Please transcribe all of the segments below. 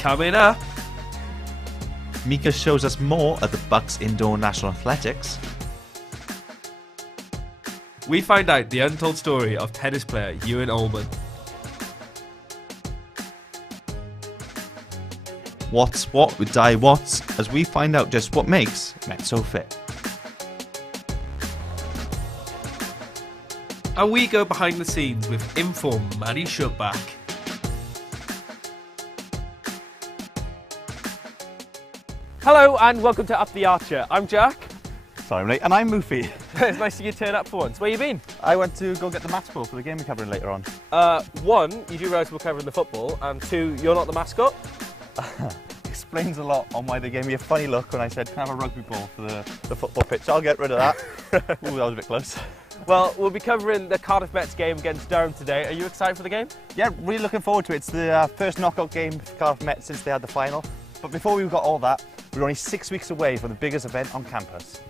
Coming up, Mika shows us more of the Bucks Indoor National Athletics. we find out the untold story of tennis player Ewan Ullman. What's what with Di Watts as we find out just what makes Met so fit. And we go behind the scenes with Inform Maddie Shutback. Hello and welcome to Up the Archer. I'm Jack. Sorry, mate. And I'm Moofy. It's nice to see you turn up for once. Where you been? I went to go get the match ball for the game we're covering later on. One, you do realise we're covering the football, and two, you're not the mascot. Explains a lot on why they gave me a funny look when I said, can I have a rugby ball for the football pitch? I'll get rid of that. Ooh, that was a bit close. Well, we'll be covering the Cardiff Met's game against Durham today. Are you excited for the game? Yeah, really looking forward to it. It's the first knockout game for Cardiff Met since they had the final. But before we got all that, we're only 6 weeks away from the biggest event on campus.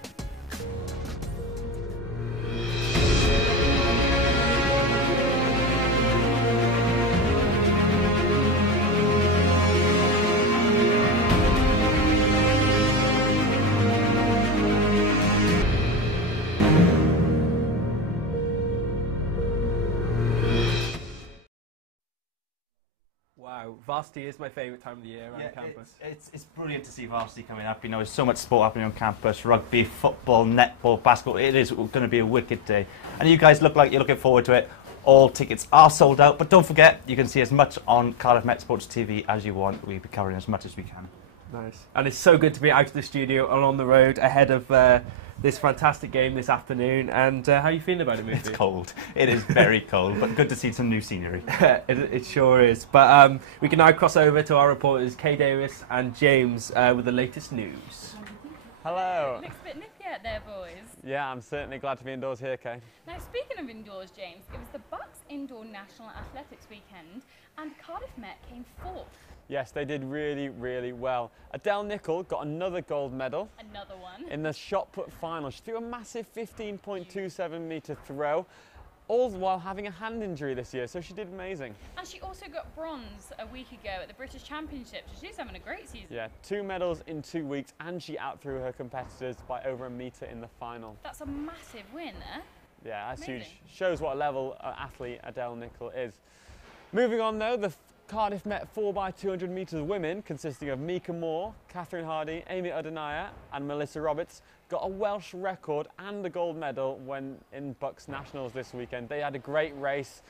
Wow, varsity is my favourite time of the year around campus. It's brilliant to see varsity coming up. You know, there's so much sport happening on campus, rugby, football, netball, basketball. It is going to be a wicked day. And you guys look like you're looking forward to it. All tickets are sold out, but don't forget, you can see as much on Cardiff Met Sports TV as you want. We'll be covering as much as we can. Nice. And it's so good to be out of the studio and on the road ahead of this fantastic game this afternoon. And how are you feeling about it, Moofy? It's cold. It is very cold, but good to see some new scenery. It sure is. But we can now cross over to our reporters, Kay Davis and James, with the latest news. Hello. Looks a bit nippy out there, boys. Yeah, I'm certainly glad to be indoors here, Kay. Now, speaking of indoors, James, it was the Bucks Indoor National Athletics weekend, and Cardiff Met came fourth. Yes, they did really, really well. Adele Nicol got another gold medal. Another one. In the shot put final. She threw a massive 15.27 metre throw, all while having a hand injury this year, so she did amazing. And she also got bronze a week ago at the British Championships. She's having a great season. Yeah, 2 medals in 2 weeks, and she outthrew her competitors by over a metre in the final. That's a massive win there. Yeah, that's Amazing. huge. Shows what a level athlete Adele Nicol is. Moving on though, the Cardiff Met 4x200 metres women, consisting of Mika Moore, Catherine Hardy, Amy Udenaya and Melissa Roberts, got a Welsh record and a gold medal when in Bucks Nationals this weekend. They had a great race,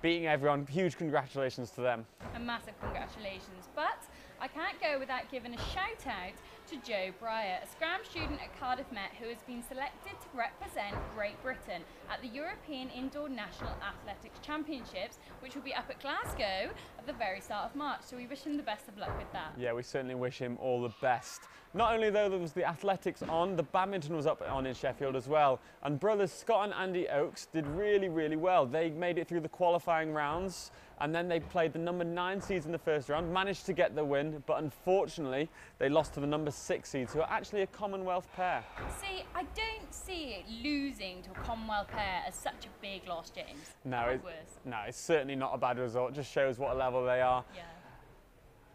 beating everyone. Huge congratulations to them. A massive congratulations. But I can't go without giving a shout out to Joe Breyer, a Scram student at Cardiff Met who has been selected to represent Great Britain at the European Indoor National Athletics Championships, which will be up at Glasgow at the very start of March. So we wish him the best of luck with that. Yeah, we certainly wish him all the best. Not only though there was the athletics on, the badminton was up on in Sheffield as well. And brothers Scott and Andy Oakes did really, really well. They made it through the qualifying rounds, and then they played the number 9 seeds in the first round, managed to get the win, but unfortunately they lost to the number 6 seeds, who are actually a Commonwealth pair. See, I don't see it losing to a Commonwealth pair as such a big loss, James. No, it's certainly not a bad result. It just shows what level they are. Yeah.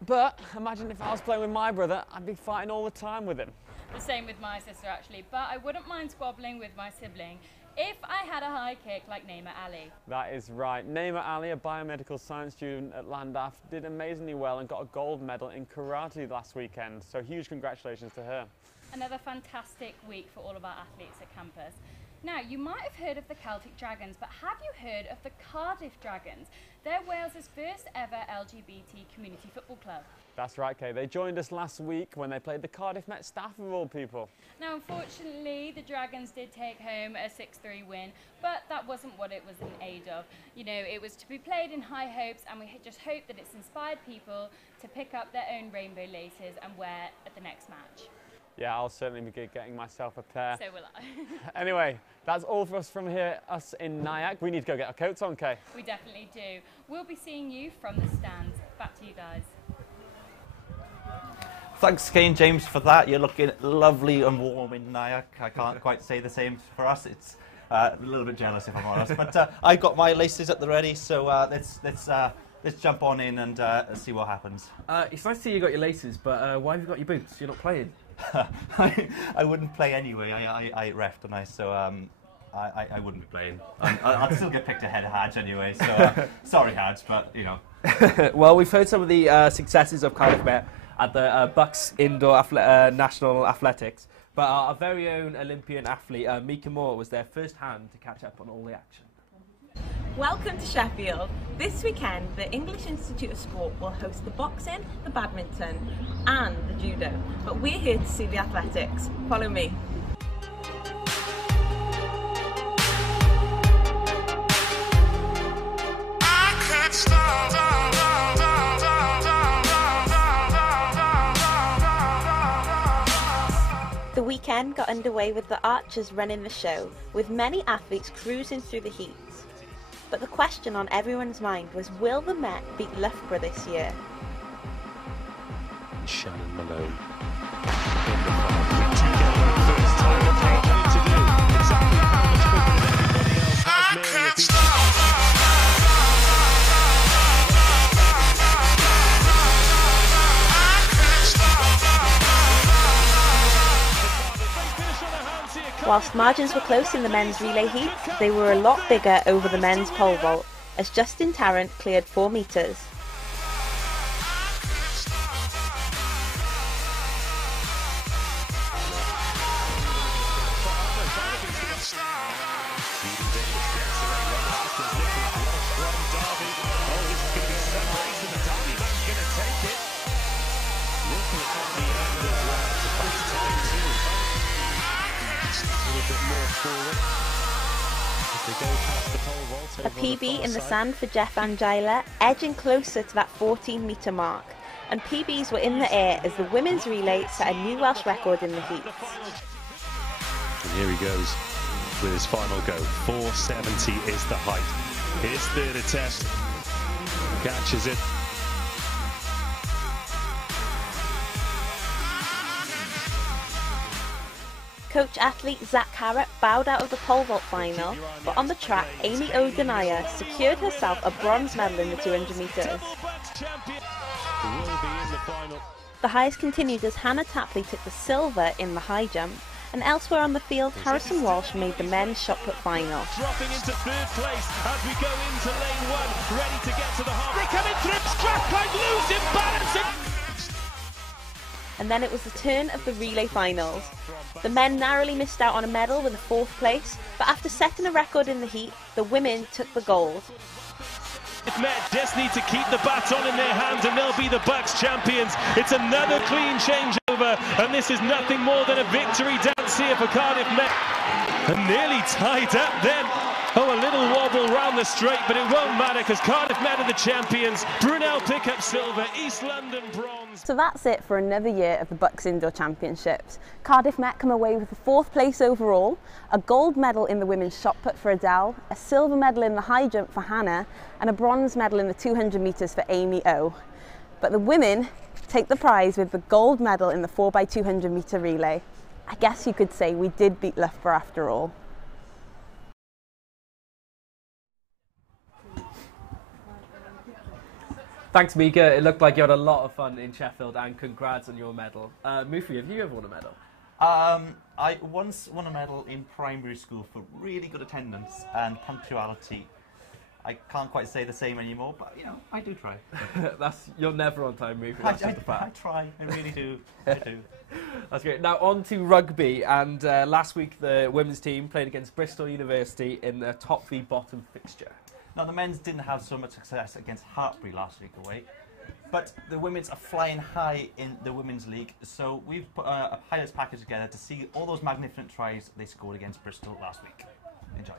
But imagine if I was playing with my brother, I'd be fighting all the time with him. The same with my sister, actually, but I wouldn't mind squabbling with my sibling if I had a high kick like Naima Ali. That is right. Naima Ali, a biomedical science student at Llandaff, did amazingly well and got a gold medal in karate last weekend. So huge congratulations to her. Another fantastic week for all of our athletes at campus. Now, you might have heard of the Celtic Dragons, but have you heard of the Cardiff Dragons? They're Wales's first ever LGBT community football club. That's right, Kay. They joined us last week when they played the Cardiff Met Staff of all people. Now, unfortunately, the Dragons did take home a 6-3 win, but that wasn't what it was in aid of. You know, it was to be played in high hopes, and we just hope that it's inspired people to pick up their own rainbow laces and wear at the next match. Yeah, I'll certainly be getting myself a pair. So will I. Anyway, that's all for us from here, us in Nyack. We need to go get our coats on, Kay. We definitely do. We'll be seeing you from the stands. Back to you guys. Thanks, Kay and James, for that. You're looking lovely and warm in Nyack. I can't quite say the same for us. It's a little bit jealous, if I'm honest. But I've got my laces at the ready, so let's let's jump on in and see what happens. It's nice to see you got your laces, but why have you got your boots? You're not playing. I wouldn't play anyway. I ref, don't I? So I wouldn't be playing. I'd still get picked ahead of Hadge anyway. So sorry, Hadge, but you know. Well, we've heard some of the successes of Cardiff Met at the Bucks Indoor National Athletics, but our very own Olympian athlete, Mika Moore, was there first hand to catch up on all the action. Welcome to Sheffield. This weekend, the English Institute of Sport will host the boxing, the badminton and the judo. But we're here to see the athletics. Follow me. The weekend got underway with the archers running the show, with many athletes cruising through the heats. But the question on everyone's mind was, will the Met beat Loughborough this year? Shannon Malone in the front, together first time to do exactly how much quicker than everybody else has Mary beat. Whilst margins were close in the men's relay heat, they were a lot bigger over the men's pole vault, as Justin Tarrant cleared 4 metres. A PB in the sand for Jeff Angela, edging closer to that 14-metre mark. And PBs were in the air as the women's relay set a new Welsh record in the heats. And here he goes with his final go. 470 is the height. His third attempt. Catches it. Coach athlete Zach Harrop bowed out of the pole vault final, but on the track, Amy O'Denier secured herself a bronze medal in the 200 metres. The highs continued as Hannah Tapley took the silver in the high jump, and elsewhere on the field, Harrison Walsh made the men's shot put final. Dropping into third place as we go into lane 1, ready to get to the half. They're coming through, Strathclyde losing balance. And then it was the turn of the relay finals. The men narrowly missed out on a medal with a 4th place, but after setting a record in the heat, the women took the gold. Met just need to keep the baton in their hands and they'll be the Bucks champions. It's another clean changeover, and this is nothing more than a victory dance here for Cardiff Met. And nearly tied up then. Oh, a little wobble round the straight, but it won't matter because Cardiff Met are the champions. Brunel pick up silver, East London bronze. So that's it for another year of the Bucks Indoor Championships. Cardiff Met come away with a 4th place overall, a gold medal in the women's shot put for Adele, a silver medal in the high jump for Hannah, and a bronze medal in the 200 metres for Amy O. But the women take the prize with the gold medal in the 4x200 metre relay. I guess you could say we did beat Loughborough after all. Thanks, Mika. It looked like you had a lot of fun in Sheffield, and congrats on your medal. Mufi, have you ever won a medal? I once won a medal in primary school for really good attendance and punctuality. I can't quite say the same anymore, but you know, I do try. You're never on time, Mufi. That's just a fact. I try. I really do. I do. That's great. Now on to rugby, and last week the women's team played against Bristol University in a top v bottom fixture. Now, the men's didn't have so much success against Hartbury last week away, but the women's are flying high in the Women's League, so we've put a highlights package together to see all those magnificent tries they scored against Bristol last week. Enjoy.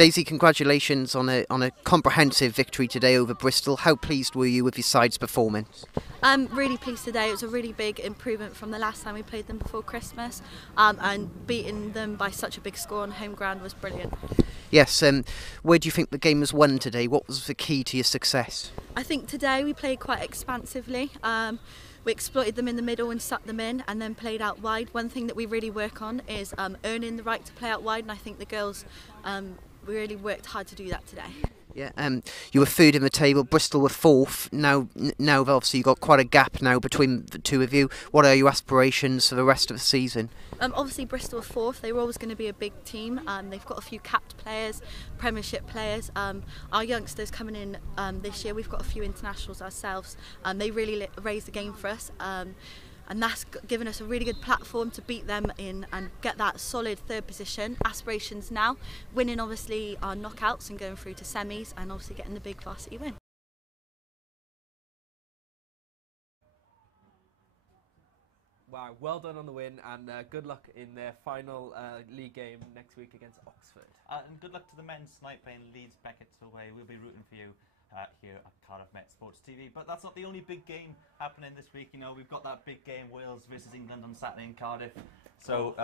Daisy, congratulations on a comprehensive victory today over Bristol. How pleased were you with your side's performance? I'm really pleased today. It was a really big improvement from the last time we played them before Christmas, and beating them by such a big score on home ground was brilliant. Yes, where do you think the game was won today? What was the key to your success? I think today we played quite expansively. We exploited them in the middle and sucked them in, and then played out wide. One thing that we really work on is earning the right to play out wide, and I think the girls really worked hard to do that today. Yeah, you were third in the table. Bristol were fourth. Now obviously you've got quite a gap now between the two of you. What are your aspirations for the rest of the season? Obviously Bristol were fourth. They were always going to be a big team. They've got a few capped players, Premiership players. Our youngsters coming in this year, we've got a few internationals ourselves. They really raised the game for us. And that's given us a really good platform to beat them in and get that solid third position. Aspirations now, winning obviously our knockouts and going through to semis, and obviously getting the big varsity win. Wow, well done on the win, and good luck in their final league game next week against Oxford. And good luck to the men's tonight playing Leeds Beckett away. We'll be rooting for you here at Cardiff Met Sports TV. But that's not the only big game happening this week. You know, we've got that big game, Wales versus England on Saturday in Cardiff. So,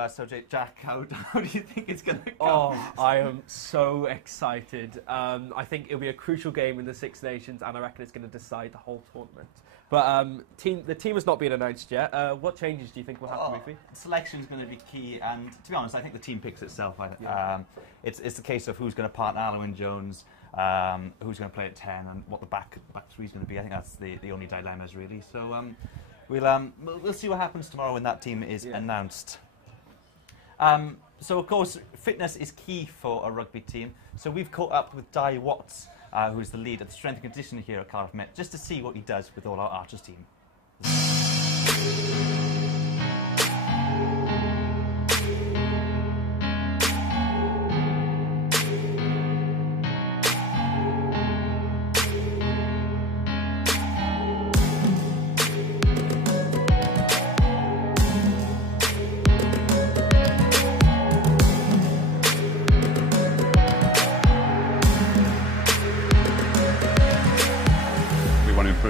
Jack, how do you think it's going to go? Oh, I am so excited. I think it'll be a crucial game in the Six Nations, and I reckon it's going to decide the whole tournament. But the team has not been announced yet. What changes do you think will happen, Rufi? Selection is going to be key, and to be honest, I think the team picks itself. It's the case of who's going to partner Alwyn Jones, who's going to play at 10, and what the back three is going to be. I think that's the only dilemmas really. So we'll see what happens tomorrow when that team is announced. So of course, fitness is key for a rugby team. So we've caught up with Di Watts, who's the lead at the strength and conditioning here at Cardiff Met, just to see what he does with all our archers team.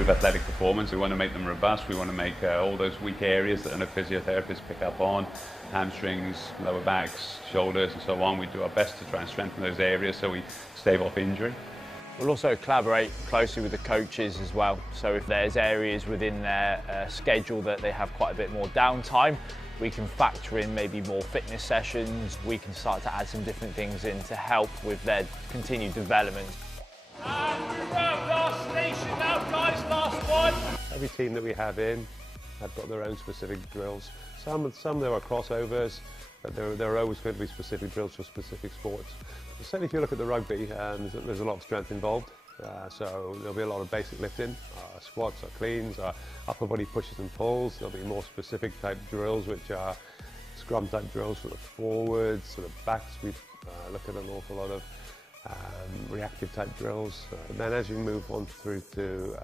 Athletic performance. We want to make them robust. We want to make all those weak areas that a physiotherapist pick up on, hamstrings, lower backs, shoulders and so on. We do our best to try and strengthen those areas so we stave off injury. We'll also collaborate closely with the coaches as well. So if there's areas within their schedule that they have quite a bit more downtime, we can factor in maybe more fitness sessions. We can start to add some different things in to help with their continued development. Last station now, guys, last one. Every team that we have in have got their own specific drills. Some there are crossovers, but there are always going to be specific drills for specific sports. Certainly if you look at the rugby, there's a lot of strength involved. So there'll be a lot of basic lifting, squats, cleans, upper body pushes and pulls. There'll be more specific type drills, which are scrum type drills for the forwards, for the backs. We look at an awful lot of reactive type drills. And then as you move on through to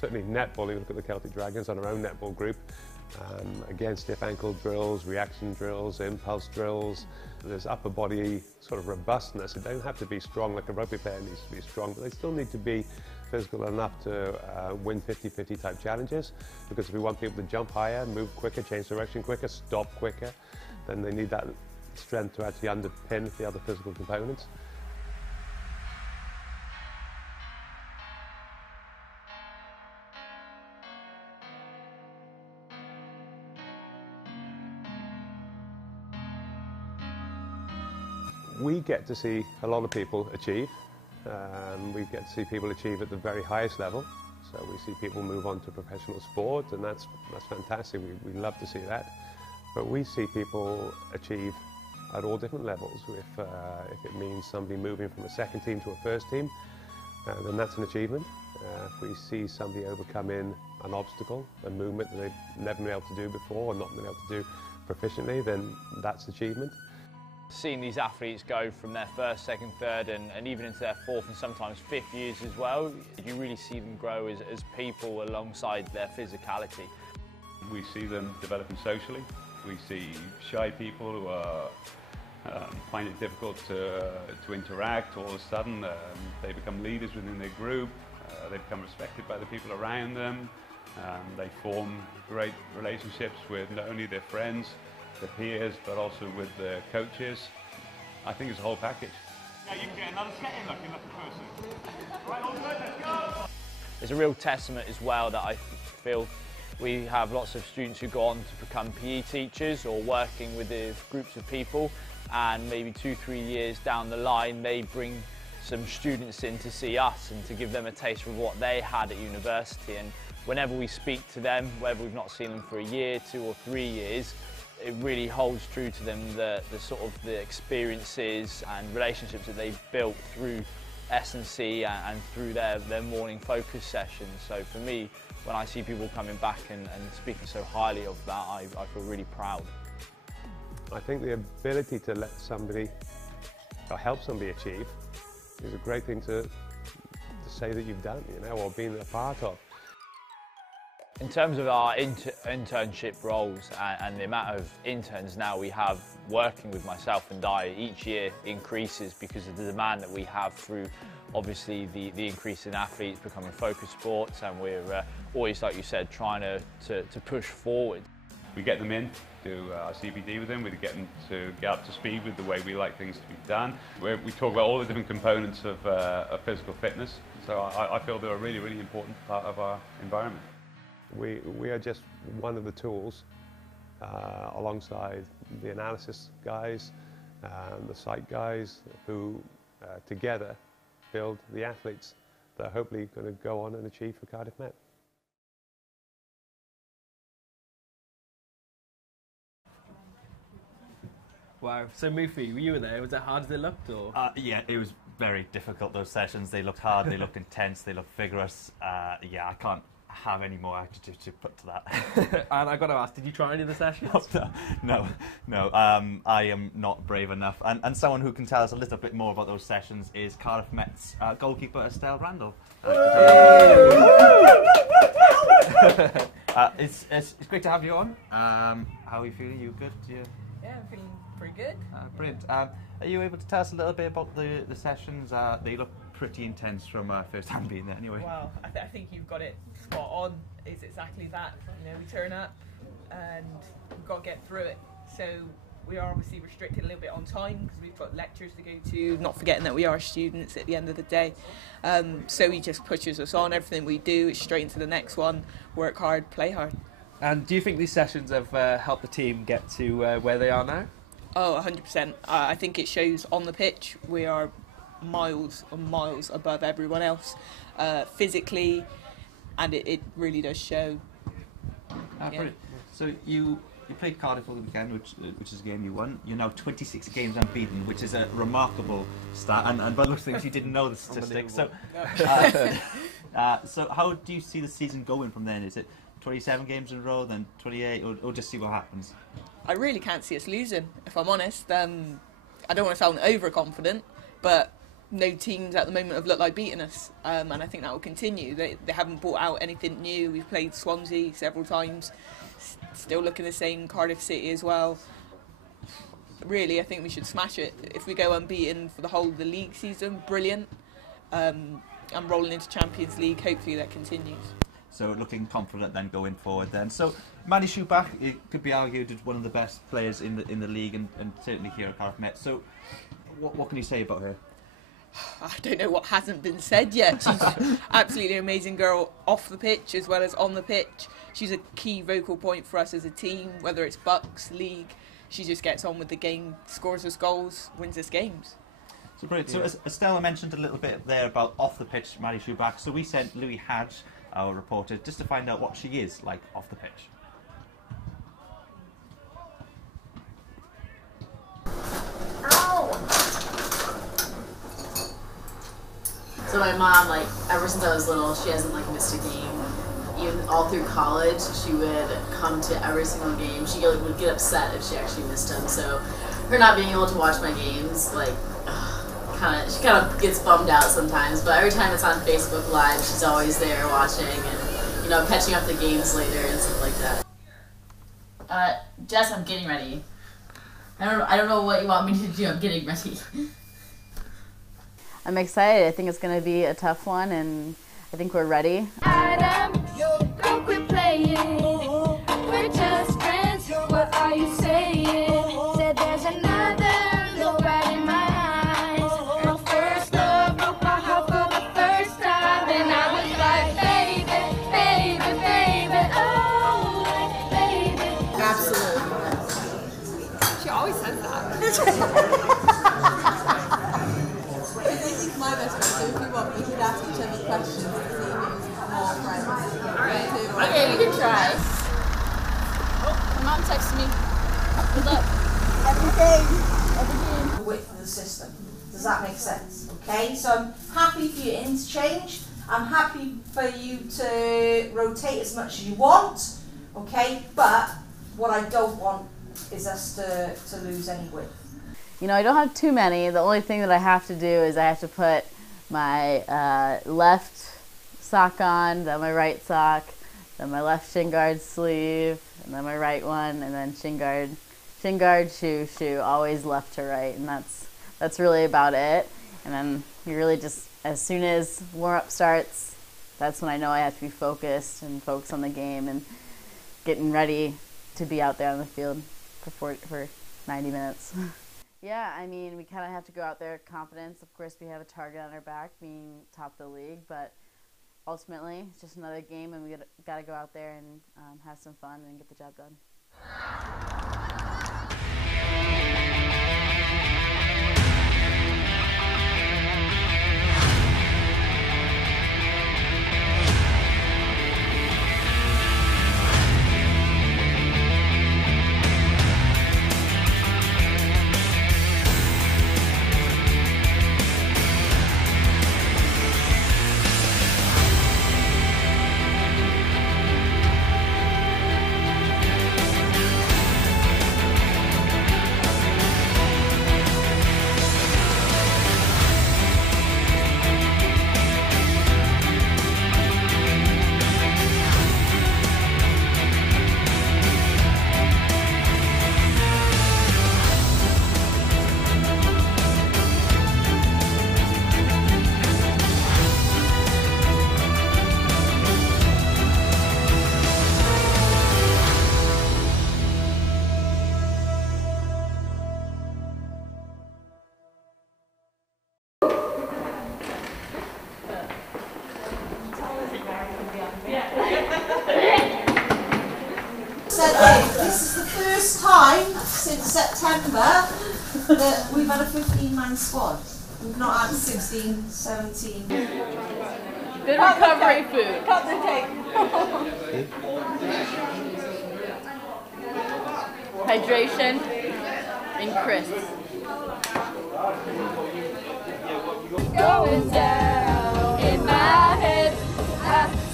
certainly netball, you look at the Celtic Dragons on our own netball group. Again, stiff ankle drills, reaction drills, impulse drills. There's upper body sort of robustness. It don't have to be strong like a rugby player needs to be strong, but they still need to be physical enough to win 50-50 type challenges, because if we want people to jump higher, move quicker, change direction quicker, stop quicker, then they need that strength to actually underpin the other physical components. We get to see a lot of people achieve. We get to see people achieve at the very highest level. So we see people move on to professional sport, and that's fantastic. We love to see that. But we see people achieve at all different levels. If it means somebody moving from a second team to a first team, then that's an achievement. If we see somebody overcoming an obstacle, a movement that they've never been able to do before or not been able to do proficiently, then that's achievement. Seeing these athletes go from their first, second, third and even into their fourth and sometimes fifth years as well, you really see them grow as people alongside their physicality. We see them developing socially. We see shy people who are find it difficult to interact. All of a sudden, they become leaders within their group. They become respected by the people around them. They form great relationships with not only their friends, their peers, but also with their coaches. I think it's a whole package. Yeah, you can get another set in, lucky person. Right, all good, let's go! It's a real testament as well that I feel we have lots of students who go on to become PE teachers or working with groups of people, and maybe 2-3 years down the line they bring some students in to see us and to give them a taste of what they had at university. And whenever we speak to them, whether we've not seen them for a year, 2 or 3 years, it really holds true to them the sort of the experiences and relationships that they've built through S&C and through their morning focus sessions. So for me, when I see people coming back and speaking so highly of that, I feel really proud. I think the ability to let somebody or help somebody achieve is a great thing to say that you've done, you know, or been a part of. In terms of our internship roles and the amount of interns now we have working with myself and Di, each year increases because of the demand that we have through obviously the increase in athletes becoming focus sports, and we're always, like you said, trying to push forward. We get them in, do our CPD with them, we get them to get up to speed with the way we like things to be done. We talk about all the different components of physical fitness, so I feel they're a really, really important part of our environment. We are just one of the tools alongside the analysis guys and the site guys who together build the athletes that are hopefully going to go on and achieve for Cardiff Met. Wow. So Mufi, you were there. Was it hard as it looked, or? Yeah, it was very difficult, those sessions. They looked hard, they looked intense, they looked vigorous. Yeah, I can't have any more adjectives to put to that. And I got to ask, did you try any of the sessions? No. I am not brave enough. And someone who can tell us a little bit more about those sessions is Cardiff Met's goalkeeper Estelle Randall. It's great to have you on. How are you feeling? You good? Yeah, I'm feeling pretty good. Brilliant. Are you able to tell us a little bit about the sessions? They look pretty intense from first hand being there anyway. Well, I think you've got it spot on. It's exactly that. You know, we turn up and we've got to get through it. So we are obviously restricted a little bit on time because we've got lectures to go to, not forgetting that we are students at the end of the day. So he just pushes us on. Everything we do is straight into the next one. Work hard, play hard. And do you think these sessions have helped the team get to where they are now? Oh, 100%. I think it shows on the pitch we are miles and miles above everyone else physically, and it really does show. Brilliant. So you played Cardiff over the weekend, which is a game you won. You're now 26 games unbeaten, which is a remarkable stat, and by the looks of things you didn't know the statistics. So, so how do you see the season going from then? Is it 27 games in a row, then 28, or just see what happens? I really can't see us losing, if I'm honest. I don't want to sound overconfident, but no teams at the moment have looked like beating us, and I think that will continue. They haven't brought out anything new. We've played Swansea several times, still looking the same. Cardiff City as well. Really, I think we should smash it. If we go unbeaten for the whole of the league season, brilliant. And rolling into Champions League, hopefully that continues. So looking confident then going forward then. So Manny Schubach, it could be argued is one of the best players in the league and certainly here at Cardiff Met. So what can you say about her? I don't know what hasn't been said yet. She's absolutely amazing girl off the pitch as well as on the pitch. She's a key vocal point for us as a team, whether it's Bucks, League. She just gets on with the game, scores us goals, wins us games. So brilliant. So as Estella mentioned a little bit there about off the pitch Manny Schubach, so we sent Louis Hadge, our reporter, just to find out what she is like off the pitch. So my mom, like, ever since I was little, she hasn't like missed a game. Even all through college, she would come to every single game. She would get upset if she actually missed them. So her not being able to watch my games, like, she kind of gets bummed out sometimes. But every time it's on Facebook Live, she's always there watching and, you know, catching up the games later and stuff like that. Jess, I'm getting ready. I don't know what you want me to do. I'm getting ready. I'm excited. I think it's going to be a tough one, and I think we're ready. Adam, don't quit playing. We're just friends. What are you saying? Said there's another look right in my eyes. My first love broke my heart for the first time, and I was like, baby, baby, baby, oh, baby. Absolutely. She always says that. My best friend, so if you want, we could ask each other questions to see who's more friends. Alright. Okay, we can try. Oh, my mom texted me. Good luck. Everything. The width of the system. Does that make sense? Okay, so I'm happy for you to interchange. I'm happy for you to rotate as much as you want. Okay, but what I don't want is us to lose any width. You know, I don't have too many. The only thing that I have to do is I have to put my left sock on, then my right sock, then my left shin guard sleeve, and then my right one, and then shin guard, shoe, always left to right, and that's really about it. And then you really just, as soon as warm-up starts, that's when I know I have to be focused and focus on the game and getting ready to be out there on the field for 90 minutes. Yeah, I mean, we kind of have to go out there with confidence. Of course, we have a target on our back, being top of the league, but ultimately, it's just another game, and we got to go out there and have some fun and get the job done. This is the first time since September that we've had a 15-man squad. We've not had 16, 17. Good recovery food. Cut the cake. Hydration and crisps. Going down in my head. I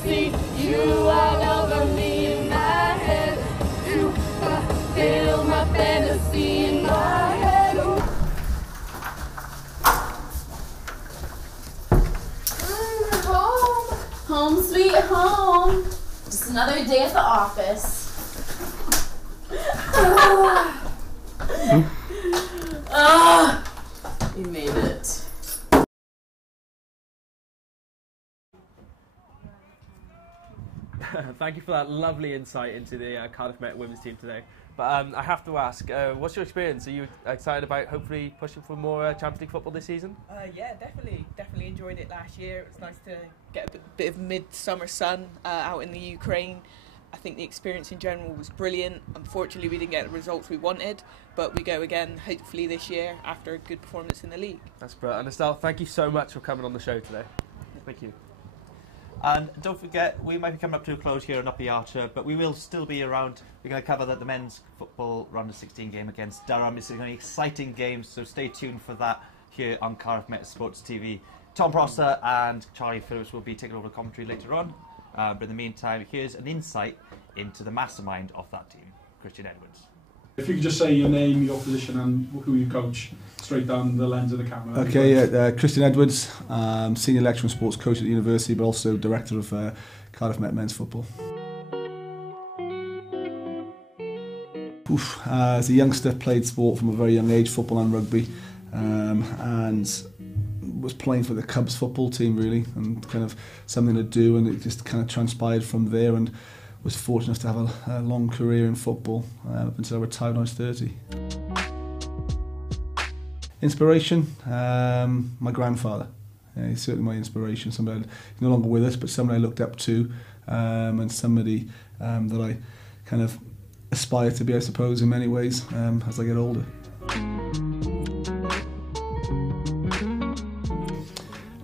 see you all over me in my head. You fulfill my fantasy in my head. Home. Home sweet home. Just another day at the office. We made it. Thank you for that lovely insight into the Cardiff Met women's team today. But I have to ask, what's your experience? Are you excited about hopefully pushing for more Champions League football this season? Yeah, definitely enjoyed it last year. It was nice to get a bit of midsummer sun out in the Ukraine. I think the experience in general was brilliant. Unfortunately, we didn't get the results we wanted, but we go again hopefully this year after a good performance in the league. That's brilliant. And Estelle, thank you so much for coming on the show today. Thank you. And don't forget, we might be coming up to a close here on Up the Archer, but we will still be around. We're going to cover the men's football round of 16 game against Durham. It's going to be an exciting game, so stay tuned for that here on Cardiff Met Sports TV. Tom Prosser and Charlie Phillips will be taking over the commentary later on. But in the meantime, here's an insight into the mastermind of that team, Christian Edwards. If you could just say your name, your position and who you coach, straight down the lens of the camera. Okay, Christian Edwards, Senior Lecturer and Sports Coach at the University, but also Director of Cardiff Met Men's Football. As a youngster, played sport from a very young age, football and rugby, and was playing for the Cubs football team really, and kind of something to do, and it just kind of transpired from there, and was fortunate enough to have a long career in football up until I retired when I was 30. Inspiration, my grandfather. He's certainly my inspiration. Somebody he's no longer with us, but somebody I looked up to, and somebody that I kind of aspire to be, I suppose, in many ways as I get older.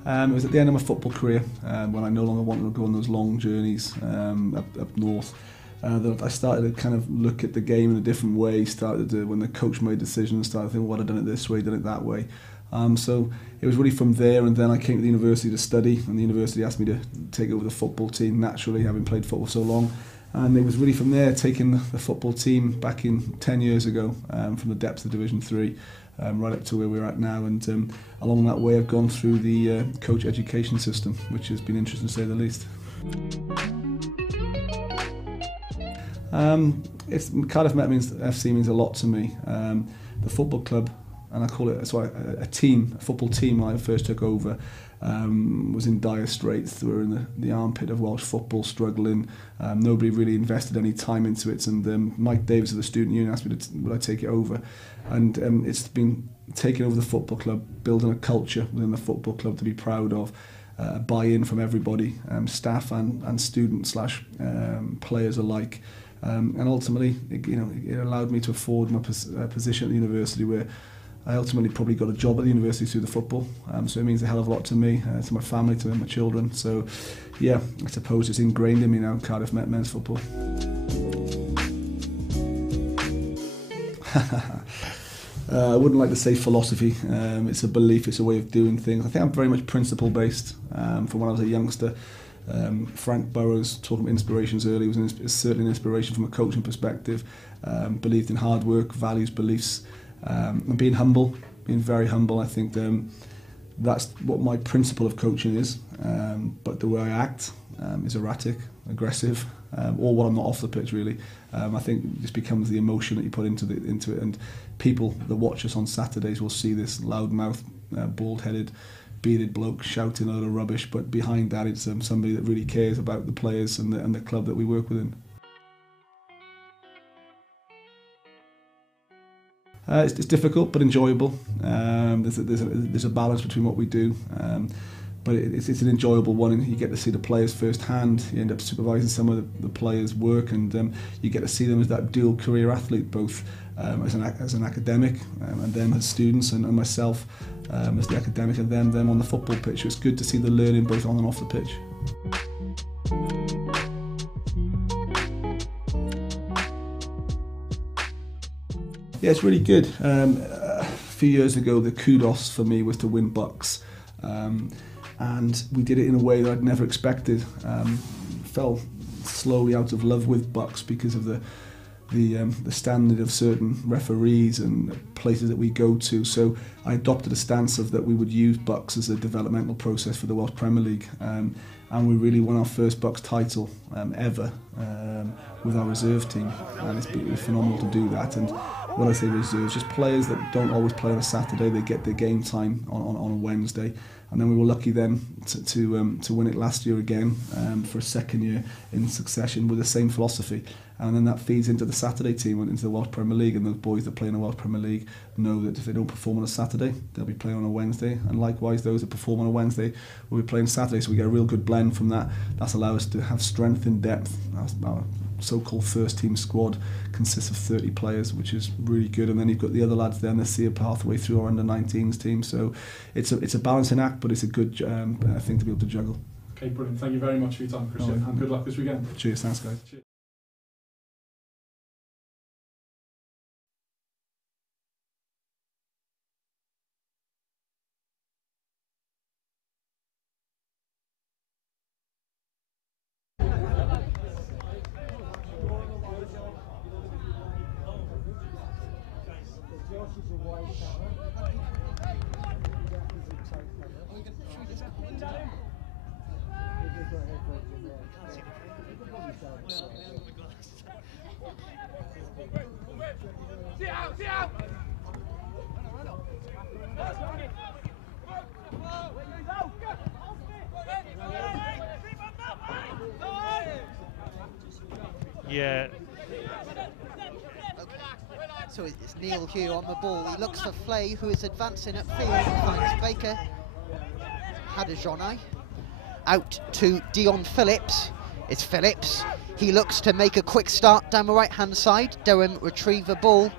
It was at the end of my football career, when I no longer wanted to go on those long journeys up north, that I started to kind of look at the game in a different way. Started to, when the coach made decisions, started thinking, well, I'd done it this way, done it that way. So it was really from there, and then I came to the university to study, and the university asked me to take over the football team, naturally, having played football so long. And it was really from there, taking the football team back in 10 years ago, from the depths of Division 3, right up to where we're at now. And along that way, I've gone through the coach education system, which has been interesting to say the least. Cardiff Met FC means a lot to me. The football club, and I call it a football team when I first took over, was in dire straits. They were in the armpit of Welsh football, struggling. Nobody really invested any time into it, and Mike Davis of the student union asked me would I take it over, and it's been taking over the football club, building a culture within the football club to be proud of, buy-in from everybody, staff and students / players alike, and ultimately it allowed me to afford my position at the university, where I ultimately probably got a job at the university through the football, so it means a hell of a lot to me, to my family, to my children. So yeah, I suppose it's ingrained in me now, Cardiff Met men's football. I wouldn't like to say philosophy. It's a belief, it's a way of doing things. I think I'm very much principle based. From when I was a youngster, Frank Burrows, talking about inspirations earlier, was certainly an inspiration from a coaching perspective. Believed in hard work, values, beliefs, and being humble, being very humble. I think that's what my principle of coaching is, but the way I act is erratic, aggressive, or when I'm not off the pitch really. I think it just becomes the emotion that you put into it, and people that watch us on Saturdays will see this loudmouth, bald-headed, bearded bloke shouting a lot of rubbish, but behind that it's somebody that really cares about the players and the club that we work within. It's difficult but enjoyable. There's a balance between what we do, but it's an enjoyable one, and you get to see the players firsthand. You end up supervising some of the players' work, and you get to see them as that dual career athlete, both as an academic and them as students, and myself as the academic, and them on the football pitch. It's good to see the learning both on and off the pitch. Yeah, it's really good. A few years ago, the kudos for me was to win Bucks, and we did it in a way that I'd never expected. Fell slowly out of love with Bucks because of the standard of certain referees and places that we go to. So I adopted a stance of that we would use Bucks as a developmental process for the Welsh Premier League, and we really won our first Bucks title ever with our reserve team, and it's been phenomenal to do that. And when I say reserves, just players that don't always play on a Saturday, they get their game time on a Wednesday. And then we were lucky then to win it last year again for a second year in succession with the same philosophy. And then that feeds into the Saturday team and into the Welsh Premier League, and those boys that play in the Welsh Premier League know that if they don't perform on a Saturday, they'll be playing on a Wednesday, and likewise those that perform on a Wednesday will be playing Saturday. So we get a real good blend from that. That's allowed us to have strength in depth. Our so-called first team squad consists of 30 players, which is really good, and then you've got the other lads then that see a pathway through our under-19s team. So it's a balancing act, but it's a good thing to be able to juggle. Okay, brilliant. Thank you very much for your time, Christian, and good luck this weekend. Cheers, thanks guys. Cheers. Yeah. So it's Neil Hugh on the ball. He looks for Flay, who is advancing upfield, finds Baker. Hadajonai. Out to Dion Phillips. It's Phillips. He looks to make a quick start down the right-hand side. Durham retrieve the ball.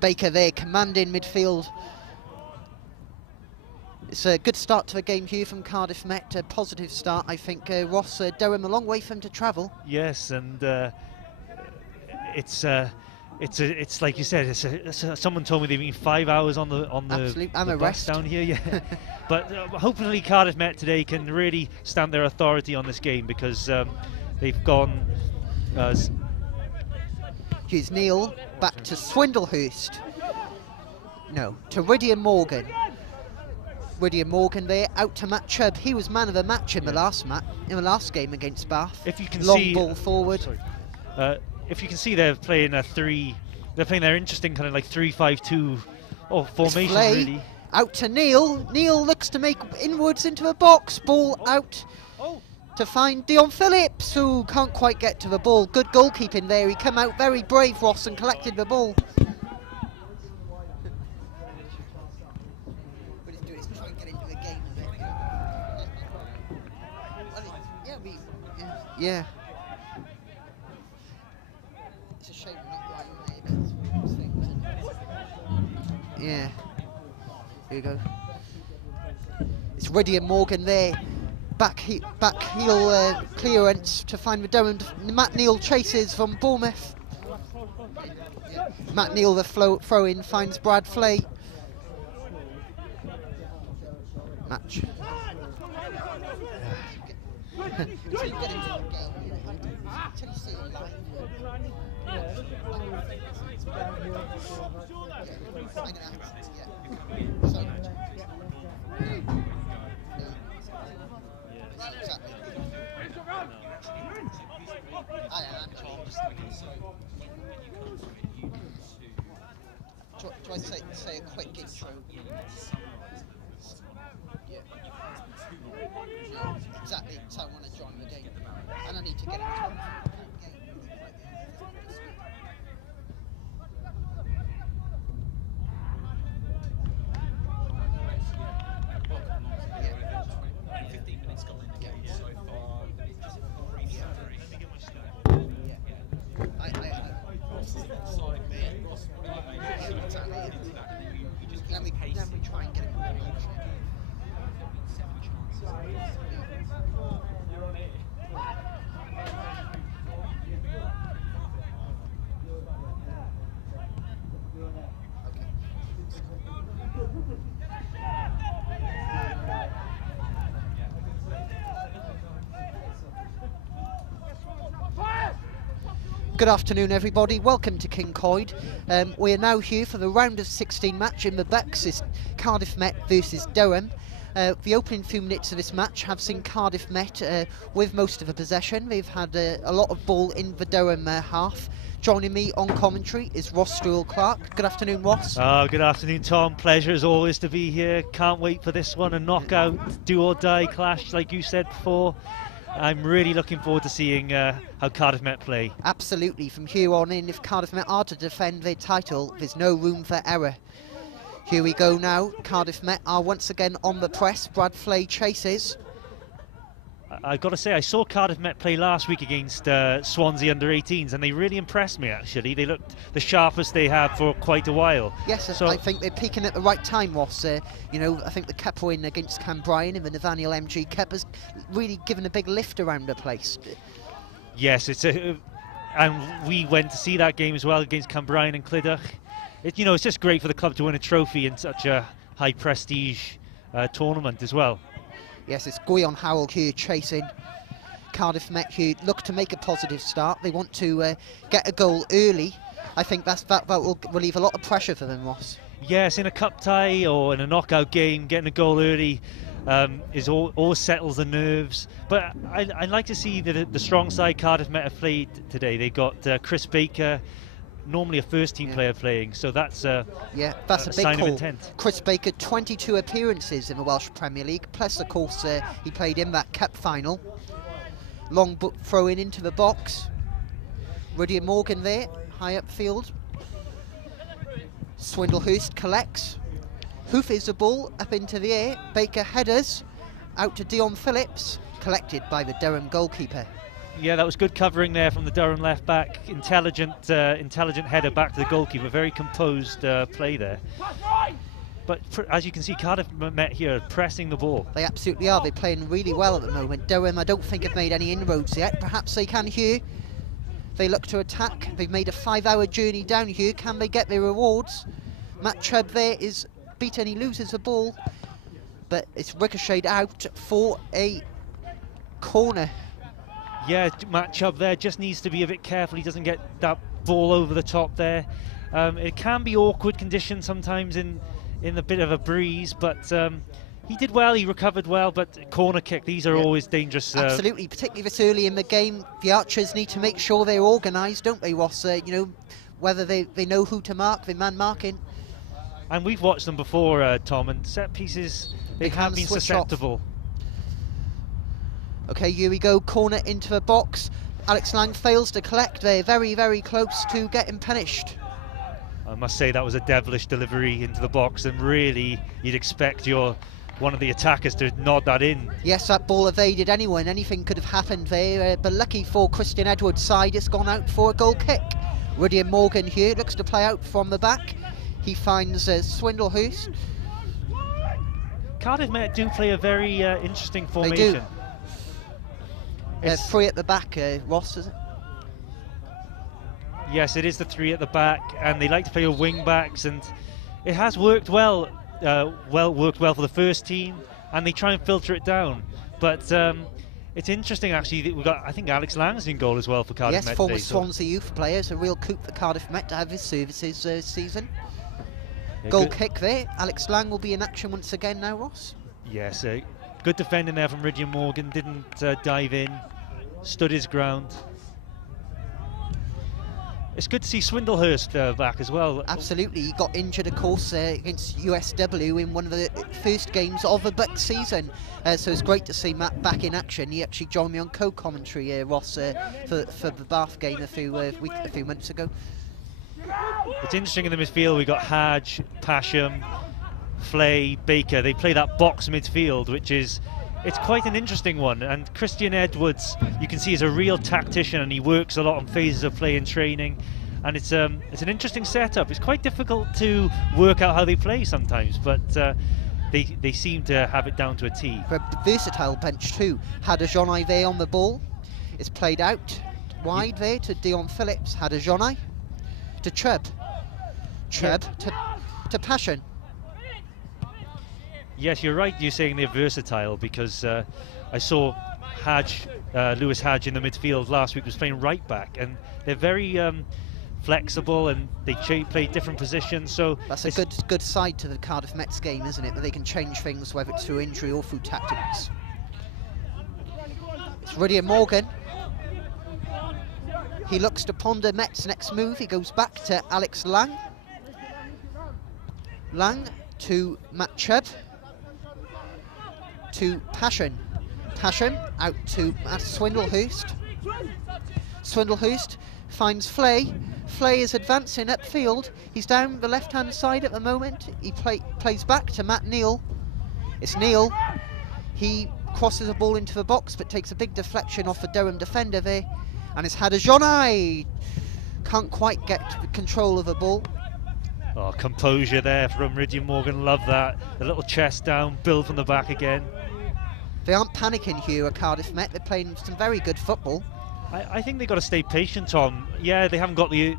Baker there, commanding midfield. It's a good start to the game here from Cardiff Met. A positive start, I think. Ross, Durham a long way for him to travel. Yes, and it's like you said. Someone told me they've been 5 hours on the bus down here. Yeah, but hopefully Cardiff Met today can really stamp their authority on this game, because they've gone. Here's Neil back to Swindlehurst. No, to Rydian Morgan. Rydian Morgan there, out to Matt Chubb. He was man of the match in the last game against Bath. If you can long see, ball forward. If you can see, they're playing their interesting kind of like 3-5-2 formation. Really. Out to Neil. Neil looks to make inwards into the box. Ball out to find Dion Phillips, who can't quite get to the ball. Good goalkeeping there. He came out very brave, Ross, and collected the ball. Yeah. It's a shame we're not right there. Yeah. Here you go. It's Rydian Morgan there. Back heel clearance to find the Durham. Matt Neal chases from Bournemouth. Matt Neal, the throw in, finds Brad Flay. Match. Do I say a quick intro? Yeah. Exactly, so I want to join the game. And I need to get into it. Then we try and get it. Good afternoon, everybody. Welcome to King Coyd. We are now here for the round of 16 match in the Bucks. It's Cardiff Met versus Durham. The opening few minutes of this match have seen Cardiff Met with most of the possession. They've had a lot of ball in the Durham half. Joining me on commentary is Ross Struhl-Clark. Good afternoon, Ross. Good afternoon, Tom. Pleasure as always to be here. Can't wait for this one, a knockout, do or die clash, like you said before. I'm really looking forward to seeing how Cardiff Met play. Absolutely. From here on in, if Cardiff Met are to defend their title, there's no room for error. Here we go now. Cardiff Met are once again on the press. Brad Flay chases. I've got to say, I saw Cardiff Met play last week against Swansea under-18s, and they really impressed me, actually. They looked the sharpest they have for quite a while. Yes, so I think they're peaking at the right time, Ross. You know, I think the Cup win against Cambrian in the Nathaniel MG Cup has really given a big lift around the place. Yes, and we went to see that game as well against Cambrian and Clydach. You know, it's just great for the club to win a trophy in such a high prestige tournament as well. Yes, it's Guyon Howell here chasing. Cardiff Met here look to make a positive start. They want to get a goal early. I think that will relieve a lot of pressure for them, Ross. Yes, in a cup tie or in a knockout game, getting a goal early always settles the nerves. But I'd like to see the strong side Cardiff Met have played today. They got Chris Baker, normally a first-team player playing, so that's that's a big sign call. of intent. Chris Baker, 22 appearances in the Welsh Premier League, plus of course he played in that cup final. Long throw in into the box. Rudyard Morgan there, high upfield. Swindlehurst collects. Hoofs the ball up into the air. Baker headers out to Dion Phillips, collected by the Durham goalkeeper. Yeah, that was good covering there from the Durham left back. Intelligent header back to the goalkeeper. Very composed play there. But as you can see, Cardiff Met here pressing the ball. They absolutely are. They're playing really well at the moment. Durham, I don't think, have made any inroads yet. Perhaps they can here. They look to attack. They've made a 5-hour journey down here. Can they get their rewards? Matt Chubb there is beaten. He loses the ball, but it's ricocheted out for a corner. Yeah, Matt Chubb there just needs to be a bit careful. He doesn't get that ball over the top there. It can be awkward conditions sometimes in a bit of a breeze, but he did well, he recovered well, but corner kick, these are always dangerous. Absolutely, particularly this early in the game. The Archers need to make sure they're organised, don't they, Ross? You know, whether they know who to mark, the man marking. And we've watched them before, Tom, and set pieces, they have been susceptible. Off. Okay, here we go, corner into the box. Alex Lang fails to collect. They're very, very close to getting punished. I must say that was a devilish delivery into the box, and really you'd expect one of the attackers to nod that in. Yes, that ball evaded anyone. Anything could have happened there, but lucky for Christian Edwards' side, it's gone out for a goal kick. Rudyard Morgan here looks to play out from the back. He finds Swindlehurst. Cardiff Met do play a very interesting formation. They do. Three at the back, Ross, is it? Yes, it is the three at the back, and they like to play with wing backs, and it has worked well. Worked well for the first team, and they try and filter it down. But it's interesting actually that we've got, I think, Alex Lang's in goal as well for Cardiff Met. Yes, former Swansea youth player. It's a real coup for Cardiff Met to have his services this season. Yeah, goal kick there. Alex Lang will be in action once again now, Ross. Yes, good defending there from Rudyard Morgan. Didn't dive in, stood his ground. It's good to see Swindlehurst back as well. Absolutely, he got injured, of course, against USW in one of the first games of the Bucks season. So it's great to see Matt back in action. He actually joined me on co-commentary, Ross, for the Bath game a few months ago. It's interesting in the midfield. We got Hadge, Pasham, Flay, Baker. They play that box midfield, which is. It's quite an interesting one, and Christian Edwards, you can see, is a real tactician, and he works a lot on phases of play and training, and it's an interesting setup. It's quite difficult to work out how they play sometimes, but they seem to have it down to a T. A versatile bench too. Haderjonai there on the ball. It's played out wide there to Dion Phillips. Haderjonai to Chubb. Chubb to Passion. Yes, you're right, you're saying they're versatile, because I saw Lewis Hadge in the midfield last week, was playing right back, and they're very flexible, and they play different positions. So that's a good side to the Cardiff Mets game, isn't it? That they can change things, whether it's through injury or through tactics. It's Rudyard Morgan. He looks to ponder Met's next move. He goes back to Alex Lang. Lang to Matt Chubb. To Passion. Passion out to Swindlehurst. Swindlehurst finds Flay. Flay is advancing upfield. He's down the left-hand side at the moment. He plays back to Matt Neal. It's Neal. He crosses the ball into the box, but takes a big deflection off the Durham defender there. And it's Haderjonai. Can't quite get control of the ball. Oh, composure there from Rudyard Morgan, love that. The little chest down, build from the back again. They aren't panicking here at Cardiff Met. They're playing some very good football. I think they've got to stay patient, Tom. Yeah, they haven't got the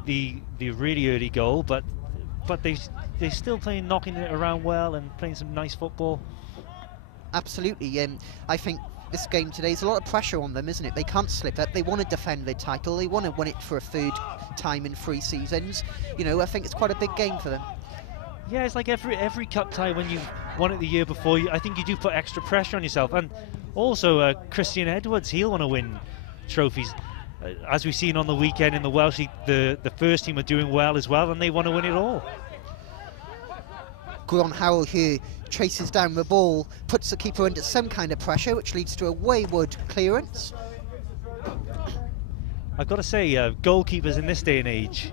really early goal, but they're still playing, knocking it around well and playing some nice football. Absolutely. I think this game today is a lot of pressure on them, isn't it? They can't slip up. They want to defend their title. They want to win it for a third time in 3 seasons. You know, I think it's quite a big game for them. Yeah, it's like every cup tie when you've won it the year before. I think you do put extra pressure on yourself. And also Christian Edwards, he'll want to win trophies. as we've seen on the weekend in the Welsh League, the first team are doing well as well, and they want to win it all. Gwion Howell here chases down the ball, puts the keeper under some kind of pressure, which leads to a wayward clearance. I've got to say, goalkeepers in this day and age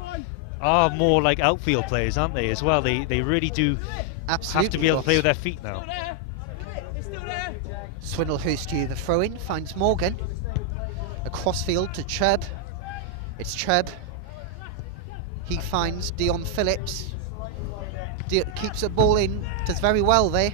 are more like outfield players, aren't they, as well? They really do have to be able to play with their feet now. Swindlehurst here, the throw-in, finds Morgan. Across field to Chubb. It's Chubb. He finds Dion Phillips. Keeps the ball in, does very well there.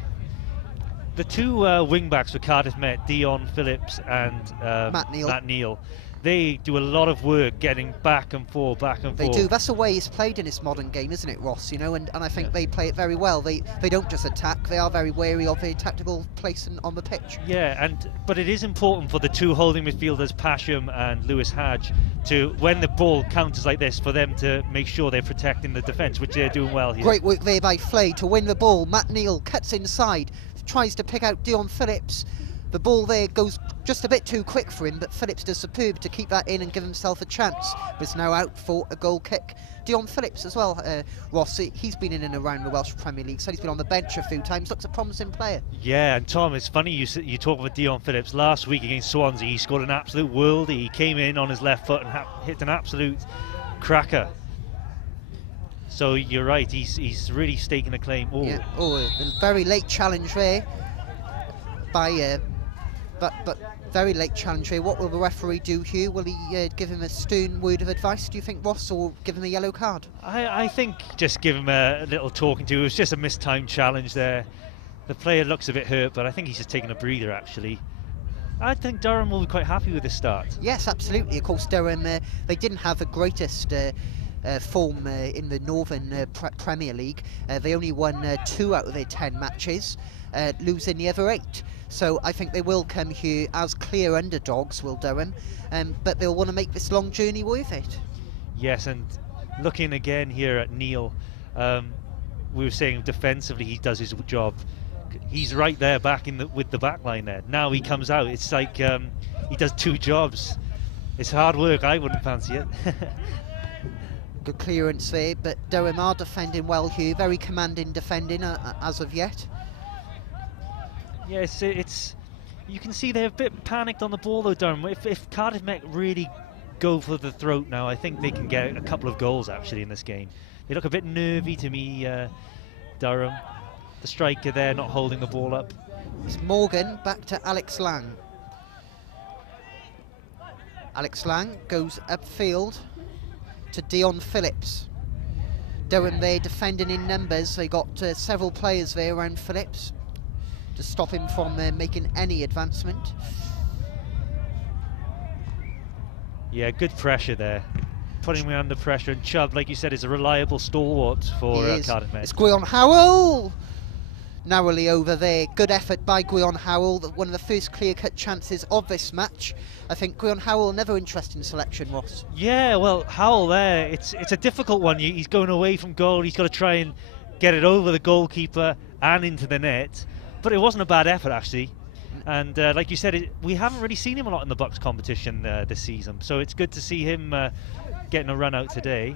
The two wing-backs for Cardiff Met, Dion Phillips and Matt Neal, they do a lot of work getting back and forth, They do. That's the way it's played in this modern game, isn't it, Ross? You know, and I think they play it very well. They don't just attack, they are very wary of their tactical place on the pitch. Yeah, but it is important for the two holding midfielders, Pasham and Lewis Hadge, to, when the ball counters like this, for them to make sure they're protecting the defence, which they're doing well here. Great work there by Flay to win the ball. Matt Neal cuts inside, tries to pick out Dion Phillips. The ball there goes just a bit too quick for him, but Phillips does superb to keep that in and give himself a chance. But is now out for a goal kick. Dion Phillips as well, Ross, he's been in and around the Welsh Premier League, so he's been on the bench a few times, looks a promising player. Yeah, and Tom, it's funny you talk about Dion Phillips. Last week against Swansea, he scored an absolute worldie. He came in on his left foot and hit an absolute cracker. So you're right, he's really staking a claim. Oh, yeah. A very late challenge there by... But very late challenge here. What will the referee do here? Will he give him a stern word of advice, do you think, Ross, or give him a yellow card? I think just give him a little talking to. It was just a mistimed challenge there. The player looks a bit hurt, but I think he's just taking a breather, actually. I think Durham will be quite happy with this start. Yes, absolutely. Of course, Durham, they didn't have the greatest form in the Northern Premier League. They only won 2 out of their 10 matches, losing the other 8. So I think they will come here as clear underdogs, will Durham, but they'll want to make this long journey worth it. Yes, and looking again here at Neal, we were saying defensively he does his job. He's right there back with the back line there. Now he comes out, it's like he does 2 jobs. It's hard work, I wouldn't fancy it. Good clearance there, but Durham are defending well here, very commanding defending as of yet. Yeah, it's you can see they're a bit panicked on the ball though, Durham. If Cardiff Met really go for the throat now, I think they can get a couple of goals actually in this game. They look a bit nervy to me, Durham. The striker there not holding the ball up. It's Morgan back to Alex Lang. Alex Lang goes upfield to Dion Phillips. Durham there defending in numbers. They got several players there around Phillips to stop him from making any advancement. Yeah, good pressure there. Putting him under pressure, and Chubb, like you said, is a reliable stalwart for Cardiff Met. It's Gwion Howell! Narrowly over there. Good effort by Gwion Howell, one of the first clear-cut chances of this match. I think Gwion Howell, another interesting selection, Ross. Yeah, well, Howell there, it's a difficult one. He's going away from goal. He's got to try and get it over the goalkeeper and into the net. But it wasn't a bad effort, actually. And like you said, we haven't really seen him a lot in the Bucks competition this season. So it's good to see him getting a run out today.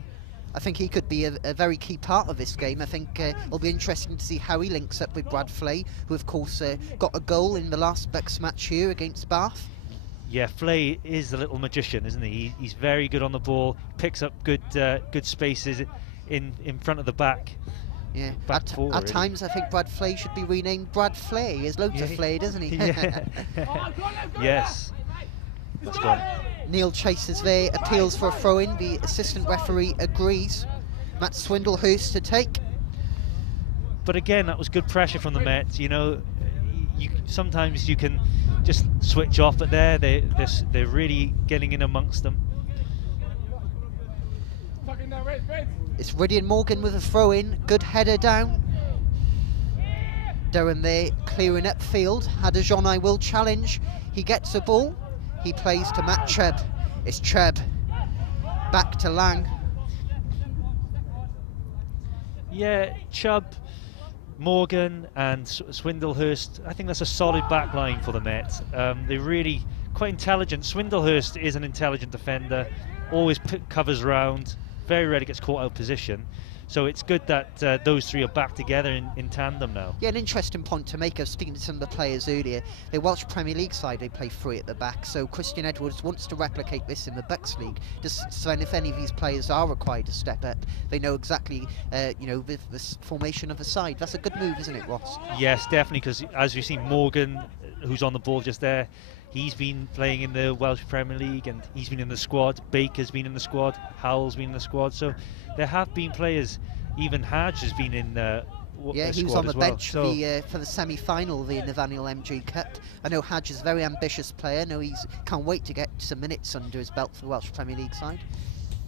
I think he could be a very key part of this game. I think it'll be interesting to see how he links up with Brad Flay, who of course got a goal in the last Bucks match here against Bath. Yeah, Flay is a little magician, isn't he? He's very good on the ball, picks up good spaces in front of the back. Yeah, at times I think Brad Flay should be renamed Brad Flay. There's loads of Flay, doesn't he? Yeah. Yes. That's gone. Neal chases there, appeals for a throw-in. The assistant referee agrees. Matt Swindlehurst to take. But again, that was good pressure from the Mets. You know, sometimes you can just switch off, but they're really getting in amongst them. It's Rydian Morgan with a throw-in. Good header down. Durham there clearing upfield. Hadajonai will challenge. He gets the ball. He plays to Matt Chubb. It's Chubb. Back to Lang. Yeah, Chubb, Morgan and Swindlehurst. I think that's a solid back line for the Mets. They're really quite intelligent. Swindlehurst is an intelligent defender, always covers round, very rarely gets caught out of position. So it's good that those three are back together in tandem now. Yeah, an interesting point to make. I was speaking to some of the players earlier. The Welsh Premier League side, they play three at the back, so Christian Edwards wants to replicate this in the Bucks League. So if any of these players are required to step up, they know exactly, the formation of the side. That's a good move, isn't it, Ross? Yes, definitely, because as we've seen, Morgan, who's on the ball just there, he's been playing in the Welsh Premier League and he's been in the squad. Baker's been in the squad. Howell's been in the squad. So there have been players. Even Hadge has been in the yeah, he was on the bench for the semi-final of the Nathaniel MG Cup. I know Hadge is a very ambitious player. I know he's can't wait to get some minutes under his belt for the Welsh Premier League side.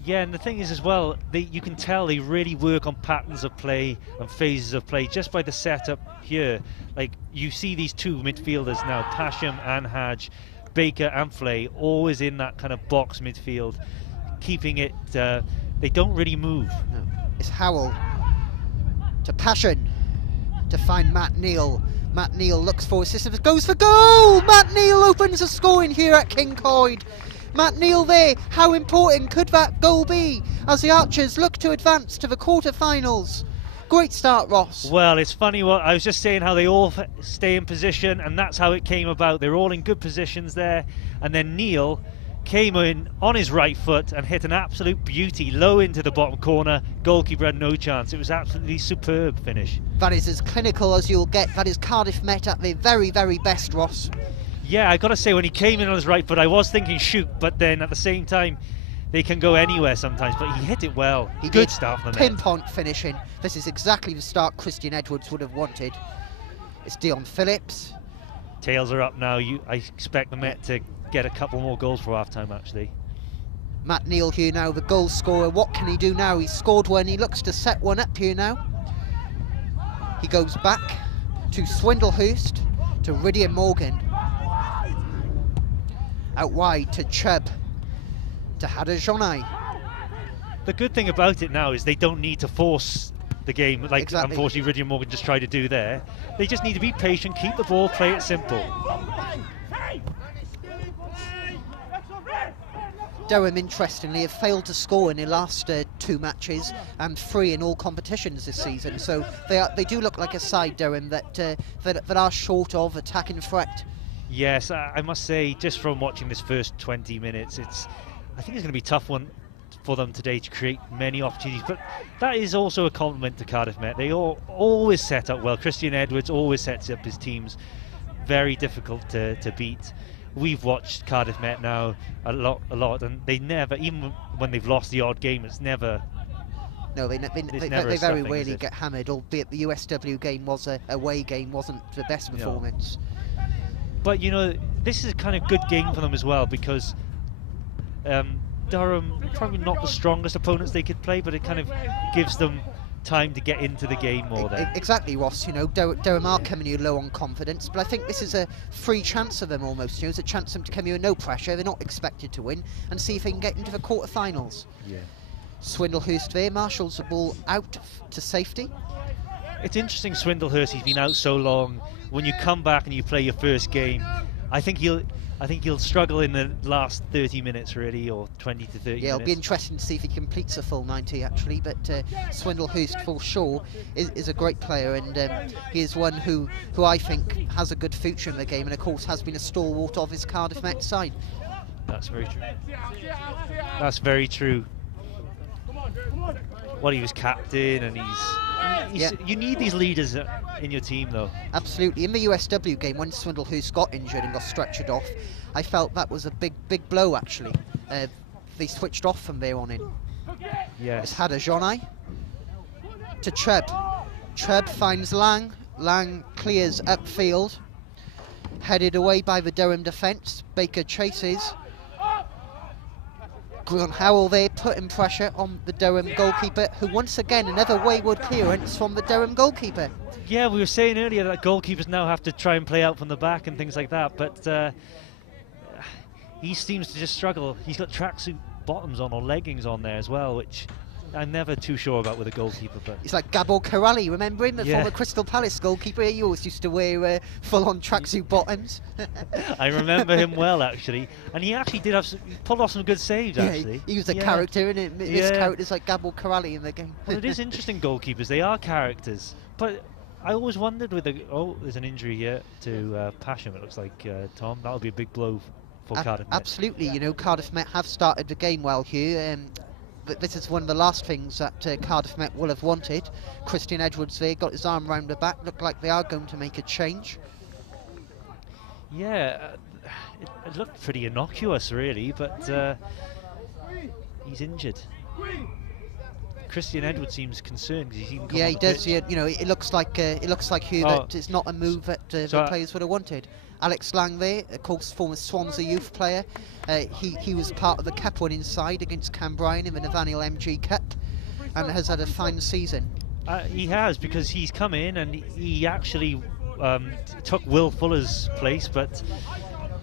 Yeah, and the thing is as well, you can tell they really work on patterns of play and phases of play just by the setup here. Like, you see these two midfielders now, Pasham and Hadge, Baker and Flay, always in that kind of box midfield, keeping it, they don't really move. No. It's Howell to Passion to find Matt Neal. Matt Neal looks for assistance, goes for goal! Matt Neal opens the scoring here at King Coyd. Matt Neal there, how important could that goal be as the Archers look to advance to the quarter-finals? Great start, Ross. Well, it's funny, what I was just saying, how they all stay in position, and that's how it came about. They're all in good positions there, and then Neal came in on his right foot and hit an absolute beauty low into the bottom corner. Goalkeeper had no chance. It was absolutely superb finish. That is as clinical as you'll get. That is Cardiff Met at their very, very best, Ross. Yeah, I got to say, when he came in on his right foot, I was thinking shoot, but then at the same time, they can go anywhere sometimes, but he hit it well. Good start from the Met. Pinpoint finishing. This is exactly the start Christian Edwards would have wanted. It's Dion Phillips. Tails are up now. I expect the Met to get a couple more goals for half-time, actually. Matt Neal here now, the goal scorer. What can he do now? He's scored one. He looks to set one up here now. He goes back to Swindlehurst, to Rydian Morgan. Out wide to Chubb, to Hadajonai. The good thing about it now is they don't need to force the game, like exactly. Unfortunately Rydian Morgan just tried to do there. They just need to be patient, keep the ball, play it simple. Durham, interestingly, have failed to score in their last two matches and 3 in all competitions this season. So they do look like a side, Durham, that are short of attacking threat. Yes, I must say, just from watching this first 20 minutes, I think it's going to be a tough one for them today to create many opportunities. But that is also a compliment to Cardiff Met. They always set up well. Christian Edwards always sets up his teams very difficult to beat. We've watched Cardiff Met now a lot, and they never, even when they've lost the odd game, it's never. No, they very rarely get hammered. Albeit the USW game was a away game, wasn't the best performance. No. But you know, this is a kind of good game for them as well, because Durham probably not the strongest opponents they could play, but it kind of gives them time to get into the game more then. Exactly, Ross. You know, Durham are coming here low on confidence, but I think this is a free chance for them almost. You know, it's a chance for them to come here with no pressure. They're not expected to win, and see if they can get into the quarter-finals. Yeah. Swindlehurst there marshals the ball out to safety. It's interesting, Swindlehurst, he's been out so long. When you come back and you play your first game, I think he'll struggle in the last 30 minutes really, or 20 to 30 minutes. Yeah, it'll be interesting to see if he completes a full 90 actually, but Swindlehurst for sure is a great player, and he is one who I think has a good future in the game, and of course has been a stalwart of his Cardiff Met side. That's very true. That's very true. Well, he was captain, and you need these leaders in your team, though. Absolutely. In the USW game, when Swindlehurst got injured and got stretchered off, I felt that was a big blow, actually. They switched off from there on in. Yes. It's Hadajonai to Chubb. Chubb finds Lang. Lang clears upfield. Headed away by the Durham defence. Baker chases. Grant Howell there putting pressure on the Durham goalkeeper, who once again another wayward clearance from the Durham goalkeeper. Yeah, we were saying earlier that goalkeepers now have to try and play out from the back and things like that, but he seems to just struggle. He's got tracksuit bottoms on or leggings on there as well, which I'm never too sure about with a goalkeeper, but it's like Gabor Kiraly, remember him, the yeah. former Crystal Palace goalkeeper? He always used to wear full-on tracksuit bottoms. I remember him well, actually, and he actually did have he pulled off some good saves. Actually, he was a character, and this character's like Gabor Kiraly in the game. Well, it is interesting, goalkeepers. They are characters, but I always wondered with there's an injury here to Pasham. It looks like Tom. That'll be a big blow for Cardiff Met. Absolutely, you know, Cardiff Met have started the game well here. But this is one of the last things that Cardiff Met will have wanted. Christian Edwards there got his arm round the back. Look like they are going to make a change. Yeah, it looked pretty innocuous, really, but he's injured. Christian Edwards seems concerned because he's even come yeah, on he the does. pitch. You know, it looks like Hugh that it's not a move that the players would have wanted. Alex Lang there, of course, former Swansea youth player. He was part of the cup winning side against Cambrian in the Nathaniel MG Cup, and has had a fine season. He has, because he's come in and he actually took Will Fuller's place, but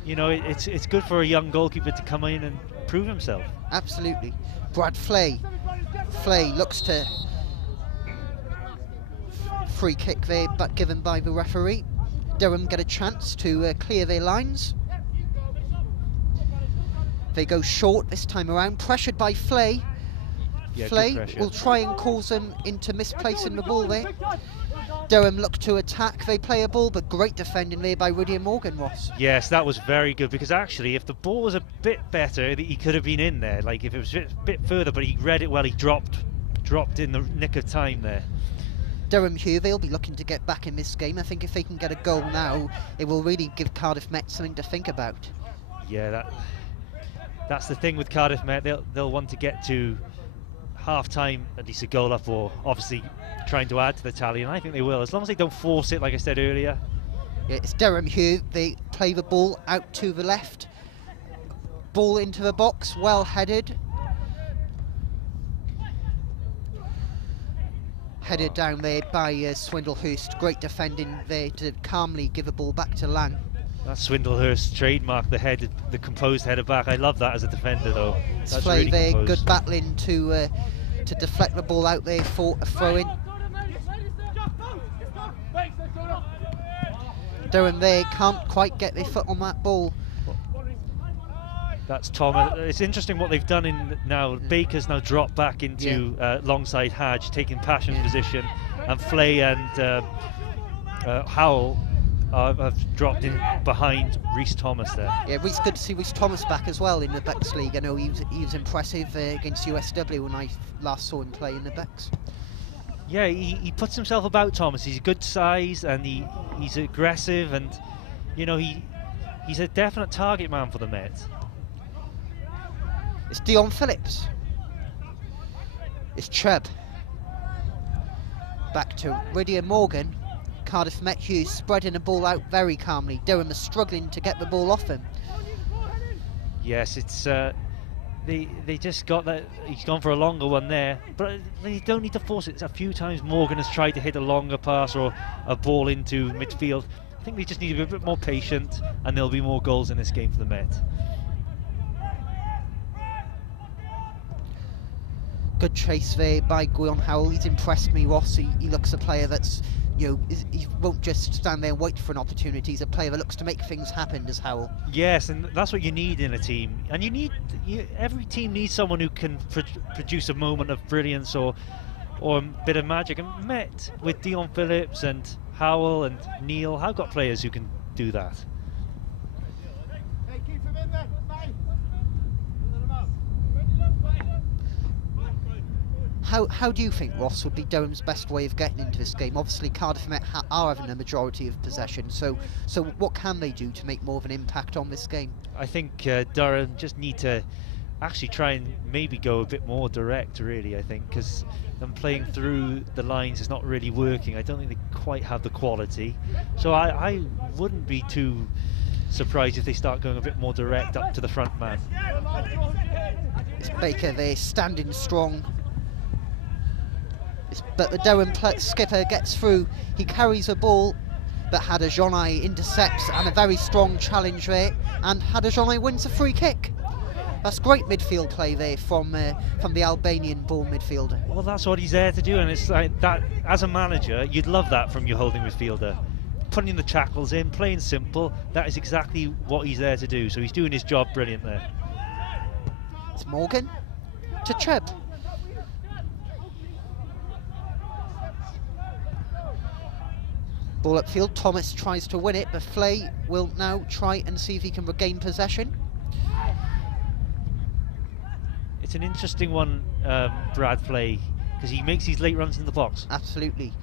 you know, it's good for a young goalkeeper to come in and prove himself. Absolutely. Brad Flay looks to free kick there, but given by the referee. Durham get a chance to clear their lines. They go short this time around, pressured by Flay. Yeah, Flay will try and cause them into misplacing the ball there. Durham look to attack, they play a ball, but great defending there by Rudy Morgan, Ross. Yes, that was very good, because actually if the ball was a bit better, he could have been in there, like if it was a bit further, but he read it well, he dropped in the nick of time there. Durham Hugh, they'll be looking to get back in this game. I think if they can get a goal now, it will really give Cardiff Met something to think about. Yeah, that's the thing with Cardiff Met. They'll want to get to half-time, at least a goal up, or obviously trying to add to the tally, and I think they will, as long as they don't force it, like I said earlier. Yeah, it's Durham Hugh. They play the ball out to the left. Ball into the box, well headed. Headed down there by Swindlehurst. Great defending there to calmly give the ball back to Lang. That's Swindlehurst's trademark, the composed header back. I love that as a defender, though. That's Play really there, composed. good battling to deflect the ball out there for a throw-in. Durham there can't quite get their foot on that ball. That's Tom. It's interesting what they've done in now. Baker's now dropped back into alongside Hadge, taking Passion's position, and Flay and Howell have dropped in behind Rhys Thomas there. Yeah, it's good to see Rhys Thomas back as well in the Becks League. I know he was impressive against USW when I last saw him play in the Becks. Yeah, he puts himself about Thomas. He's a good size and he's aggressive, and you know he's a definite target man for the Met. It's Dion Phillips. It's Chubb. Back to Rudy Morgan. Cardiff Met Hughes spreading the ball out very calmly. Durham is struggling to get the ball off him. Yes, it's they just got that. He's gone for a longer one there, but they don't need to force it. A few times Morgan has tried to hit a longer pass or a ball into midfield. I think they just need to be a bit more patient, and there'll be more goals in this game for the Met. Good chase there by Gwion Howell. He's impressed me, Ross. He looks a player that's, you know, he won't just stand there and wait for an opportunity. He's a player that looks to make things happen, does Howell. Yes, and that's what you need in a team. And every team needs someone who can produce a moment of brilliance or a bit of magic. And Met with Dion Phillips and Howell and Neil have got players who can do that. How do you think, Ross, would be Durham's best way of getting into this game? Obviously, Cardiff Met are having a majority of possession, so what can they do to make more of an impact on this game? I think Durham just need to actually try and maybe go a bit more direct, really, I think, because them playing through the lines is not really working. I don't think they quite have the quality. So I wouldn't be too surprised if they start going a bit more direct up to the front man. It's Baker there, standing strong. But the Durham skipper gets through. He carries the ball, but Hadajonai intercepts, and a very strong challenge there. And Hadajonai wins a free kick. That's great midfield play there from the Albanian ball midfielder. Well, that's what he's there to do, and it's like that. As a manager, you'd love that from your holding midfielder. Putting the tackles in, playing simple, that is exactly what he's there to do. So he's doing his job brilliant there. It's Morgan to Chubb. Ball upfield, Thomas tries to win it, but Flay will now try and see if he can regain possession. It's an interesting one, Brad Flay, because he makes these late runs in the box. Absolutely.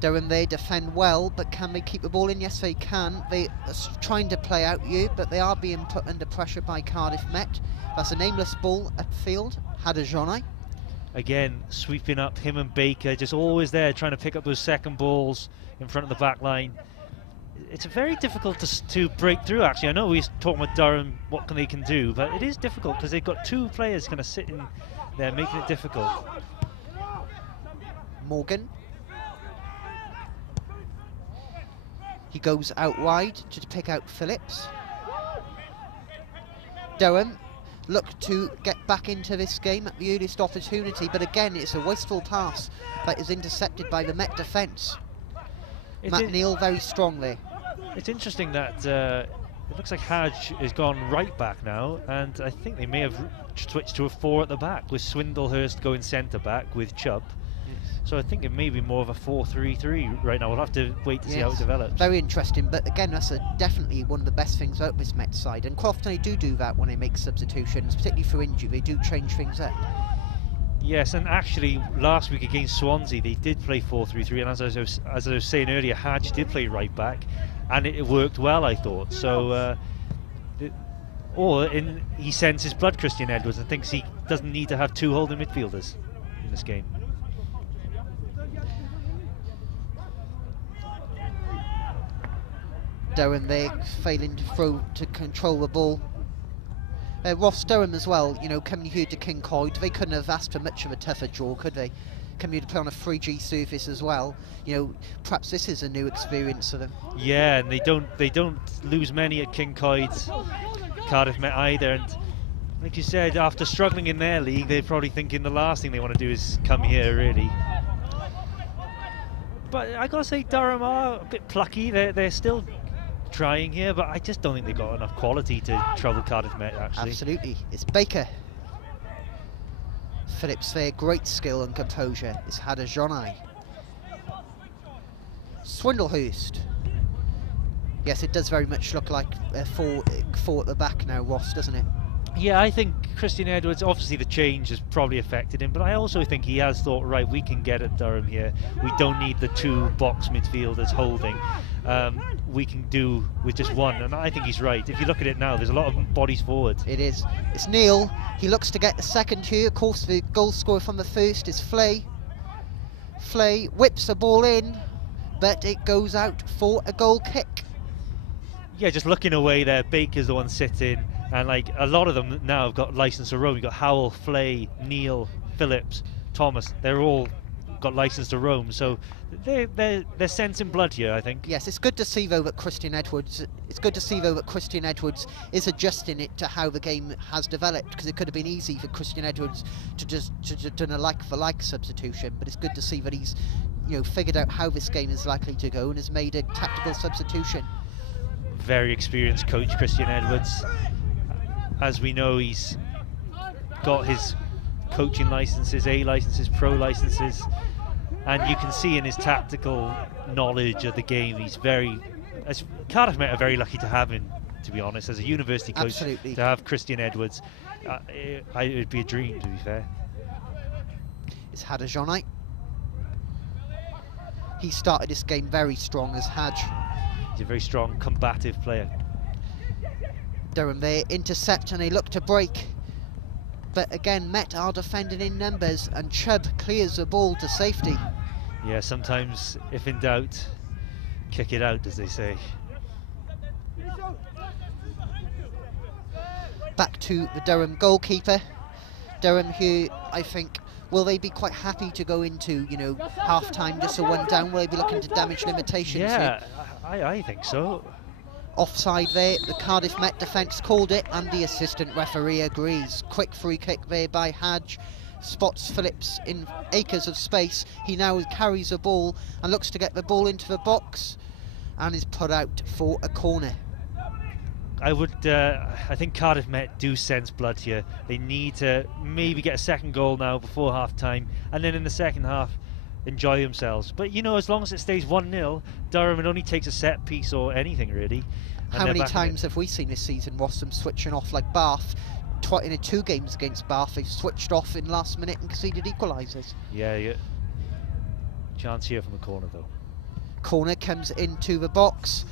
Durham, they defend well, but can they keep the ball in? Yes, they can. They are trying to play out you, but they are being put under pressure by Cardiff Met. That's a nameless ball upfield. Hadajani. Again, sweeping up, him and Baker, just always there trying to pick up those second balls in front of the back line. It's very difficult to break through, actually. I know we're talking about Durham, what they can do, but it is difficult because they've got two players kind of sitting there making it difficult. Morgan. He goes out wide to pick out Phillips. Durham look to get back into this game at the earliest opportunity, but again it's a wasteful pass that is intercepted by the Met defence. Matt Neal very strongly. It's interesting that it looks like Hadj has gone right back now, and I think they may have switched to a 4 at the back, with Swindlehurst going centre back with Chubb. So I think it may be more of a 4-3-3 right now. We'll have to wait to see how it develops. Very interesting, but again, that's definitely one of the best things about this Met side. And Crofton, they do that when they make substitutions, particularly for injury. They do change things up. Yes, and actually last week against Swansea, they did play 4-3-3, and as I was saying earlier, Hadj did play right back, and it worked well, I thought. So, he sends his blood, Christian Edwards, and thinks he doesn't need to have two holding midfielders in this game. Durham, they failing to control the ball. Ross Durham as well, you know, coming here to King Coyd, they couldn't have asked for much of a tougher draw, could they? Coming here to play on a 3G surface as well. You know, perhaps this is a new experience for them. Yeah, and they don't lose many at King Coyd, Cardiff Met either. And like you said, after struggling in their league, they're probably thinking the last thing they want to do is come here, really. But I gotta say, Durham are a bit plucky. They're still trying here, but I just don't think they've got enough quality to trouble Cardiff Met, actually. Absolutely. It's Baker. Phillips there, great skill and composure. It's Hadajani. Swindlehurst. Yes, it does very much look like a 4 at the back now, Ross, doesn't it? Yeah, I think Christian Edwards, obviously the change has probably affected him, but I also think he has thought, right, we can get at Durham here. We don't need the two box midfielders holding. We can do with just one, and I think he's right. If you look at it now, there's a lot of bodies forward. It is. It's Neal. He looks to get the second here. Of course, the goal scorer from the first is Flay. Flay whips the ball in, but it goes out for a goal kick. Yeah, just looking away there, Baker's the one sitting, and like a lot of them now have got license to roam. You've got Howell, Flay, Neal, Phillips, Thomas. They're all got license to roam, so they're sensing blood here, I think. Yes, it's good to see though that Christian Edwards. It's good to see though that Christian Edwards is adjusting it to how the game has developed, because it could have been easy for Christian Edwards to just do a like for like substitution, but it's good to see that he's, you know, figured out how this game is likely to go and has made a tactical substitution. Very experienced coach, Christian Edwards. As we know, he's got his coaching licenses, A licenses, pro licenses, and you can see in his tactical knowledge of the game, he's very, as Cardiff Met are very lucky to have him, to be honest, as a university coach. Absolutely. To have Christian Edwards. It would be a dream, to be fair. It's Hadajani. He started this game very strong as Hadj. He's a very strong, combative player. Durham, they intercept and they look to break. But again, Met are defending in numbers, and Chubb clears the ball to safety. Yeah, sometimes, if in doubt, kick it out, as they say. Back to the Durham goalkeeper. Durham, who I think, will they be quite happy to go into, you know, half-time just a one down? Will they be looking to damage limitations? Yeah, I think so. Offside there, the Cardiff Met defence called it and the assistant referee agrees. Quick free kick there by Hadge, spots Phillips in acres of space. He now carries the ball and looks to get the ball into the box and is put out for a corner. I think Cardiff Met do sense blood here. They need to maybe get a second goal now before half time, and then in the second half enjoy themselves. But you know, as long as it stays 1-0, Durham, it only takes a set piece or anything really. How many times have we seen this season Ross them switching off like Bath? In the 2 games against Bath, they've switched off in last minute and conceded equalisers. Yeah. Chance here from the corner though. Corner comes into the box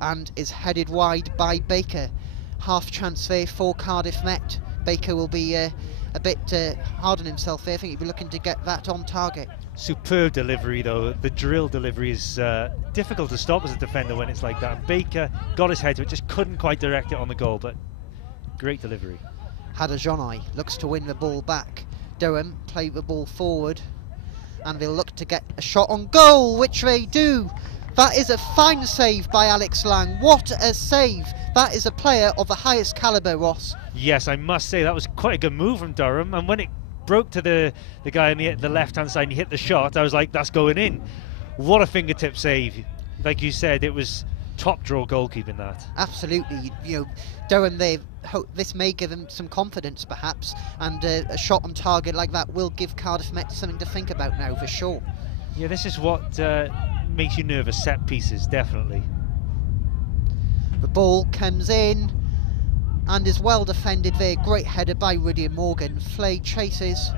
and is headed wide by Baker. Half chance there for Cardiff Met. Baker will be a bit hard on himself there. I think he'll be looking to get that on target. Superb delivery though. The drill delivery is difficult to stop as a defender when it's like that. Baker got his head to it, just couldn't quite direct it on the goal, but great delivery. Hadajonai looks to win the ball back. Durham play the ball forward and they'll look to get a shot on goal, which they do. That is a fine save by Alex Lang. What a save. That is a player of the highest calibre, Ross. Yes, I must say that was quite a good move from Durham, and when it broke to the guy on the left-hand side and he hit the shot, I was like, that's going in. What a fingertip save. Like you said, it was top draw goalkeeping that. Absolutely. You know, Durham, this may give them some confidence perhaps, and a shot on target like that will give Cardiff Met something to think about now for sure. Yeah, this is what makes you nervous, set pieces, definitely. The ball comes in and is well defended there. Great header by Rudy Morgan. Flay chases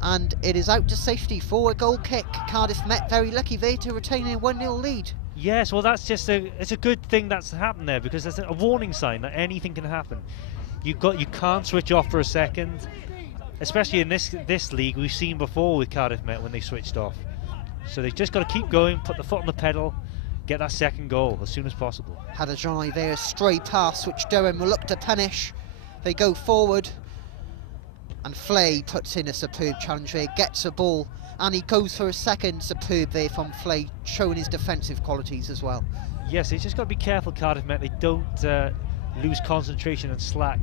and it is out to safety for a goal kick. Cardiff Met very lucky there to retain a 1-0 lead. Yes, well that's just it's a good thing that's happened there, because there's a warning sign that anything can happen. You can't switch off for a second, especially in this league. We've seen before with Cardiff Met when they switched off. So they've just got to keep going, put the foot on the pedal, get that second goal as soon as possible. Hadajonai there, a stray pass which Durham will look to punish. They go forward and Flay puts in a superb challenge there, gets a ball and he goes for a second. Superb there from Flay, showing his defensive qualities as well. Yes, he's just got to be careful, Cardiff Met. They don't lose concentration and slack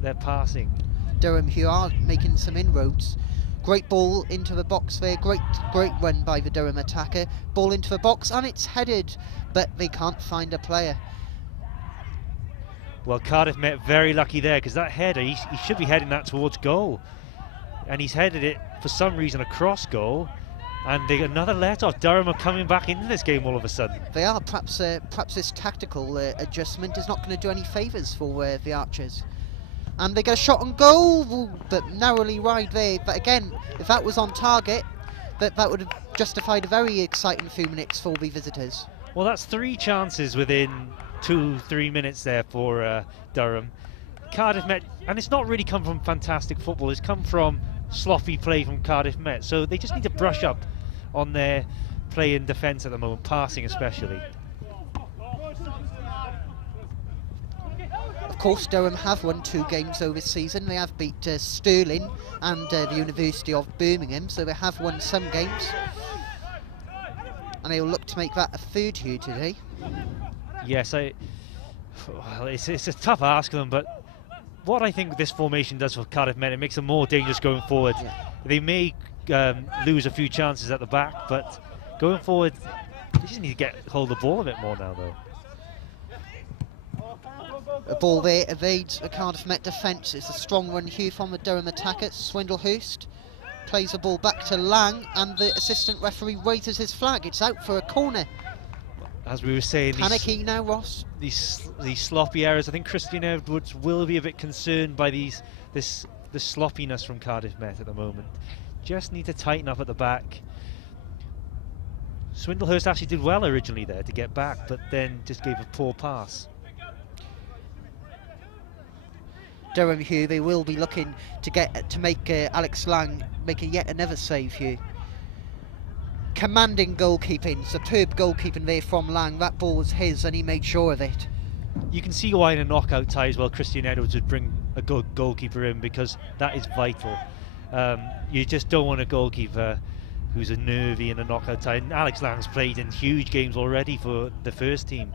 their passing. Durham who are making some inroads. Great ball into the box there, great run by the Durham attacker. Ball into the box and it's headed, but they can't find a player. Well, Cardiff Met very lucky there, because that header, he should be heading that towards goal. And he's headed it, for some reason, across goal. And they got another let-off. Durham are coming back into this game all of a sudden. They are. Perhaps this tactical adjustment is not going to do any favours for the Archers. And they get a shot on goal, but narrowly wide there. But again, if that was on target, that would have justified a very exciting few minutes for the visitors. Well, that's 3 chances within 2-3 minutes there for Durham. Cardiff Met, and it's not really come from fantastic football, it's come from sloppy play from Cardiff Met. So they just need to brush up on their play in defence at the moment, passing especially. Of course, Durham have won 2 games though this season. They have beat Stirling and the University of Birmingham, so they have won some games. And they will look to make that a 3rd here today. Yes, well, it's a tough ask of them, but what I think this formation does for Cardiff Met, it makes them more dangerous going forward. Yeah. They may lose a few chances at the back, but going forward, they just need to get hold of the ball a bit more now, though. A ball there evades a Cardiff Met defence. It's a strong run here from the Durham attacker. Swindlehurst plays the ball back to Lang, and the assistant referee raises his flag. It's out for a corner. As we were saying, panicky now, Ross. These sloppy errors. I think Christian Edwards will be a bit concerned by the sloppiness from Cardiff Met at the moment. Just need to tighten up at the back. Swindlehurst actually did well originally there to get back, but then just gave a poor pass. Durham here, they will be looking to make Alex Lang making yet another save here. Commanding goalkeeping, superb goalkeeping there from Lang. That ball was his and he made sure of it. You can see why in a knockout tie as well Christian Edwards would bring a good goalkeeper in, because that is vital. You just don't want a goalkeeper who's a nervy in a knockout tie. And Alex Lang's played in huge games already for the first team.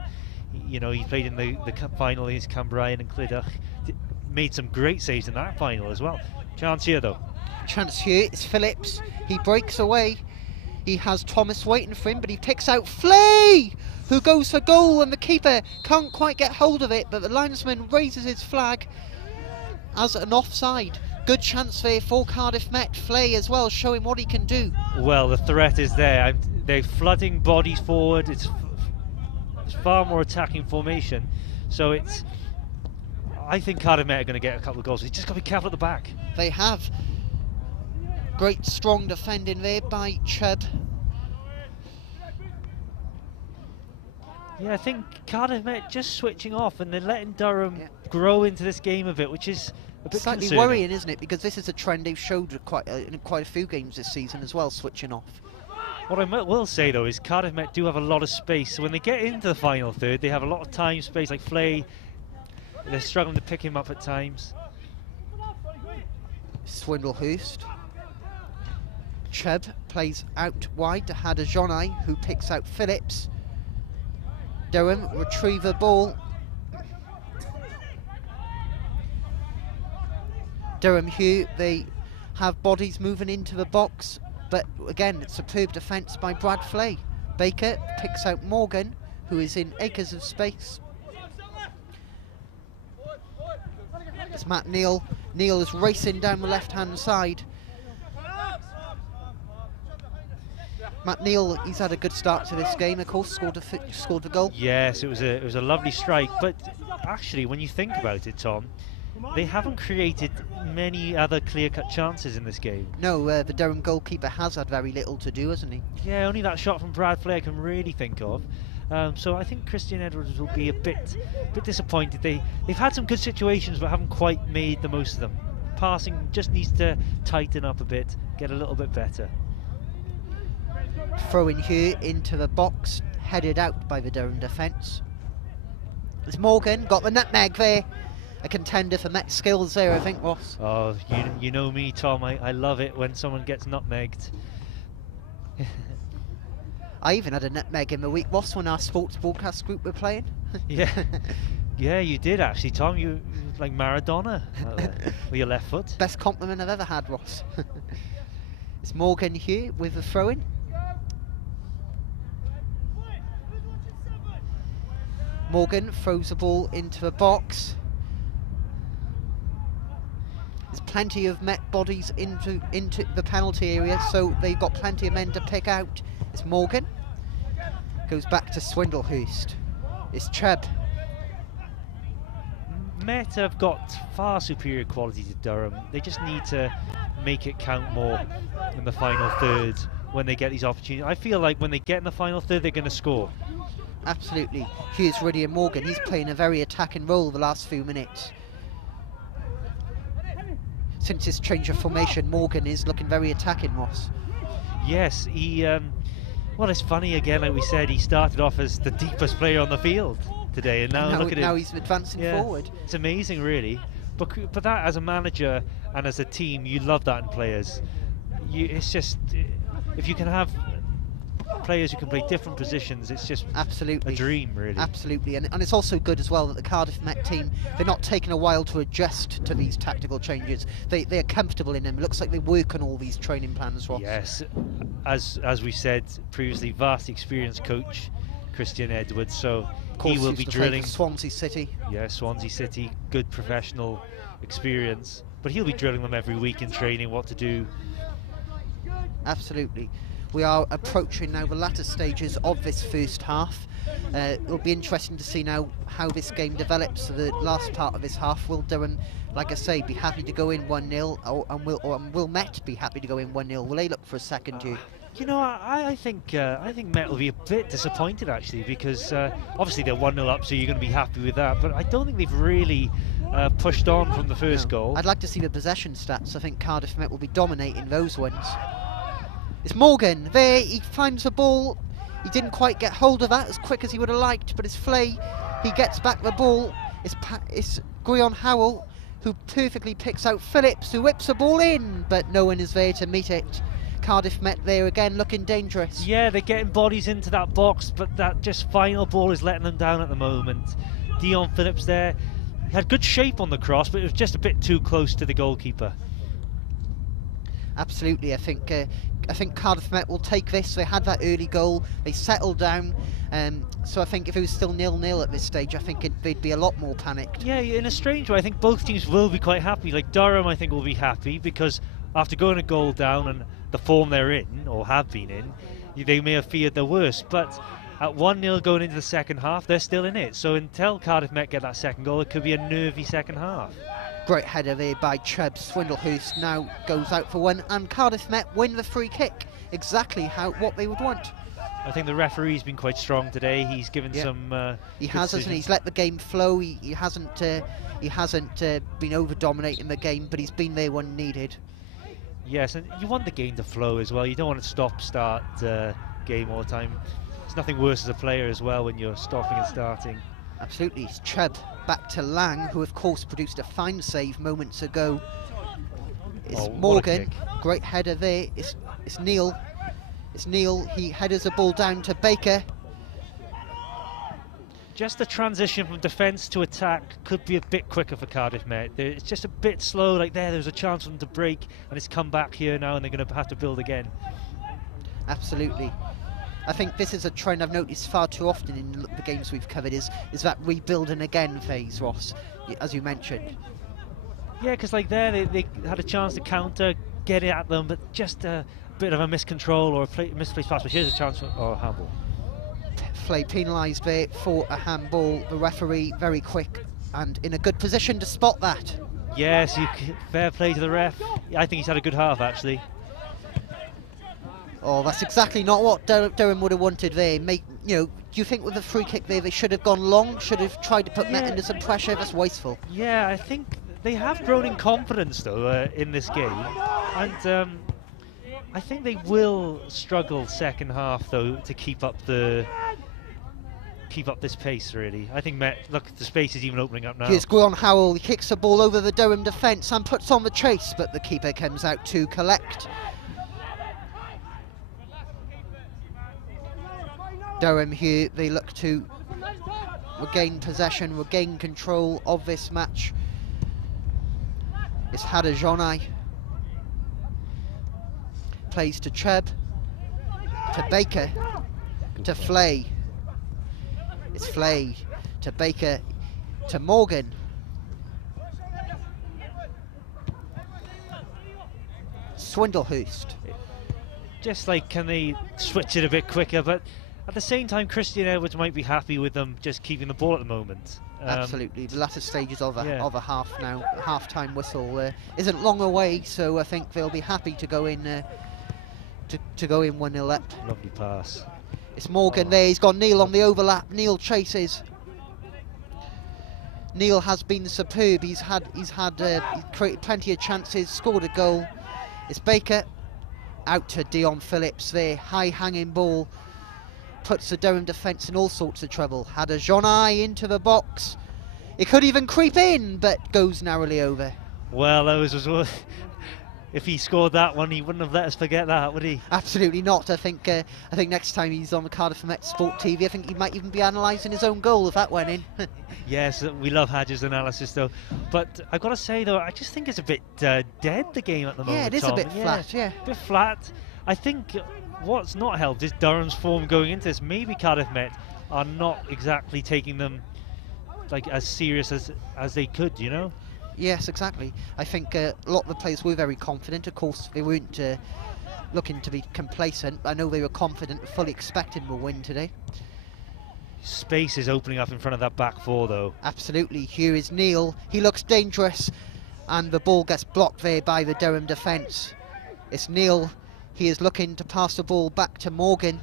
You know, he played in the final against Cambrian and Clydach. Made some great saves in that final as well. Chance here though. Chance here, it's Phillips. He breaks away. He has Thomas waiting for him, but he picks out Flea, who goes for goal, and the keeper can't quite get hold of it, but the linesman raises his flag as an offside. Good chance there for Cardiff Met. Flea as well, showing what he can do. Well, the threat is there. They're flooding bodies forward. It's far more attacking formation. So I think Cardiff Met are going to get a couple of goals. They just got to be careful at the back. They have. Great strong defending there by Chubb. Yeah, I think Cardiff Met just switching off, and they're letting Durham grow into this game a bit, which is a bit slightly concerning. worrying, isn't it? Because this is a trend they've showed in quite a few games this season as well, switching off. What I will say though is Cardiff Met do have a lot of space. So when they get into the final third, they have a lot of time, space. Like Flea, they're struggling to pick him up at times. Swindlehurst. Chubb plays out wide to Hadajonai, who picks out Phillips. Durham retrieve the ball. Durham here, they have bodies moving into the box, but again, superb defence by Brad Flea. Baker picks out Morgan, who is in acres of space. It's Matt Neal. Neal is racing down the left-hand side. Matt Neal, he's had a good start to this game, of course, scored a goal. Yes, it was a lovely strike, but actually, when you think about it, Tom, they haven't created many other clear-cut chances in this game. No, the Durham goalkeeper has had very little to do, hasn't he? Yeah, only that shot from Brad Flea I can really think of. So I think Christian Edwards will be a bit disappointed. They've had some good situations, but haven't quite made the most of them. Passing just needs to tighten up a bit, get a little bit better. Throwing here into the box, headed out by the Durham defence. There's Morgan, got the nutmeg there. A contender for Met skills there, I think, Ross. Oh, you know me, Tom. I love it when someone gets nutmegged. I even had a nutmeg in the week, Ross, when our sports broadcast group were playing. Yeah, you did actually, Tom. You like Maradona with your left foot. Best compliment I've ever had, Ross. It's Morgan here with the throw-in. Morgan throws the ball into the box. There's plenty of Met bodies into the penalty area, so they've got plenty of men to pick out. It's Morgan. Goes back to Swindlehurst. It's Chubb. Met have got far superior quality to Durham. They just need to make it count more in the final third when they get these opportunities. I feel like when they get in the final third, they're going to score. Absolutely. Here's Riddian Morgan. He's playing a very attacking role the last few minutes. Since his change of formation, Morgan is looking very attacking, Ross. Yes, he... well, it's funny again, like we said, he started off as the deepest player on the field today, and now look at him. Now he's advancing forward. It's amazing, really. But that, as a manager and as a team, you love that in players. It's just... If you can have players who can play different positions, it's just absolutely a dream, really. Absolutely, and it's also good as well that the Cardiff Met team, they're not taking a while to adjust to these tactical changes. They're comfortable in them. It looks like they work on all these training plans, Ross. Yes, as we said previously, vast experienced coach Christian Edwards, so he will be drilling Swansea City. Yeah, Swansea City, good professional experience, but he'll be drilling them every week in training what to do. Absolutely. We are approaching now the latter stages of this first half. It'll be interesting to see now how this game develops. The last part of this half, will Durham, like I say, be happy to go in 1-0, and will Met be happy to go in 1-0? Will they look for a second here? You know, I think Met will be a bit disappointed actually, because obviously they're 1-0 up, so you're going to be happy with that. But I don't think they've really pushed on from the first goal. I'd like to see the possession stats. I think Cardiff Met will be dominating those ones. It's Morgan there. He finds the ball. He didn't quite get hold of that as quick as he would have liked, but it's Flea. He gets back the ball. It's Guion Howell who perfectly picks out Phillips, who whips the ball in, but no one is there to meet it. Cardiff Met there again, looking dangerous. Yeah, they're getting bodies into that box, but that just final ball is letting them down at the moment. Dion Phillips there, he had good shape on the cross, but it was just a bit too close to the goalkeeper. Absolutely, I think Cardiff Met will take this. They had that early goal, they settled down, so I think if it was still 0-0 at this stage, I think they'd be a lot more panicked. Yeah, in a strange way, I think both teams will be quite happy. Like Durham, I think, will be happy because after going a goal down and the form they're in, or have been in, they may have feared the worst, but at 1-0 going into the second half, they're still in it. So until Cardiff Met get that second goal, it could be a nervy second half. Great header there by Chubb. Swindlehurst now goes out for one, and Cardiff Met win the free kick. Exactly what they would want. I think the referee's been quite strong today. He's given some. He has, hasn't he? He's let the game flow. He hasn't been over dominating the game, but he's been there when needed. Yes, and you want the game to flow as well. You don't want to stop-start game all the time. It's nothing worse as a player as well when you're stopping and starting. Absolutely. It's Chubb back to Lang, who of course produced a fine save moments ago. It's Morgan. Great header there. It's Neil. It's Neil. He headers the ball down to Baker. Just the transition from defence to attack could be a bit quicker for Cardiff Met. It's just a bit slow. Like there's a chance for them to break, and it's come back here now, and they're going to have to build again. Absolutely. I think this is a trend I've noticed far too often in the games we've covered, is that rebuilding again phase, Ross, as you mentioned. Yeah, because like there they had a chance to counter, get it at them, but just a bit of a miscontrol or a misplaced pass. But here's a chance for a handball. Play penalised there for a handball. The referee very quick and in a good position to spot that. Yes, fair play to the ref. I think he's had a good half actually. Oh, that's exactly not what Durham would have wanted there. Do you think with the free kick there they should have gone long, should have tried to put Met under some pressure? That's wasteful. Yeah, I think they have grown in confidence though in this game, and I think they will struggle second half though to keep up this pace really. I think Met, look, the space is even opening up now. Here's Gwion Howell. He kicks the ball over the Durham defence and puts on the chase, but the keeper comes out to collect. Durham here, they look to regain possession, regain control of this match. It's Hadajonai. Plays to Chubb, to Baker, to Flay. It's Flay, to Baker, to Morgan. Swindlehurst. Just like, can they switch it a bit quicker, but at the same time, Christian Edwards might be happy with them just keeping the ball at the moment. Absolutely, the latter stages of a half now. Half-time whistle isn't long away, so I think they'll be happy to go in to go in 1-0 up. Lovely pass. It's Morgan there. He's got Neil on the overlap. Neil chases. Neil has been superb. He's created plenty of chances, scored a goal. It's Baker out to Dion Phillips there. High hanging ball. Puts the Durham defence in all sorts of trouble. Hadajonai into the box. It could even creep in, but goes narrowly over. Well, that was if he scored that one, he wouldn't have let us forget that, would he? Absolutely not. I think next time he's on the Cardiff Met Sport TV, I think he might even be analysing his own goal if that went in. Yes, we love Hadge's analysis though. But I've got to say though, I just think it's a bit dead, the game at the moment. Yeah, it is Tom. a bit flat, yeah. A bit flat. I think what's not helped is Durham's form going into this. Maybe Cardiff Met are not exactly taking them like as serious as they could, you know? Yes, exactly. I think a lot of the players were very confident. Of course, they weren't looking to be complacent. I know they were confident, fully expecting a win today. Space is opening up in front of that back four, though. Absolutely. Here is Neil. He looks dangerous, and the ball gets blocked there by the Durham defence. It's Neil. He is looking to pass the ball back to Morgan.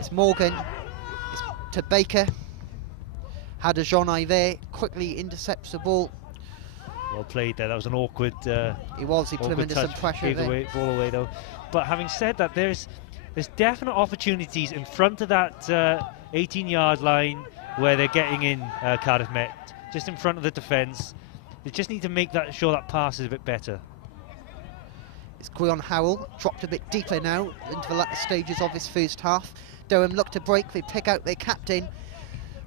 It's Morgan. It's to Baker. Hadajonai there, quickly intercepts the ball. Well played there. That was an awkward. He put him under some pressure. Gave the ball away though. But having said that, there's definite opportunities in front of that 18-yard line where they're getting in Cardiff Met, just in front of the defence. They just need to make sure that pass is a bit better. It's Grion Howell, dropped a bit deeper now into the latter stages of this first half. Durham look to break, they pick out their captain.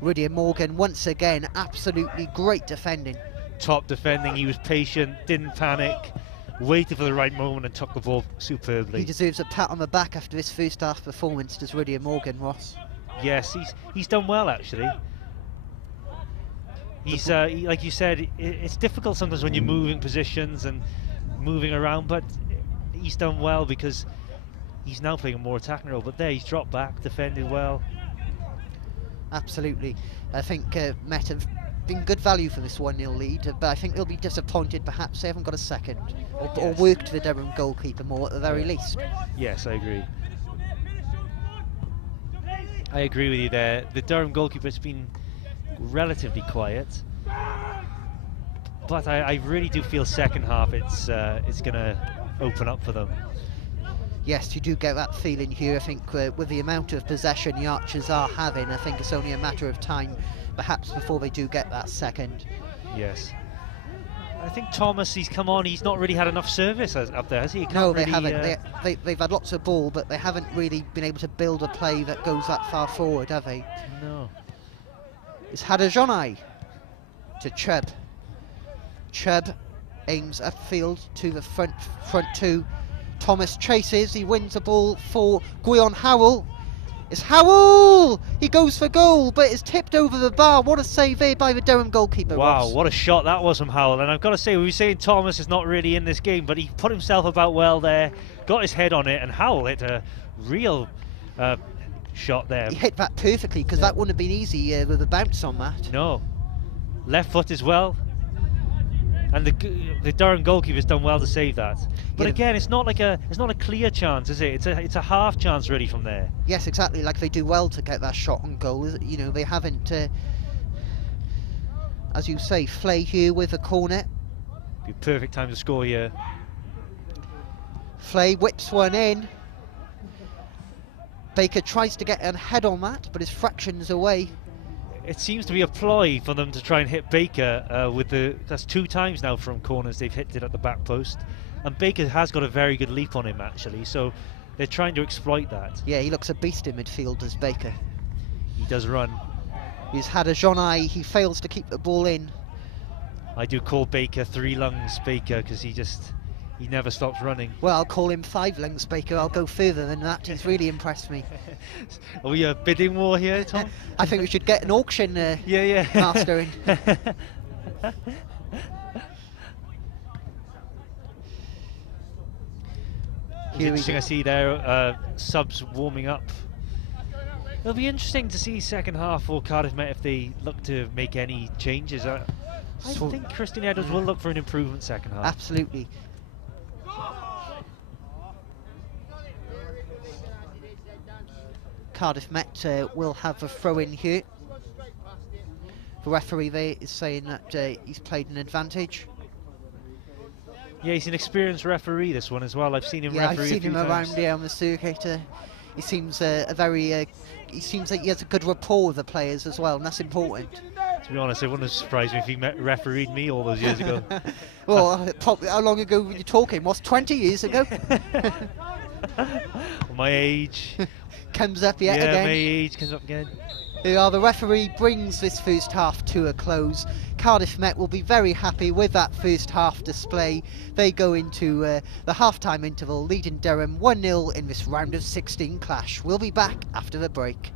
Rudyard Morgan, once again, absolutely great defending. Top defending, he was patient, didn't panic, waited for the right moment and took the ball superbly. He deserves a pat on the back after this first half performance, does Rudyard Morgan, Ross? Yes, he's done well actually. He's like you said, it's difficult sometimes when you're moving positions and moving around, but he's done well because he's now playing a more attacking role. But there, he's dropped back, defended well. Absolutely. I think Met have been good value for this 1-0 lead, but I think they'll be disappointed perhaps they haven't got a second, or worked the Durham goalkeeper more at the very least. Yes, I agree. I agree with you there. The Durham goalkeeper's been relatively quiet, but I really do feel second half it's going to open up for them. Yes, you do get that feeling here. I think with the amount of possession the Archers are having, I think it's only a matter of time, perhaps, before they do get that second. Yes. I think Thomas, he's come on, he's not really had enough service up there, has he? No, they haven't. They've had lots of ball, but they haven't really been able to build a play that goes that far forward, have they? No. It's Hadajonai to Chubb. Chubb aims upfield to the front two. Thomas chases, he wins the ball for Grion Howell. It's Howell! He goes for goal, but it's tipped over the bar. What a save there by the Durham goalkeeper, Wow, Ross. what a shot that was from Howell. And I've got to say, we were saying Thomas is not really in this game, but he put himself about well there, got his head on it, and Howell hit a real shot there. He hit that perfectly, because that wouldn't have been easy with a bounce on that. No. Left foot as well. And the Durham goalkeeper's done well to save that. But again, it's not a clear chance, is it? It's a half chance really from there. Yes, exactly. Like they do well to get that shot on goal. You know, they haven't, as you say, Flay here with a corner. Be a perfect time to score here. Flay whips one in. Baker tries to get a head on that, but is fractions away. It seems to be a ploy for them to try and hit Baker that's 2 times now from corners they've hit it at the back post, and Baker has got a very good leap on him actually, so they're trying to exploit that. Yeah, he looks a beast in midfield as Baker. He does run. He's had a Jonai, he fails to keep the ball in. I do call Baker 3 lungs Baker because he never stops running. Well, I'll call him 5 lungs Baker. I'll go further than that. He's really impressed me. Are we a bidding war here, Tom? I think we should get an auction master in. It's interesting I see there subs warming up. It'll be interesting to see second half for Cardiff Met if they look to make any changes. I think Christian Edwards will look for an improvement second half. Absolutely. Cardiff Met will have a throw in here. The referee there is saying that he's played an advantage. Yeah, he's an experienced referee, this one as well. I've seen him referee I've seen him around on the circuit. He seems he seems like he has a good rapport with the players as well, and that's important. To be honest, it wouldn't have surprised me if he refereed me all those years ago. Well, how long ago were you talking? What's 20 years ago? My age. Comes up yet again. Yeah, my age comes up again. The referee brings this first half to a close. Cardiff Met will be very happy with that first half display. They go into the half-time interval, leading Durham 1-0 in this round of 16 clash. We'll be back after the break.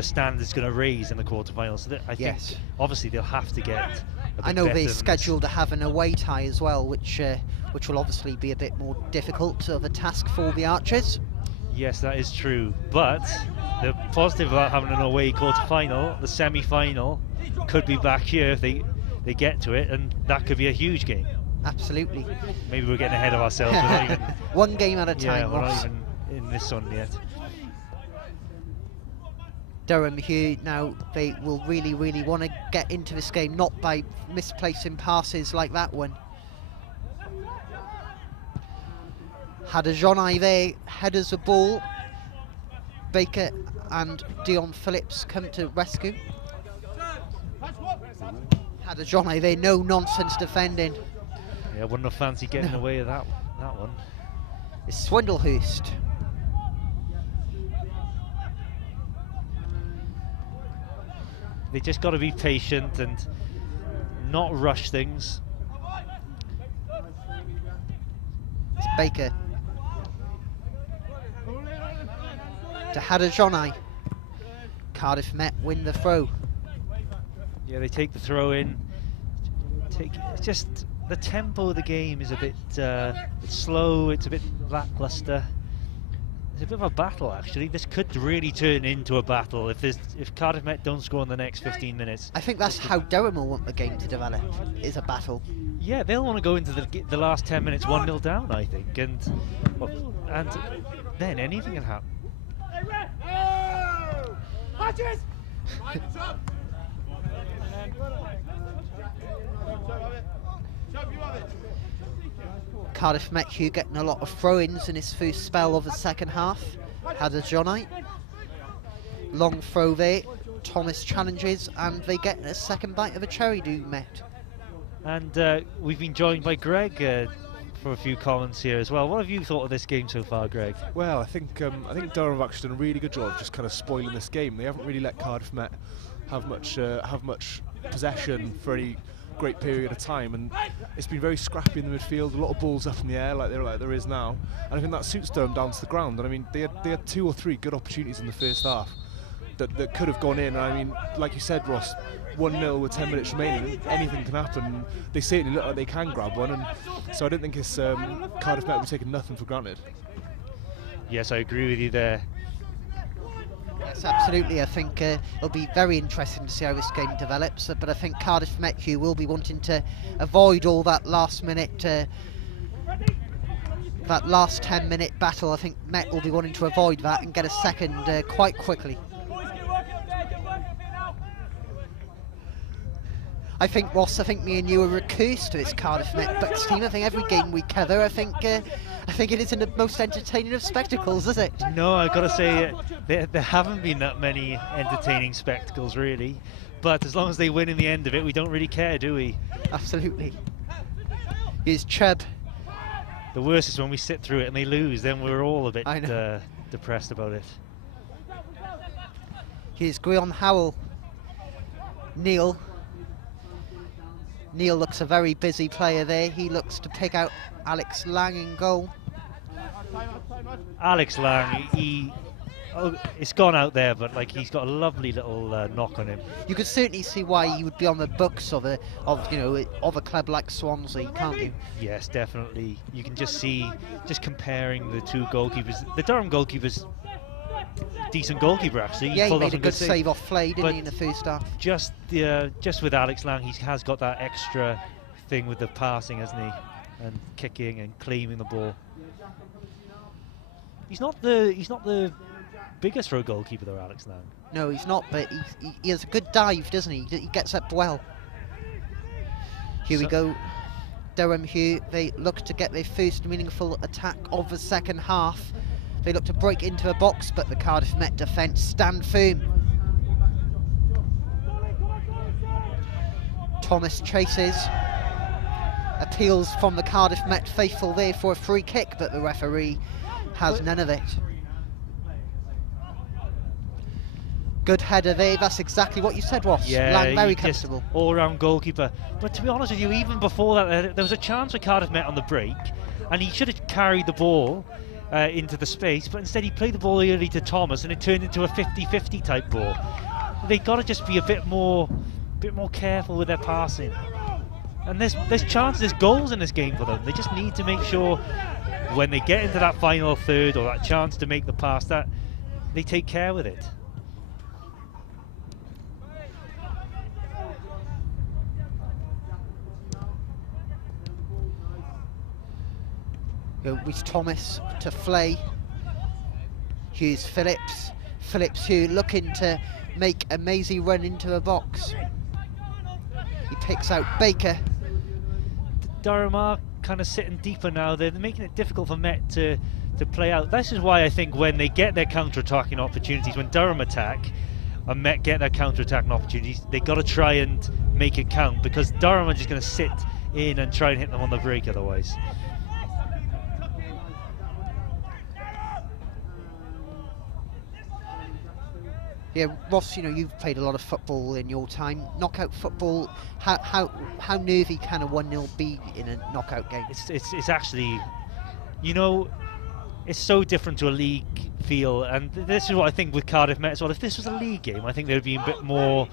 the standard's going to raise in the quarterfinals. So I think obviously they'll have to get. I know they're scheduled to have an away tie as well, which will obviously be a bit more difficult of a task for the Archers. Yes, that is true. But the positive about having an away quarter-final, the semi-final could be back here if they get to it, and that could be a huge game. Absolutely. Maybe we're getting ahead of ourselves. We're not even, one game at a time. Yeah, we're not even in this one yet. Durham here now, they will really, really want to get into this game, not by misplacing passes like that one. Hadajonai there, headers the ball. Baker and Dion Phillips come to rescue. Hadajonai there, no nonsense defending. Yeah, wouldn't have fancied getting away with that one. It's Swindlehurst. They just got to be patient and not rush things. It's Baker. To Hadajonai. Cardiff Met win the throw. Yeah, they take the throw in. Just the tempo of the game is a bit slow. It's a bit lackluster. It's a bit of a battle, actually. This could really turn into a battle if Cardiff Met don't score in the next 15 minutes. I think that's how Durham will want the game to develop, is a battle. Yeah, they'll want to go into the last 10 minutes 1-0 down, I think, and then anything can happen. Cardiff Met Hugh getting a lot of throw-ins in his first spell of the second half. Hadajonai. Long throw there. Thomas challenges, and they get a second bite of a cherry, do Met. And we've been joined by Greg for a few comments here as well. What have you thought of this game so far, Greg? Well, I think Durham have actually done a really good job of just kind of spoiling this game. They haven't really let Cardiff Met have much possession for any great period of time, and it's been very scrappy in the midfield. A lot of balls up in the air, like there is now, and I think that suits Durham down to the ground. And I mean, they had 2 or 3 good opportunities in the first half that could have gone in. And I mean, like you said, Ross, 1-0 with 10 minutes remaining, anything can happen. They certainly look like they can grab one, and so I don't think it's Cardiff Met will be taking nothing for granted. Yes, I agree with you there. Yes, absolutely. I think it'll be very interesting to see how this game develops, but I think Cardiff Met Hugh will be wanting to avoid all that last minute, that last 10-minute battle. I think Met will be wanting to avoid that and get a second quite quickly. I think, Ross, me and you are recursed to this Cardiff Met Bucks team. I think every game we cover, I think it isn't the most entertaining of spectacles, is it? No, I've got to say, there haven't been that many entertaining spectacles, really. But as long as they win in the end of it, we don't really care, do we? Absolutely. Here's Chubb. The worst is when we sit through it and they lose, then we're all a bit depressed about it. Here's Guion Howell. Neil looks a very busy player there. He looks to pick out Alex Lang in goal. Alex Lang, it's gone out there, but like he's got a lovely little knock on him. You could certainly see why he would be on the books of a club like Swansea, can't you? Yes, definitely. You can just see, comparing the 2 goalkeepers. The Durham goalkeeper's decent goalkeeper, actually. Yeah, he made a good save off Flay, didn't he, in the first half? Just with Alex Lang, he has got that extra thing with the passing, hasn't he? And kicking and claiming the ball. He's not the biggest for a goalkeeper though, Alex Lang. No, he's not, but he has a good dive, doesn't he? He gets up well. Here we go. Durham here, they look to get their first meaningful attack of the second half. They look to break into a box, but the Cardiff Met defence stand firm. Thomas chases. Appeals from the Cardiff Met faithful there for a free kick, but the referee has none of it. Good header there, that's exactly what you said, Ross. Yeah, Lang very comfortable. All-round goalkeeper. But to be honest with you, even before that, there was a chance for Cardiff Met on the break, and he should have carried the ball into the space, but instead he played the ball early to Thomas, and it turned into a 50-50 type ball. They got to just be a bit more careful with their passing. And there's goals in this game for them. They just need to make sure when they get into that final third or that chance to make the pass that they take care with it. With Thomas to Flay. Here's Phillips. Phillips who looking to make a mazy run into a box. He picks out Baker. Durham are kind of sitting deeper now. They're making it difficult for Met to play out. This is why I think when they get their counter-attacking opportunities, when Durham attack and Met get their counter-attacking opportunities, they got to try and make it count, because Durham are just going to sit in and try and hit them on the break otherwise. Yeah, Ross, you know, you've played a lot of football in your time. Knockout football, how nervy can a 1-0 be in a knockout game? It's actually, you know, it's so different to a league feel, and this is what I think with Cardiff Met as well. If this was a league game, I think they'd be a bit more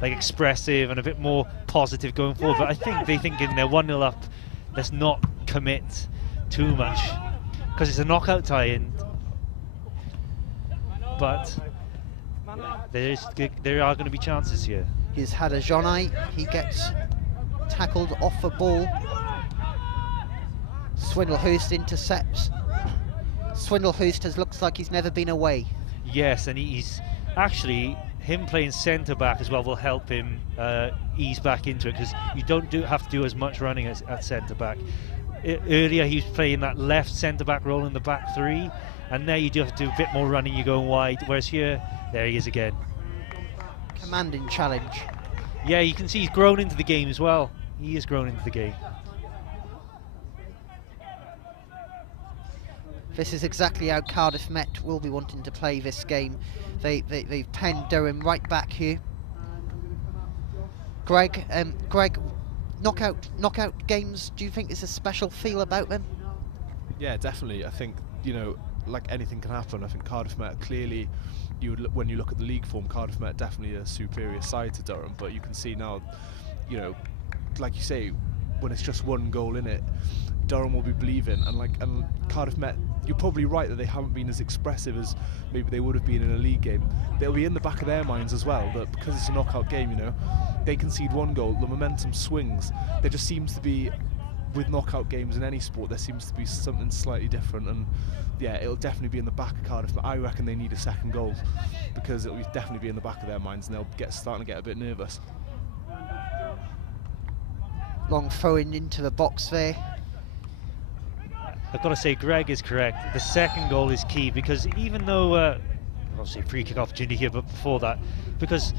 like expressive and a bit more positive going forward. But I think they think in their 1-0 up, let's not commit too much, because it's a knockout tie-in. But there are going to be chances here. He's had a Jonai. He gets tackled off a ball. Swindlehurst intercepts. Swindlehurst looks like he's never been away. Yes, and he's actually, him playing centre back as well will help him ease back into it, because you don't have to do as much running at centre back. Earlier he was playing that left centre back role in the back three, and now you do have to do a bit more running, you're going wide, whereas here, there he is again. Commanding challenge. Yeah, you can see he's grown into the game as well. He has grown into the game. This is exactly how Cardiff Met will be wanting to play this game. They've penned Durham right back here. Greg, knockout games, do you think there's a special feel about them? Yeah, definitely. I think, you know, like anything can happen. I think Cardiff Met clearly, when you look at the league form, Cardiff Met definitely a superior side to Durham, but you can see now, you know, like you say, when it's just one goal in it, Durham will be believing, and Cardiff Met, you're probably right that they haven't been as expressive as maybe they would have been in a league game. They'll be in the back of their minds as well, that because it's a knockout game, you know, they concede one goal, the momentum swings. There just seems to be, with knockout games in any sport, there seems to be something slightly different, and yeah, it'll definitely be in the back of Cardiff. But I reckon they need a second goal, because it'll definitely be in the back of their minds, and they'll starting to get a bit nervous. Long throwing into the box there. I've got to say, Greg is correct. The second goal is key, because even though obviously free kick opportunity here, but before that, because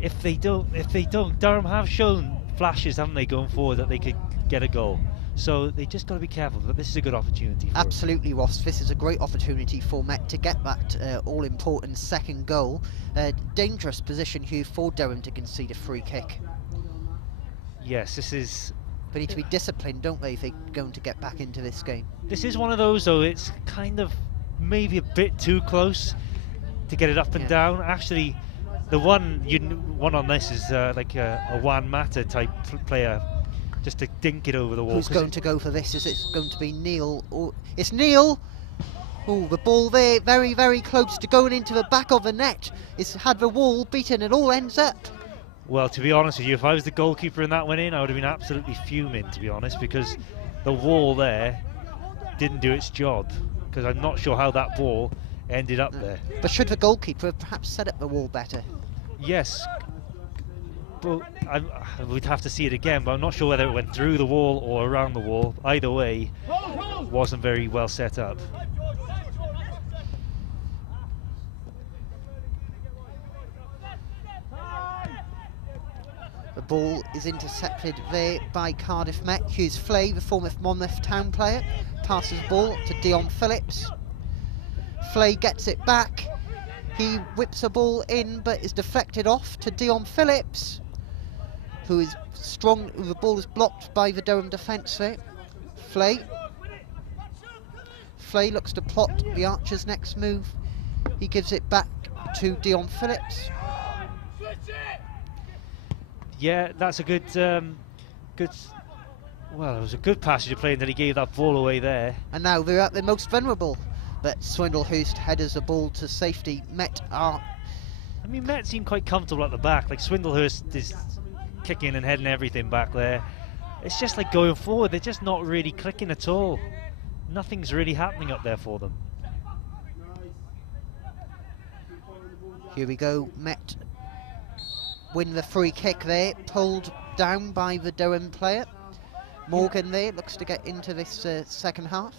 if they don't, Durham have shown flashes, haven't they, going forward, that they could get a goal. So they just got to be careful, but this is a good opportunity for Absolutely, them. Ross. This is a great opportunity for Met to get that all-important second goal. Dangerous position here for Durham to concede a free kick. Yes, this is... They need to be disciplined, don't they, if they're going to get back into this game? This is one of those, though, it's kind of maybe a bit too close to get it up and down. Actually, the one on this is like a Juan Mata type player, just to dink it over the wall. Who's going to go for this? Is it going to be Neil? Or it's Neil! Oh, the ball there, very, very close to going into the back of the net. It's had the wall beaten, it all ends up. Well, to be honest with you, if I was the goalkeeper and that went in, I would have been absolutely fuming, to be honest, because the wall there didn't do its job, because I'm not sure how that ball ended up there. But should the goalkeeper have perhaps set up the wall better? Yes, but we'd have to see it again, but I'm not sure whether it went through the wall or around the wall. Either way, wasn't very well set up. The ball is intercepted there by Cardiff Met. Hughes Flay, the former Monmouth Town player, passes the ball to Dion Phillips. Flay gets it back. He whips the ball in, but is deflected off to Dion Phillips, who is strong. The ball is blocked by the Durham defence there. Flay Flay looks to plot the Archer's next move. He gives it back to Dion Phillips. Yeah, that's a good, well, it was a good passage of play, and then he gave that ball away there. And now they're at their most vulnerable, but Swindlehurst headers the ball to safety. Met seem quite comfortable at the back. Like, Swindlehurst is kicking and heading everything back there. It's just like going forward, they're just not really clicking at all. Nothing's really happening up there for them. Here we go, Met win the free kick there, pulled down by the Durham player. Morgan there looks to get into this second half.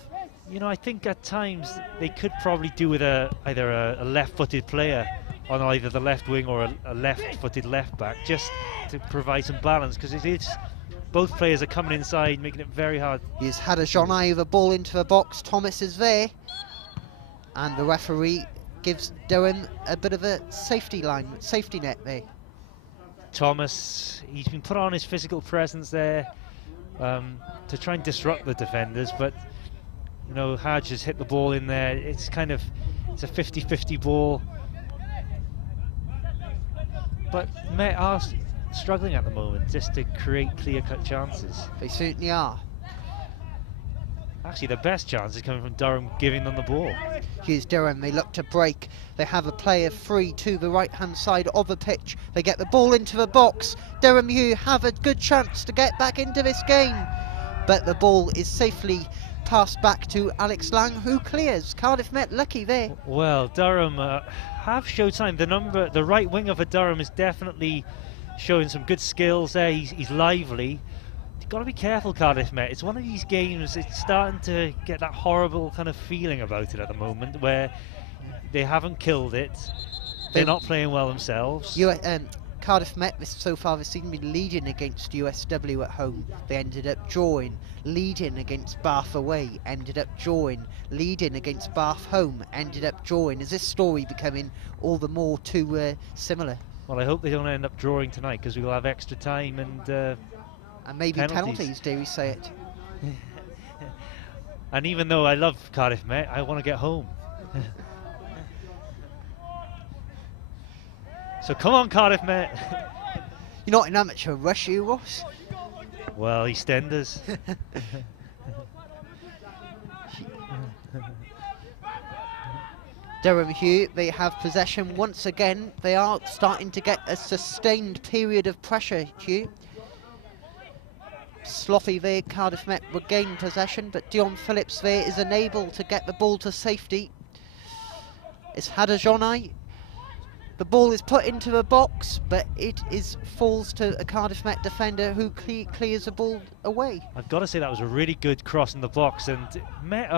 You know, I think at times they could probably do with either a left-footed player on either the left wing or a left-footed left back, just to provide some balance, because it is, both players are coming inside, making it very hard. He's had a Jonai the ball into the box. Thomas is there, and the referee gives Durham a bit of a safety net there. Thomas, he's been put on his physical presence there to try and disrupt the defenders, but you know, Hadj has hit the ball in there. It's kind of, it's a 50-50 ball, but Met are struggling at the moment just to create clear-cut chances. They certainly are. Actually, the best chance is coming from Durham giving them the ball. Here's Durham, they look to break. They have a player free to the right-hand side of the pitch. They get the ball into the box. Durham U have a good chance to get back into this game. But the ball is safely passed back to Alex Lang, who clears. Cardiff Met lucky there. Well, Durham have showed sign. The right winger for Durham is definitely showing some good skills there. He's lively. You've got to be careful, Cardiff Met. It's one of these games, it's starting to get that horrible kind of feeling about it at the moment, where they haven't killed it. They're not playing well themselves. Cardiff Met so far this season been leading against USW at home. They ended up drawing, leading against Bath away, ended up drawing, leading against Bath home, ended up drawing. Is this story becoming all the more too similar? Well, I hope they don't end up drawing tonight, because we'll have extra time and maybe penalties, dare we say it. And even though I love Cardiff Met, I want to get home. So come on, Cardiff Met. You're not in amateur rush, you, Ross? Well, EastEnders. Durham Hugh, they have possession once again. They are starting to get a sustained period of pressure, Hugh. Sloppy there, Cardiff Met regain possession, but Dion Phillips there is unable to get the ball to safety. It's Hadajonai. The ball is put into the box, but it falls to a Cardiff Met defender who clears the ball away. I've got to say that was a really good cross in the box, and Met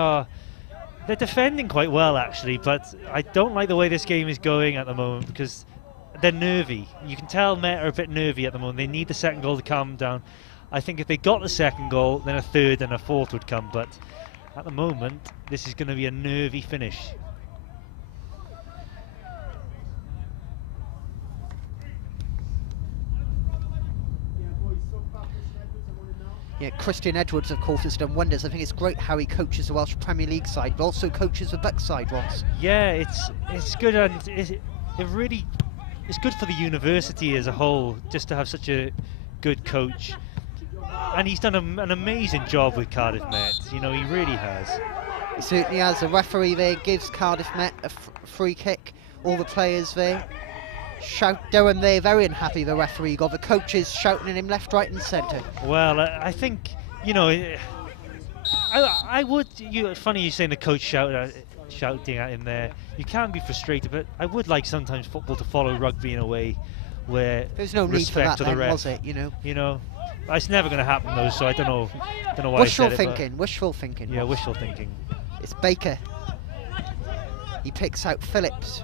they're defending quite well actually, but I don't like the way this game is going at the moment, because they're nervy. You can tell Met are a bit nervy at the moment. They need the second goal to calm them down. I think if they got the second goal, then a third and a fourth would come, but at the moment this is going to be a nervy finish. Yeah, Christian Edwards, of course, has done wonders. I think it's great how he coaches the Welsh Premier League side, but also coaches the Bucks side, Ross. Yeah, it's good, and it's good for the university as a whole, just to have such a good coach. And he's done an amazing job with Cardiff Met. You know, he really has. He certainly has. The referee there gives Cardiff Met a free kick. All the players there shout. Durham there, very unhappy, the referee got the coaches shouting at him left, right and centre. Well, I think, you know, I would, funny you saying the coach shouting at him there. You can be frustrated, but I would like sometimes football to follow rugby in a way where there's no need for that then, was it, you know? You know, it's never going to happen though, so I don't know why I said it. Wishful thinking. Yeah, wishful thinking. It's Baker. He picks out Phillips.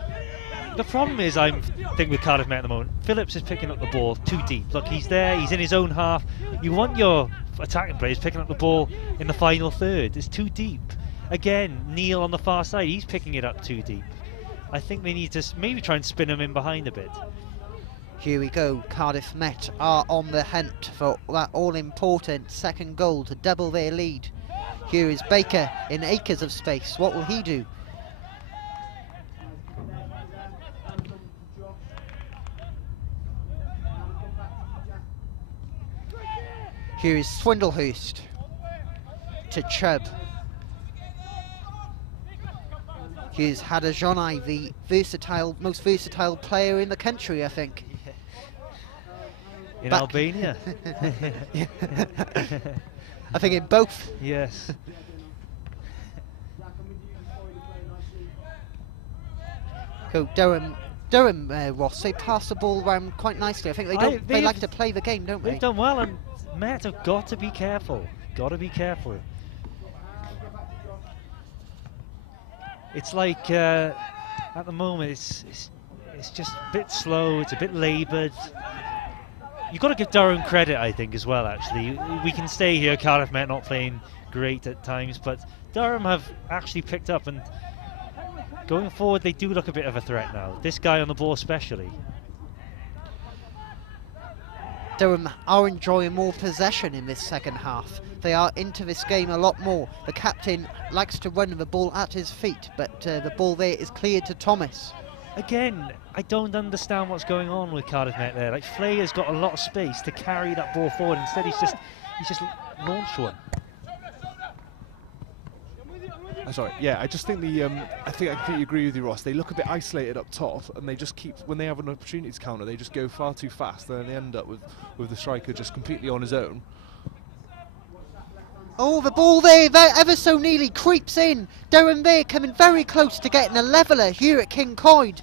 The problem is, I think with Cardiff Met at the moment, Phillips is picking up the ball too deep. Look, he's there, he's in his own half. You want your attacking players picking up the ball in the final third. It's too deep. Again, Neil on the far side, he's picking it up too deep. I think they need to maybe try and spin him in behind a bit. Here we go, Cardiff Met are on the hunt for that all-important second goal to double their lead. Here is Baker in acres of space. What will he do? Here is Swindlehurst to Chubb. Here's Hadajonai, the most versatile player in the country, I think. In Albania? I think in both. Yes. So Durham, Ross, they pass the ball around quite nicely. I think they like to play the game, don't they? They've done well, and Met have got to be careful. Got to be careful. It's like at the moment it's just a bit slow. It's a bit laboured. You've got to give Durham credit, I think, as well. Actually, we can stay here. Cardiff Met not playing great at times, but Durham have actually picked up, and going forward, they do look a bit of a threat now. This guy on the ball, especially. Durham are enjoying more possession in this second half. They are into this game a lot more. The captain likes to run the ball at his feet, but the ball there is cleared to Thomas. Again, I don't understand what's going on with Cardiff Met there. Like, Flayer's got a lot of space to carry that ball forward. Instead, he's just launched one. Sorry, yeah, I just think I completely agree with you, Ross. They look a bit isolated up top, and they just keep, when they have an opportunity to counter, they just go far too fast, and then they end up with the striker just completely on his own. Oh, the ball there ever so nearly creeps in. Durham there coming very close to getting a leveller here at King Coyd.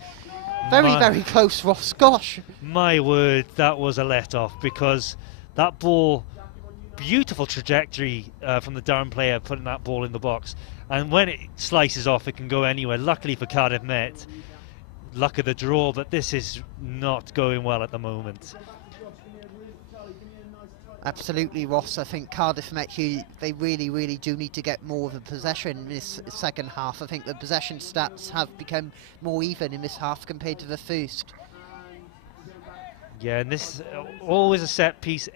Very close, Ross. Gosh. My word, that was a let-off, because that ball, beautiful trajectory from the Durham player putting that ball in the box. And when it slices off, it can go anywhere. Luckily for Cardiff Met, luck of the draw, but this is not going well at the moment. Absolutely, Ross. I think Cardiff Met here, they really do need to get more of a possession in this second half. I think the possession stats have become more even in this half compared to the first. Yeah, and this always a set piece.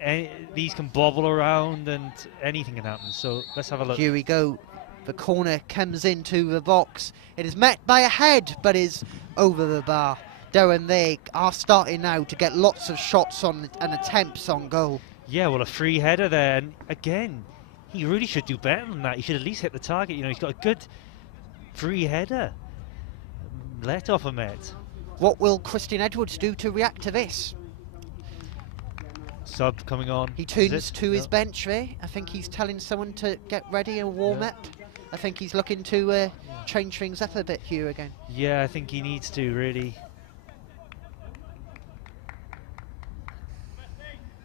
These can bobble around and anything can happen. So let's have a look. Here we go. The corner comes into the box. It is met by a head, but is over the bar. Durham, they are starting now to get lots of shots on and attempts on goal. Yeah, well, a free header there, and again, he really should do better than that. He should at least hit the target. You know, he's got a good free header. Let off a Met. What will Christian Edwards do to react to this? Sub coming on. He turns to his bench there. I think he's telling someone to get ready and warm up. I think he's looking to change things up a bit here again. Yeah, I think he needs to, really.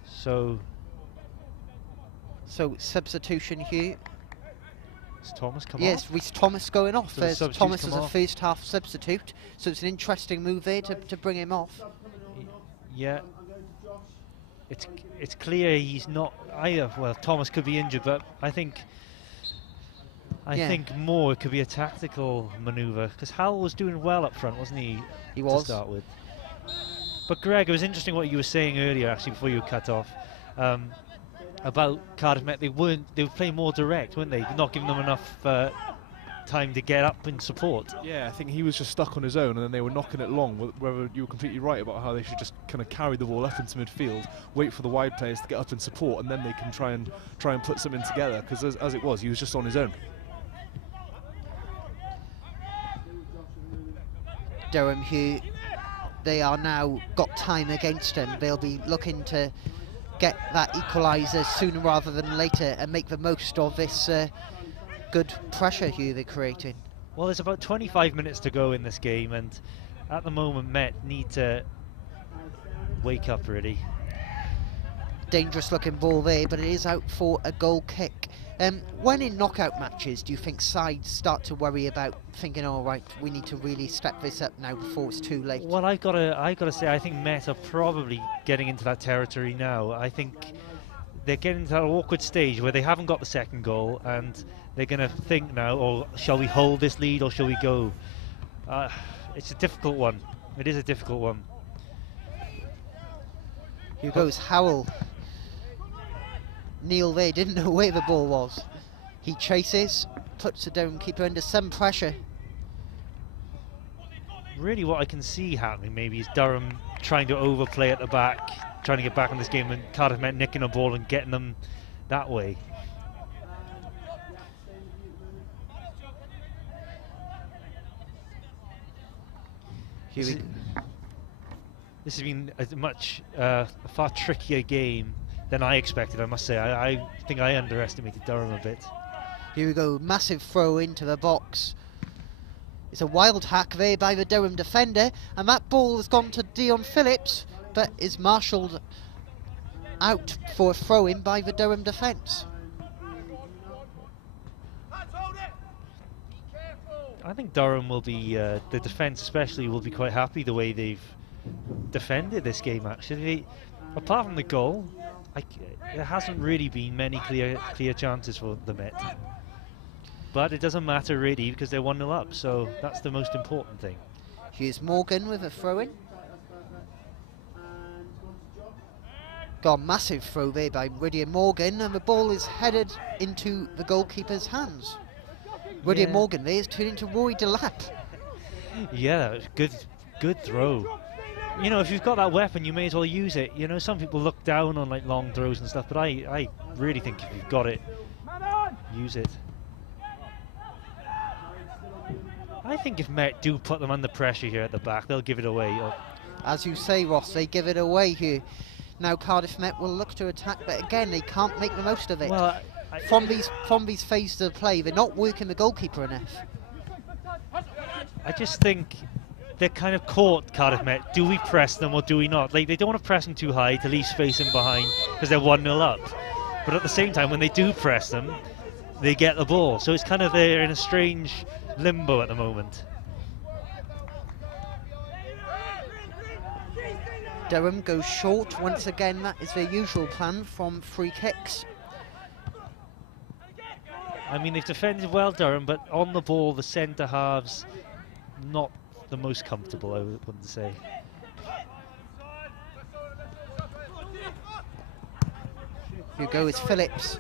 So substitution here. Is Thomas come off? Yes, Rhys Thomas going off. So Thomas is a first half substitute, so it's an interesting move there to bring him off. Yeah. It's clear he's not either. Well, Thomas could be injured, but I think more it could be a tactical manoeuvre, because Howell was doing well up front, wasn't he? He was. To start with. But Greg, it was interesting what you were saying earlier, actually, before you were cut off, about Cardiff Met. They were playing more direct, weren't they? Not giving them enough time to get up and support. Yeah, I think he was just stuck on his own, and then they were knocking it long. Whether you were completely right about how they should just kind of carry the ball up into midfield, wait for the wide players to get up and support, and then they can try and put something together. Because as it was, he was just on his own. Durham, who they are now got time against them. They'll be looking to get that equaliser sooner rather than later and make the most of this good pressure here they're creating. Well, there's about 25 minutes to go in this game, and at the moment Met need to wake up, really. Dangerous looking ball there, but it is out for a goal kick. When in knockout matches, do you think sides start to worry about thinking, all right, we need to really step this up now before it's too late? Well, I gotta say, I think Met are probably getting into that territory now. I think they're getting to that awkward stage where they haven't got the second goal, and they're going to think now, or shall we hold this lead, or shall we go? It's a difficult one. It is a difficult one. Here goes Howell. Neil there didn't know where the ball was. He chases, puts the Durham keeper under some pressure. Really what I can see happening maybe is Durham trying to overplay at the back, trying to get back in this game, and Cardiff Met nicking a ball and getting them that way. This has been a far trickier game than I expected, I must say. I think I underestimated Durham a bit. Here we go, massive throw into the box. It's a wild hack there by the Durham defender, and that ball has gone to Dion Phillips, but is marshalled out for a throw-in by the Durham defence. I think Durham will be, the defence especially, will be quite happy the way they've defended this game, actually. Apart from the goal, there hasn't really been many clear chances for the Met. But it doesn't matter really because they're 1-0 up, so that's the most important thing. Here's Morgan with a throw-in. Got a massive throw there by Rydian Morgan, and the ball is headed into the goalkeeper's hands. Rydian Morgan there is turned into Rory Delap. Yeah, that was good throw. You know, if you've got that weapon, you may as well use it. You know, some people look down on like long throws and stuff, but I really think if you've got it, use it. I think if Met do put them under pressure here at the back, they'll give it away. As you say, Ross, they give it away here. Now Cardiff Met will look to attack, but again, they can't make the most of it. Well, from these phases of play, they're not working the goalkeeper enough. I just think they're kind of caught, Cardiff Met. Do we press them or do we not? Like, they don't want to press them too high to leave space in behind because they're 1-0 up. But at the same time, when they do press them, they get the ball. So it's kind of they're in a strange limbo at the moment. Durham goes short once again. That is their usual plan from free kicks. I mean, they've defended well, Durham, but on the ball, the centre halves not the most comfortable, I wouldn't say. Here goes Phillips.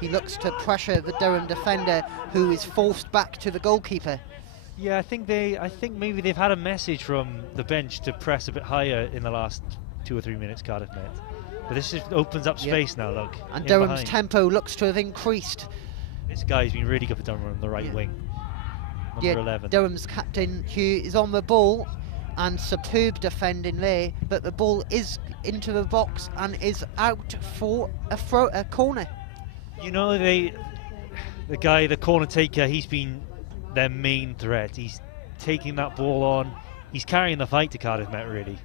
He looks to pressure the Durham defender, who is forced back to the goalkeeper. Yeah, I think maybe they've had a message from the bench to press a bit higher in the last 2 or 3 minutes, Cardiff Met. But this just opens up space now, look. And Durham's tempo looks to have increased. This guy's been really good for Durham on the right wing. Number 11. Durham's captain Hugh is on the ball, and superb defending there, but the ball is into the box and is out for a corner. You know, the corner taker, he's been their main threat. He's taking that ball on. He's carrying the fight to Cardiff Met, really.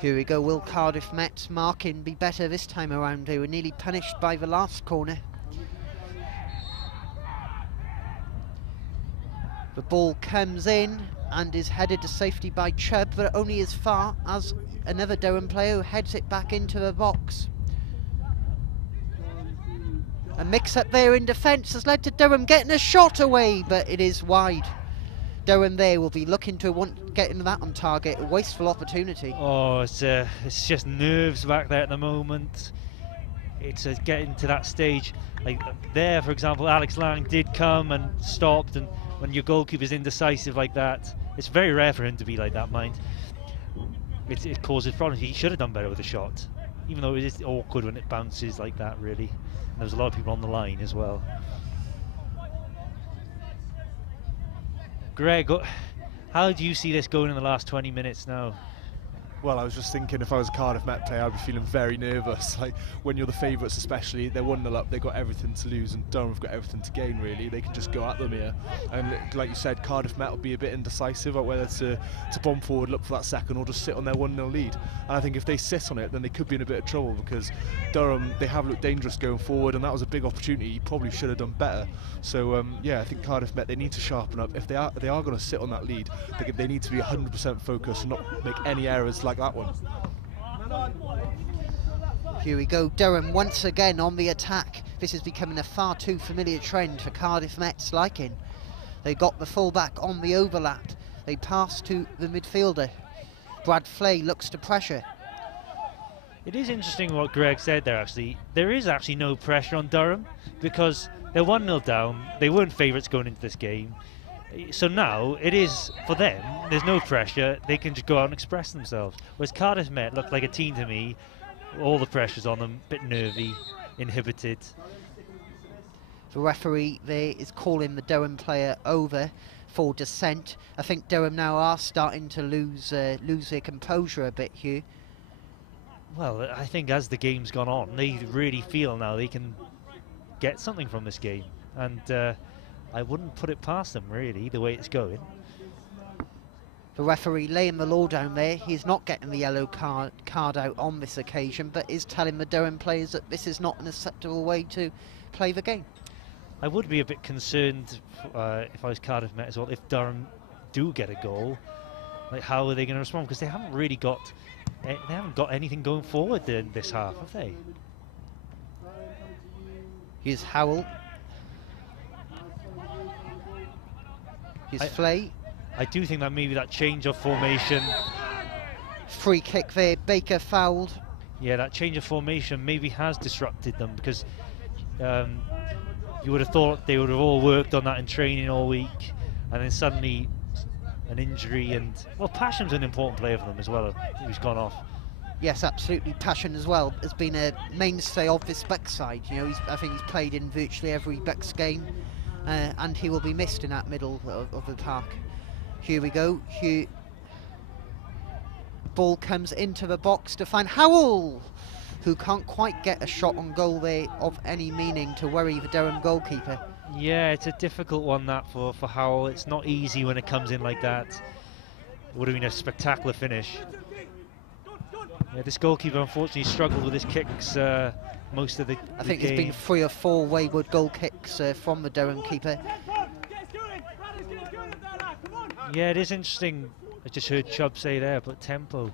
Here we go. Will Cardiff Met's marking be better this time around? They were nearly punished by the last corner. The ball comes in and is headed to safety by Chubb, but only as far as another Durham player who heads it back into the box. A mix-up there in defence has led to Durham getting a shot away, but it is wide. Durham there will be looking to getting that on target. A wasteful opportunity. Oh, it's just nerves back there at the moment. It's getting to that stage. Like there, for example, Alex Lang did come and stopped, and when your goalkeeper's indecisive like that, it's very rare for him to be like that, mind. It causes problems. He should have done better with a shot, even though it is awkward when it bounces like that, really. And there's a lot of people on the line as well. Greg, how do you see this going in the last 20 minutes now? Well, I was just thinking if I was a Cardiff Met player, I'd be feeling very nervous. Like, when you're the favourites especially, they're 1-0 up, they've got everything to lose, and Durham have got everything to gain, really. They can just go at them here. And like you said, Cardiff Met will be a bit indecisive about whether to bomb forward, look for that second, or just sit on their 1-0 lead. And I think if they sit on it, then they could be in a bit of trouble, because Durham, they have looked dangerous going forward, and that was a big opportunity. He probably should have done better. So, yeah, I think Cardiff Met, they need to sharpen up. If they are going to sit on that lead, they need to be 100% focused and not make any errors like that one. Here we go, Durham once again on the attack. This is becoming a far too familiar trend for Cardiff Met's liking. They got the fullback on the overlap. They pass to the midfielder. Brad Flay looks to pressure. It is interesting what Greg said there, actually. There is actually no pressure on Durham because they're 1-0 down. They weren't favourites going into this game. So now it is, for them, there's no pressure. They can just go out and express themselves. Whereas Cardiff Met looked like a team to me. All the pressure's on them, a bit nervy, inhibited. The referee there is calling the Durham player over for dissent. I think Durham now are starting to lose their composure a bit, Hugh. Well, I think as the game's gone on, they really feel now they can get something from this game. And I wouldn't put it past them, really, the way it's going. The referee laying the law down there. He's not getting the yellow card out on this occasion, but is telling the Durham players that this is not an acceptable way to play the game. I would be a bit concerned if I was Cardiff Met as well, if Durham do get a goal. Like, how are they going to respond? Because they haven't really got... They haven't got anything going forward in this half, have they? Here's Howell. Here's Flay. I do think that maybe that change of formation... Free kick there, Baker fouled. Yeah, that change of formation maybe has disrupted them, because you would have thought they would have all worked on that in training all week, and then suddenly an injury, and well, Passion's an important player for them as well, who's gone off. Yes, absolutely. Passion as well has been a mainstay of this Bucks side. You know, I think he's played in virtually every Bucks game, and he will be missed in that middle of the park. Here we go. Hugh. Ball comes into the box to find Howell, who can't quite get a shot on goal there of any meaning to worry the Durham goalkeeper. Yeah, it's a difficult one, that, for Howell. It's not easy when it comes in like that. It would have been a spectacular finish. Yeah, this goalkeeper unfortunately struggled with his kicks most of the I think game. there's been 3 or 4 wayward goal kicks from the Durham keeper. Yeah, it is interesting. I just heard Chubb say there, but tempo.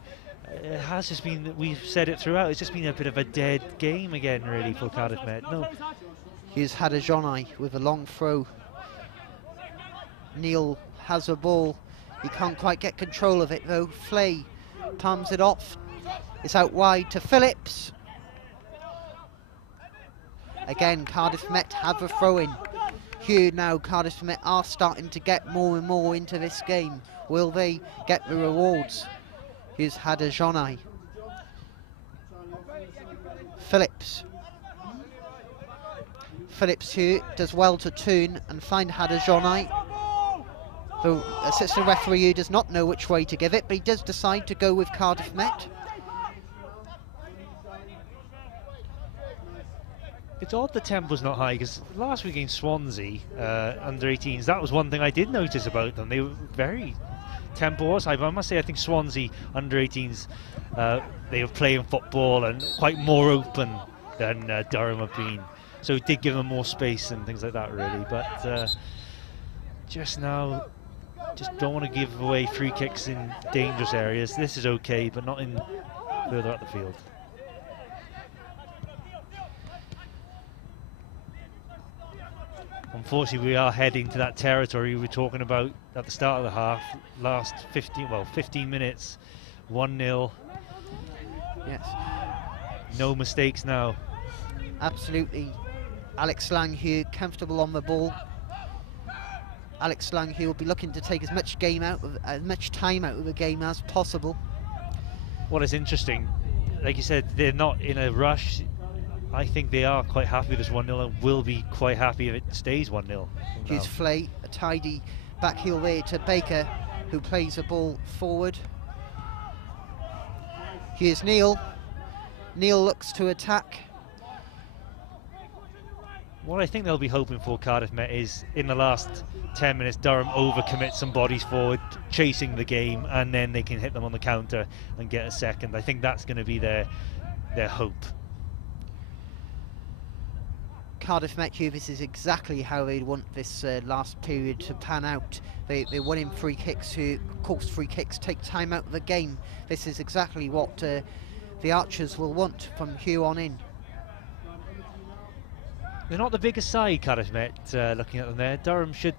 It has just been, we've said it throughout, it's just been a bit of a dead game again, really, for Cardiff Met. No. Here's Hadajoni with a long throw. Neil has a ball. He can't quite get control of it, though. Flay palms it off. It's out wide to Phillips. Again, Cardiff Met have a throw-in. Here now, Cardiff Met are starting to get more and more into this game. Will they get the rewards? Here's Hadajoni. Phillips. Phillips here does well to turn and find Hadajoni. The assistant referee who does not know which way to give it, but he does decide to go with Cardiff Met. It's odd the tempo's not high, because last week against Swansea, under 18s, that was one thing I did notice about them. They were very... Tempo was high, but I must say I think Swansea under 18s, they were playing football and quite more open than Durham have been. So it did give them more space and things like that, really. But just now, just don't want to give away free kicks in dangerous areas. This is okay, but not in further up the field. Unfortunately, we are heading to that territory we were talking about at the start of the half. Last 15 minutes, 1-0. Yes. No mistakes now. Absolutely. Alex Lang here, comfortable on the ball. Alex Lang here will be looking to take as much time out of the game as possible. What is interesting, like you said, they're not in a rush. I think they are quite happy with this 1-0 and will be quite happy if it stays 1-0. Here's Flay, a tidy back heel there to Baker, who plays the ball forward. Here's Neil. Neil looks to attack. What I think they'll be hoping for, Cardiff Met, is in the last 10 minutes Durham overcommit some bodies forward, chasing the game, and then they can hit them on the counter and get a second. I think that's going to be their hope. Cardiff Met, this is exactly how they want this last period to pan out. They're winning free kicks, who, of course, free kicks take time out of the game. This is exactly what the Archers will want from here on in. They're not the biggest side, Cardiff Met, looking at them there. Durham should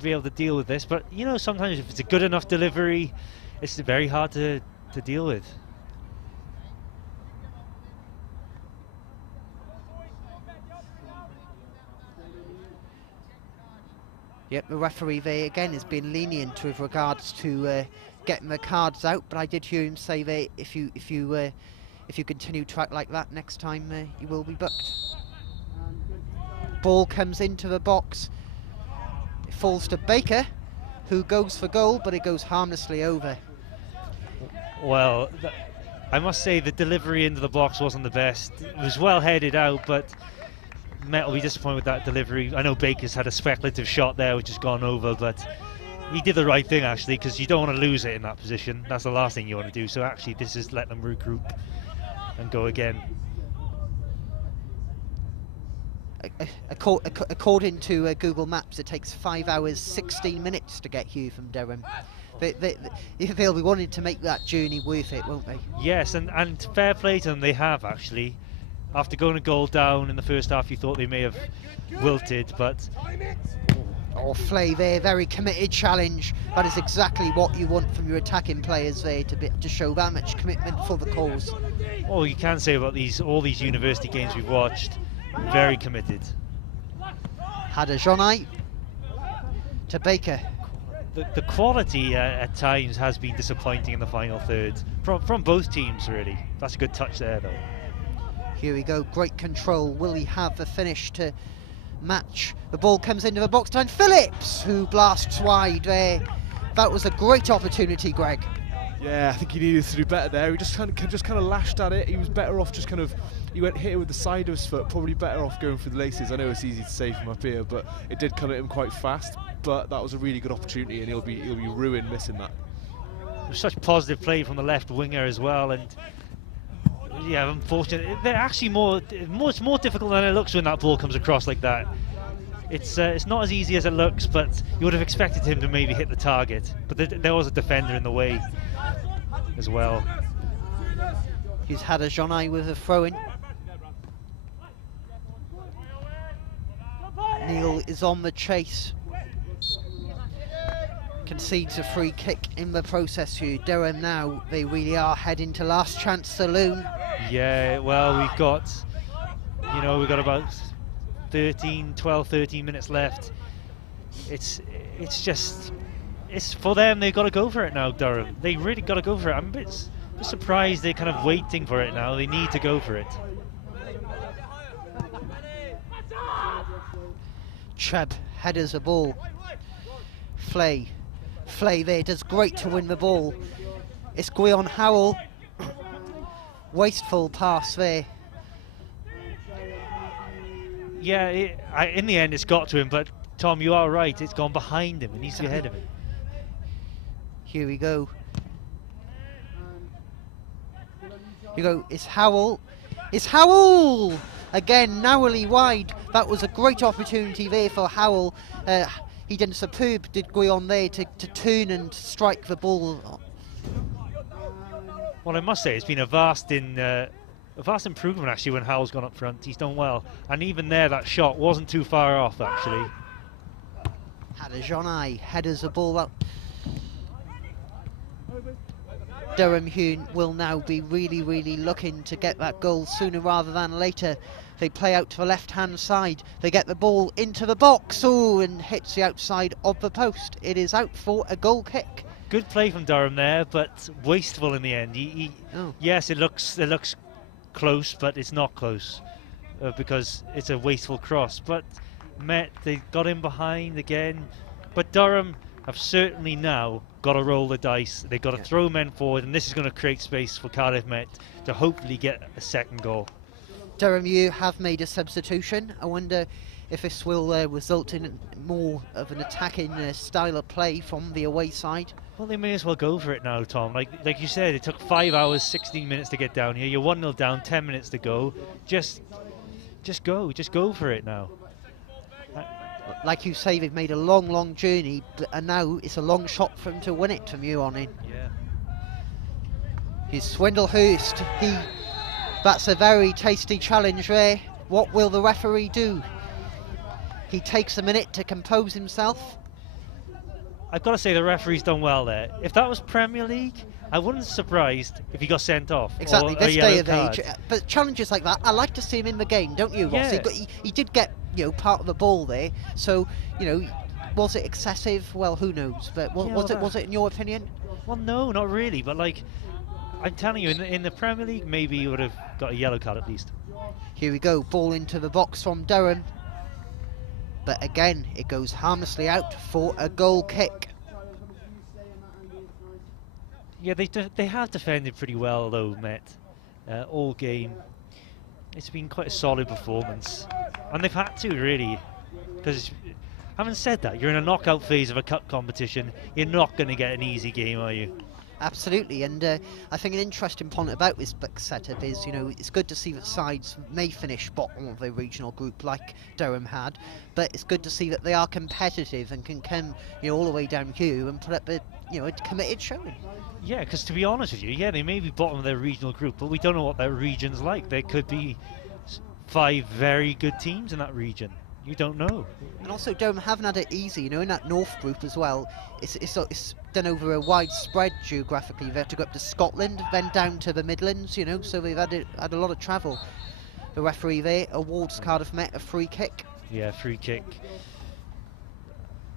be able to deal with this, but you know, sometimes if it's a good enough delivery, it's very hard to deal with. Yep, the referee there again has been lenient with regards to getting the cards out, but I did hear him say there, if you continue to act like that next time, you will be booked. Ball comes into the box. It falls to Baker, who goes for goal, but it goes harmlessly over. Well, I must say the delivery into the box wasn't the best. It was well headed out, but Met will be disappointed with that delivery. I know Baker's had a speculative shot there which has gone over, but he did the right thing actually, because you don't want to lose it in that position. That's the last thing you want to do. So actually this is let them regroup and go again. According to Google Maps, it takes 5 hours 16 minutes to get here from Durham. They'll be wanting to make that journey worth it, won't they? Yes, and fair play to them, they have actually. After going a goal down in the first half, you thought they may have wilted, but... Oh, Flay there, very committed challenge. That is exactly what you want from your attacking players there, to show that much commitment for the cause. All you can say about all these university games we've watched, very committed. Hadajonai to Baker. The quality at times has been disappointing in the final third, from both teams really. That's a good touch there though. Here we go, great control. Will he have the finish to match? The ball comes into the box to Phillips, who blasts wide there. That was a great opportunity, Greg. Yeah, I think he needed to do better there. He just kind of lashed at it. He was better off just he hit it with the side of his foot, probably better off going for the laces. I know it's easy to say from up here, but it did come at him quite fast. But that was a really good opportunity, and he'll be ruined missing that. It was such positive play from the left winger as well, and yeah, unfortunately, they're actually much more difficult than it looks when that ball comes across like that. It's not as easy as it looks, but you would have expected him to maybe hit the target. But there was a defender in the way as well. He's had a Jonai with a throw-in. Neil is on the chase. Concedes a free kick in the process here. Durham now, they really are heading to last chance saloon. Yeah, well, we've got about 12, 13 minutes left. It's for them, they've got to go for it now, Durham. They really got to go for it. I'm a bit surprised they're kind of waiting for it now. They need to go for it. Chubb headers a ball. Flay there does great to win the ball. It's Gwion Howell. Wasteful pass there. Yeah, in the end it's got to him, but Tom, you are right, it's gone behind him. It needs to be ahead of him. Here we go. It's Howell. It's Howell! Again, narrowly wide. That was a great opportunity there for Howell. He did superb, did Gwion there to turn and strike the ball. Well, I must say, it's been a vast improvement actually when Howell's gone up front. He's done well. And even there, that shot wasn't too far off actually. Hadajonai headers the ball up. Durham will now be really looking to get that goal sooner rather than later. They play out to the left-hand side. They get the ball into the box, and hits the outside of the post. It is out for a goal kick. Good play from Durham there, but wasteful in the end. Yes, it looks close, but it's not close because it's a wasteful cross. But Met, they got in behind again. But Durham have certainly now got to roll the dice. They've got to throw men forward, and this is going to create space for Cardiff Met to hopefully get a second goal. Durham, you have made a substitution. I wonder if this will result in more of an attacking style of play from the away side. Well, they may as well go for it now, Tom. Like you said, it took 5 hours, 16 minutes to get down here. You're 1-0 down, 10 minutes to go. Just go for it now. Like you say, they've made a long journey, and now it's a long shot for them to win it from you on in. Yeah. Here's Swindlehurst. That's a very tasty challenge there. What will the referee do? He takes a minute to compose himself. I've got to say the referee's done well there. If that was Premier League, I wouldn't be surprised if he got sent off. Exactly, or this day of card. age. But challenges like that, I like to see him in the game, don't you, Ross? Yeah. He did get part of the ball there, so was it excessive? Well, who knows? But was it in your opinion? Well, no, not really. But like, I'm telling you, in the Premier League, maybe you would have got a yellow card at least. Here we go, ball into the box from Durham. But again, it goes harmlessly out for a goal kick. Yeah, they have defended pretty well though, Met, all game. It's been quite a solid performance, and they've had to really, because having said that, you're in a knockout phase of a cup competition. You're not going to get an easy game, are you? Absolutely, and I think an interesting point about this Bucks setup is, you know, it's good to see that sides may finish bottom of a regional group like Durham had, but it's good to see that they are competitive and can come, you know, all the way down here and put up a, you know, a committed showing. Yeah, because to be honest with you, yeah, they may be bottom of their regional group, but we don't know what their region's like. There could be 5 very good teams in that region. You don't know. And also Durham haven't had it easy, you know, in that North group as well. It's done over a wide spread geographically. They've had to go up to Scotland, then down to the Midlands, you know, so they've had a lot of travel. The referee there awards Cardiff Met a free kick. Yeah, free kick.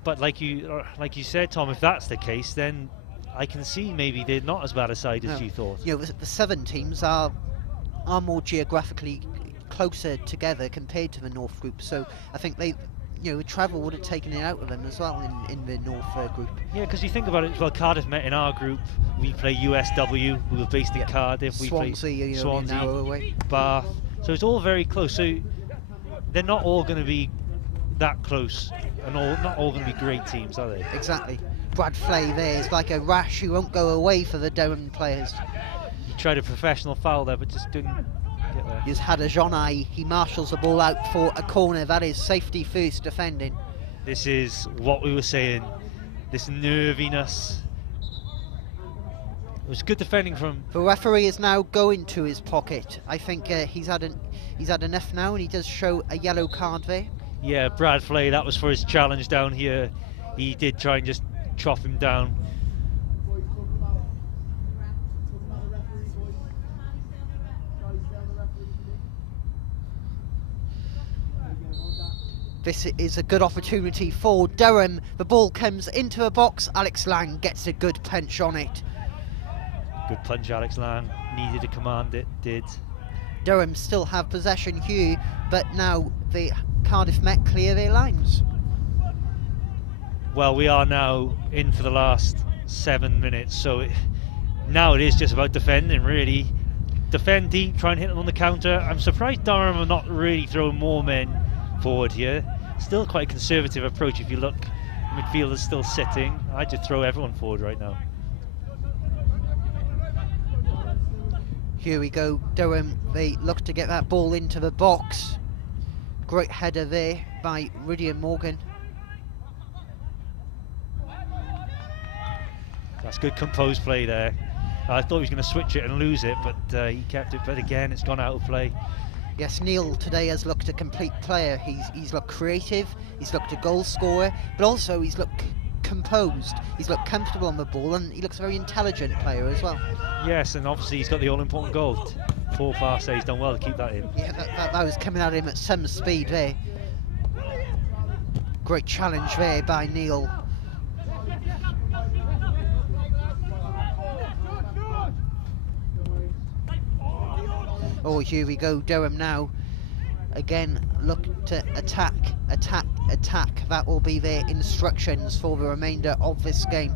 But like you said, Tom, if that's the case, then I can see maybe they're not as bad a side as you thought. You know, the 7 teams are more geographically closer together compared to the North group, so I think they, you know, travel would have taken it out of them as well in the North group. Yeah, because you think about it, well, Cardiff Met in our group, we play USW, we were based in Cardiff, we Swansea, play you know, Swansea, an hour away. Bath, so it's all very close, so they're not all going to be that close, and not all going to be great teams, are they? Exactly. Brad Flay there is like a rash who won't go away for the Durham players. He tried a professional foul there, but just didn't get there. He's had a Jonai. He marshals the ball out for a corner. That is safety first defending. This is what we were saying. This nerviness. It was good defending from. The referee is now going to his pocket. I think he's had enough now, and he does show a yellow card there. Yeah, Brad Flay. That was for his challenge down here. He did try and just chop him down. This is a good opportunity for Durham. The ball comes into the box. Alex Lang gets a good punch on it. Good punch, Alex Lang. Needed to command it, did. Durham still have possession here, but now the Cardiff Met clear their lines. Well, we are now in for the last 7 minutes, so now it is just about defending, really. Defend deep, try and hit them on the counter. I'm surprised Durham are not really throwing more men forward here. Still quite a conservative approach. If you look, midfield is still sitting. I'd just throw everyone forward right now. Here we go, Durham, they look to get that ball into the box. Great header there by Rydian Morgan. That's good composed play there. I thought he was going to switch it and lose it, but he kept it. But again, it's gone out of play. Yes, Neil today has looked a complete player. He's looked creative, he's looked a goal scorer, but also he's looked composed. He's looked comfortable on the ball, and he looks a very intelligent player as well. Yes, and obviously he's got the all-important goal. 4 passes, he's done well to keep that in. Yeah, that was coming at him at some speed there. Great challenge there by Neil. Oh, here we go, Durham now. Again, look to attack, attack, attack. That will be their instructions for the remainder of this game.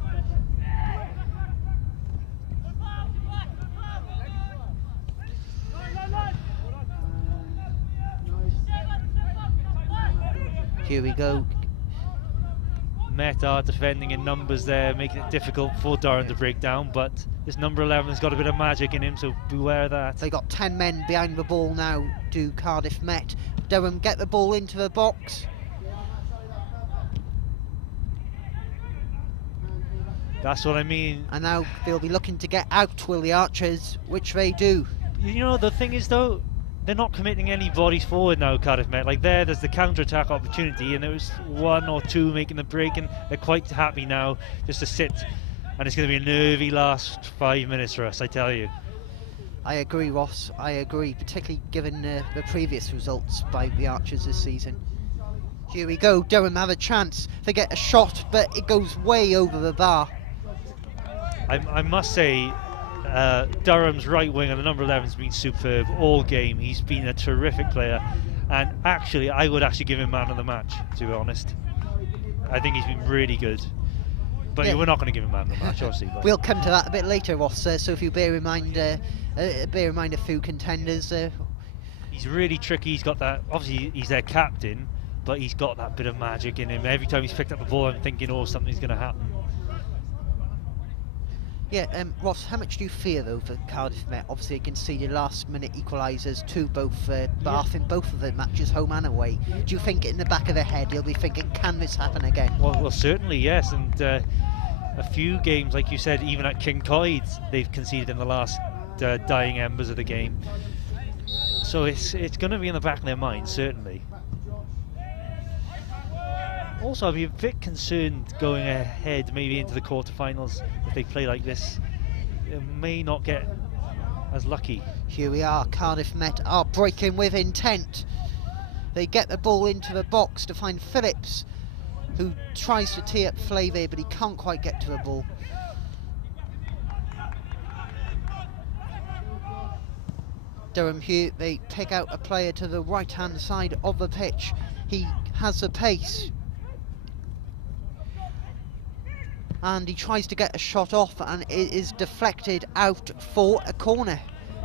Here we go. Met are defending in numbers there, making it difficult for Durham to break down, but this number 11's got a bit of magic in him, so beware of that. They got 10 men behind the ball now, do Cardiff Met. Durham get the ball into the box. That's what I mean. And now they'll be looking to get out, will the Archers, which they do. You know, the thing is though, they're not committing any bodies forward now, Cardiff Met. Like there's the counter-attack opportunity, and there was 1 or 2 making the break, and they're quite happy now just to sit. And it's going to be a nervy last 5 minutes for us, I tell you. I agree, Ross. I agree, particularly given the previous results by the Archers this season. Here we go, Durham have a chance. They get a shot, but it goes way over the bar. I must say, Durham's right wing and the number 11 has been superb all game. He's been a terrific player, and actually I would actually give him man of the match, to be honest. I think he's been really good, but we're not going to give him man of the match, obviously. But. We'll come to that a bit later, Ross. So if you bear in mind a few contenders. He's really tricky. He's got that. Obviously, he's their captain, but he's got that bit of magic in him. Every time he's picked up the ball, I'm thinking, oh, something's going to happen. Yeah, Ross, how much do you fear though for Cardiff Met? Obviously, you can see the last-minute equalisers to both Bath in both of the matches, home and away. Do you think in the back of their head he'll be thinking, can this happen again? Well, certainly yes, and a few games, like you said, even at King Coyd, they've conceded in the last dying embers of the game. So it's going to be in the back of their mind, certainly. Also, I'd be a bit concerned going ahead, maybe into the quarterfinals, if they play like this. They may not get as lucky. Here we are, Cardiff Met are breaking with intent. They get the ball into the box to find Phillips, who tries to tee up Flavey, but he can't quite get to the ball. Durham here, they pick out a player to the right-hand side of the pitch. He has the pace. And he tries to get a shot off, and it is deflected out for a corner.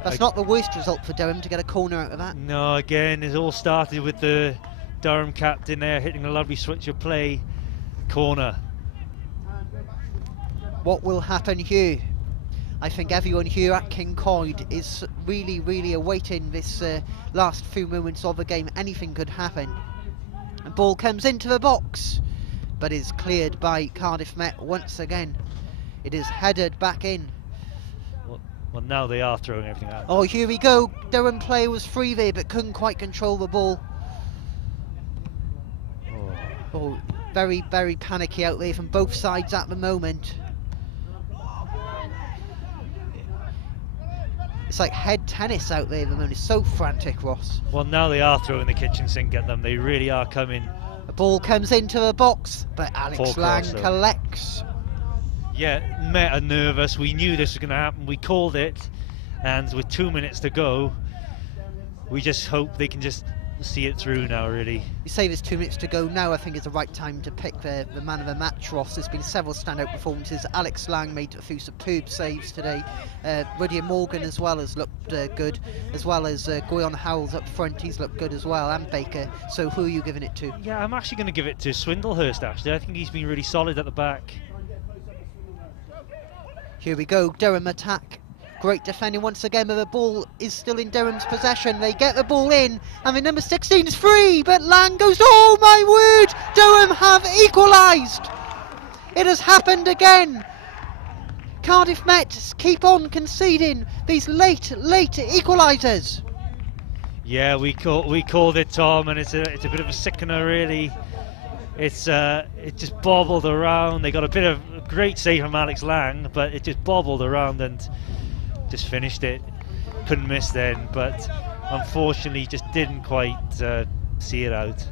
That's not the worst result for Durham to get a corner out of that. No, again, it all started with the Durham captain there hitting a lovely switch of play. Corner. What will happen here? I think everyone here at King Coyd is really, really awaiting this last few moments of the game. Anything could happen. The ball comes into the box, but is cleared by Cardiff Met once again. It is headed back in. Well, now they are throwing everything out. Oh, here we go. Durham player was free there, but couldn't quite control the ball. Oh, very, very panicky out there from both sides at the moment. It's like head tennis out there at the moment. It's so frantic, Ross. Well, now they are throwing the kitchen sink at them. They really are coming. The ball comes into the box, but Alex Lang collects. Yeah, Met are nervous. We knew this was going to happen. We called it, and with 2 minutes to go, we just hope they can just see it through now, really. You say there's 2 minutes to go now. I think is the right time to pick the man of the match, Ross. There's been several standout performances. Alex Lang made a few superb saves today. Rudyard Morgan as well has looked good, as well as Guyon Howells up front. He's looked good as well, and Baker. So who are you giving it to? Yeah, I'm actually going to give it to Swindlehurst, actually. I think he's been really solid at the back. Here we go, Durham attack. Great defending once again, but the ball is still in Durham's possession. They get the ball in, and the number 16 is free, but Lang goes, oh my word! Durham have equalised! It has happened again. Cardiff Met keep on conceding these late equalisers. Yeah, we called it, Tom, and it's a bit of a sickener, really. It just bobbled around. They got a bit of a great save from Alex Lang, but it just bobbled around and just finished it. Couldn't miss then, but unfortunately just didn't quite see it out.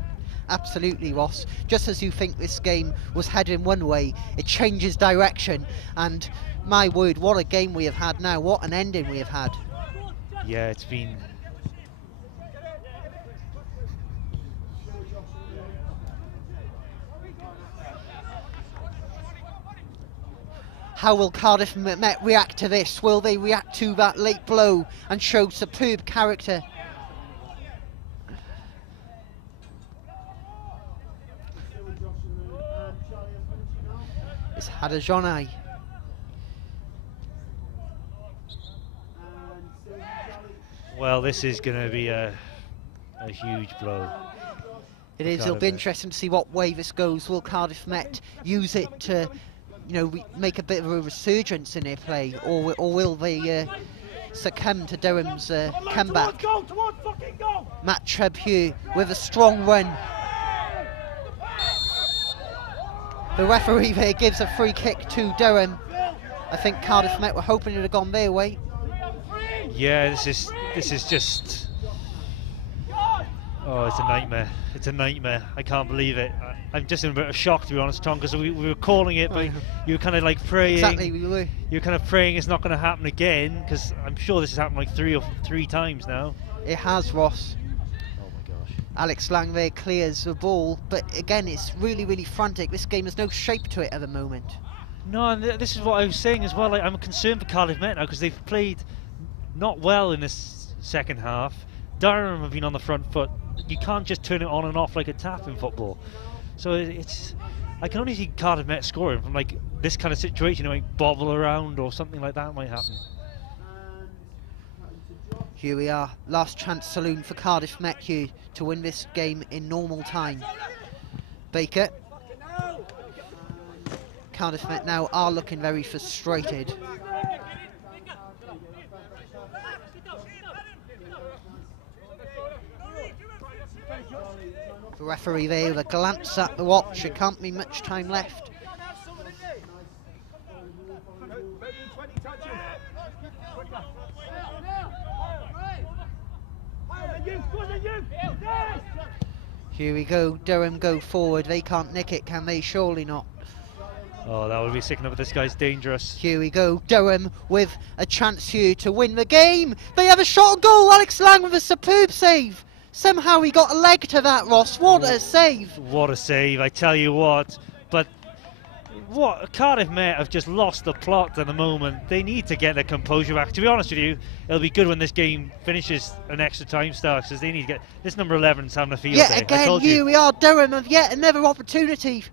Absolutely, Ross. Just as you think this game was heading one way, it changes direction, and my word, what a game we have had now. What an ending we have had. Yeah, it's been... How will Cardiff Met react to this? Will they react to that late blow and show superb character? It's Hadajonai. Well, this is going to be a huge blow. It is. It'll be interesting to see what way this goes. Will Cardiff Met use it to, you know, make a bit of a resurgence in their play, or will they succumb to Durham's comeback? Matt Trebhue with a strong run. The referee there gives a free kick to Durham. I think Cardiff Met were hoping it would have gone their way. Yeah, this is just Oh, it's a nightmare. It's a nightmare. I can't believe it. I'm just in a bit of shock, to be honest, Tom, because we were calling it, but you were kind of like praying. Exactly, we were. You're kind of praying it's not going to happen again, because I'm sure this has happened like three times now. It has, Ross. Oh my gosh. Alex Lang there clears the ball, but again, it's really, really frantic. This game has no shape to it at the moment. No, and this is what I was saying as well. Like, I'm concerned for Cardiff Met now, because they've played not well in this second half. Durham have been on the front foot. You can't just turn it on and off like a tap in football. So I can only see Cardiff Met scoring from like this kind of situation, like bobble around or something like that might happen. Here we are, last chance saloon for Cardiff Met here to win this game in normal time. Baker. Cardiff Met now are looking very frustrated. The referee there with a glance at the watch. There can't be much time left. Here we go, Durham go forward. They can't nick it, can they? Surely not. Oh, that would be sick enough. This guy's dangerous. Here we go, Durham with a chance here to win the game. They have a shot on goal. Alex Lang with a superb save. Somehow he got a leg to that, Ross. What a save. What a save, I tell you what. But what Cardiff Met have just lost the plot at the moment. They need to get their composure back. To be honest with you, it'll be good when this game finishes and extra time starts, because they need to get this number 11's having a field day. Yet again, here we are, Durham have yet another opportunity.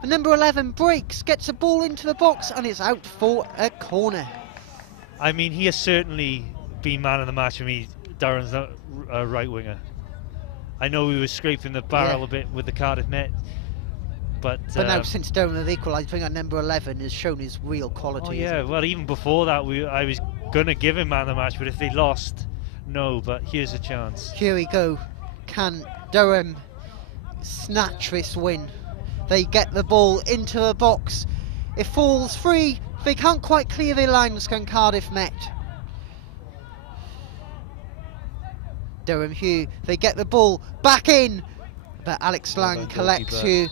The number 11 breaks, gets a ball into the box, and it's out for a corner. I mean, he has certainly been man of the match for me. Durham's a right winger. I know we were scraping the barrel a bit with the Cardiff Met, but now since Durham have equalised, I think number 11 has shown his real quality. Oh yeah, well even before that, I was gonna give him man of the match, but if they lost, no. But here's a chance. Here we go. Can Durham snatch this win? They get the ball into the box. It falls free. They can't quite clear their lines, can Cardiff Met. Durham Hugh, they get the ball back in, but Alex Lang collects Hugh.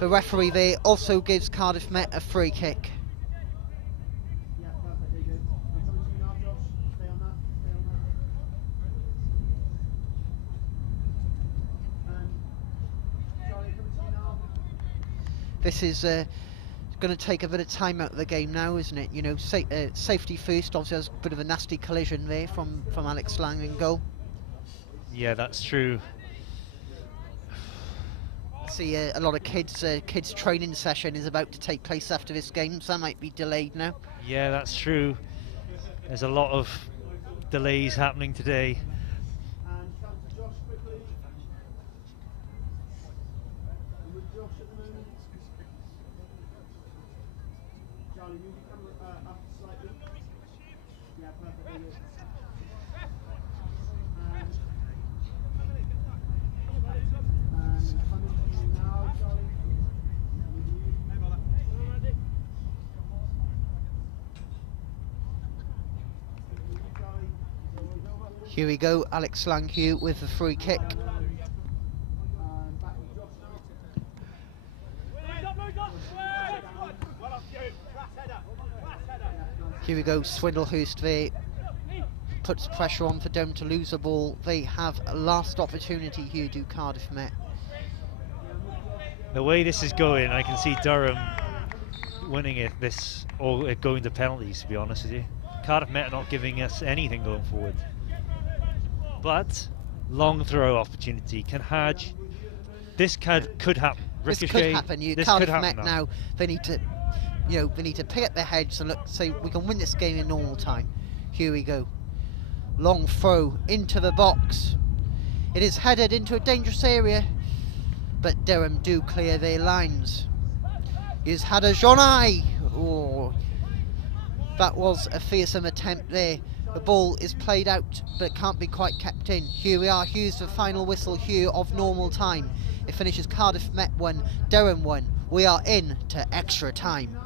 The referee there also gives Cardiff Met a free kick. This is going to take a bit of time out of the game now, isn't it? You know, safety first. Obviously, there's a bit of a nasty collision there from Alex Lang in goal. Yeah, that's true. See, a lot of kids' training session is about to take place after this game, so that might be delayed now. Yeah, that's true. There's a lot of delays happening today. Here we go, Alex Lang Hugh with the free kick. Here we go, Swindlehurst there puts pressure on for Durham to lose the ball. They have a last opportunity here, do Cardiff Met. The way this is going, I can see Durham winning it, or it going to penalties, to be honest with you. Cardiff Met are not giving us anything going forward. But long throw opportunity. Can Hadj? This could happen. Ricochet. This could happen. Cardiff Met now. They need to, they need to pick up their heads and say we can win this game in normal time. Here we go. Long throw into the box. It is headed into a dangerous area, but Durham do clear their lines. Here's Hadajonai. Oh, that was a fearsome attempt there. The ball is played out, but can't be quite kept in. Here we are, Hughes the final whistle here of normal time. It finishes Cardiff Met 1, Durham 1. We are in to extra time.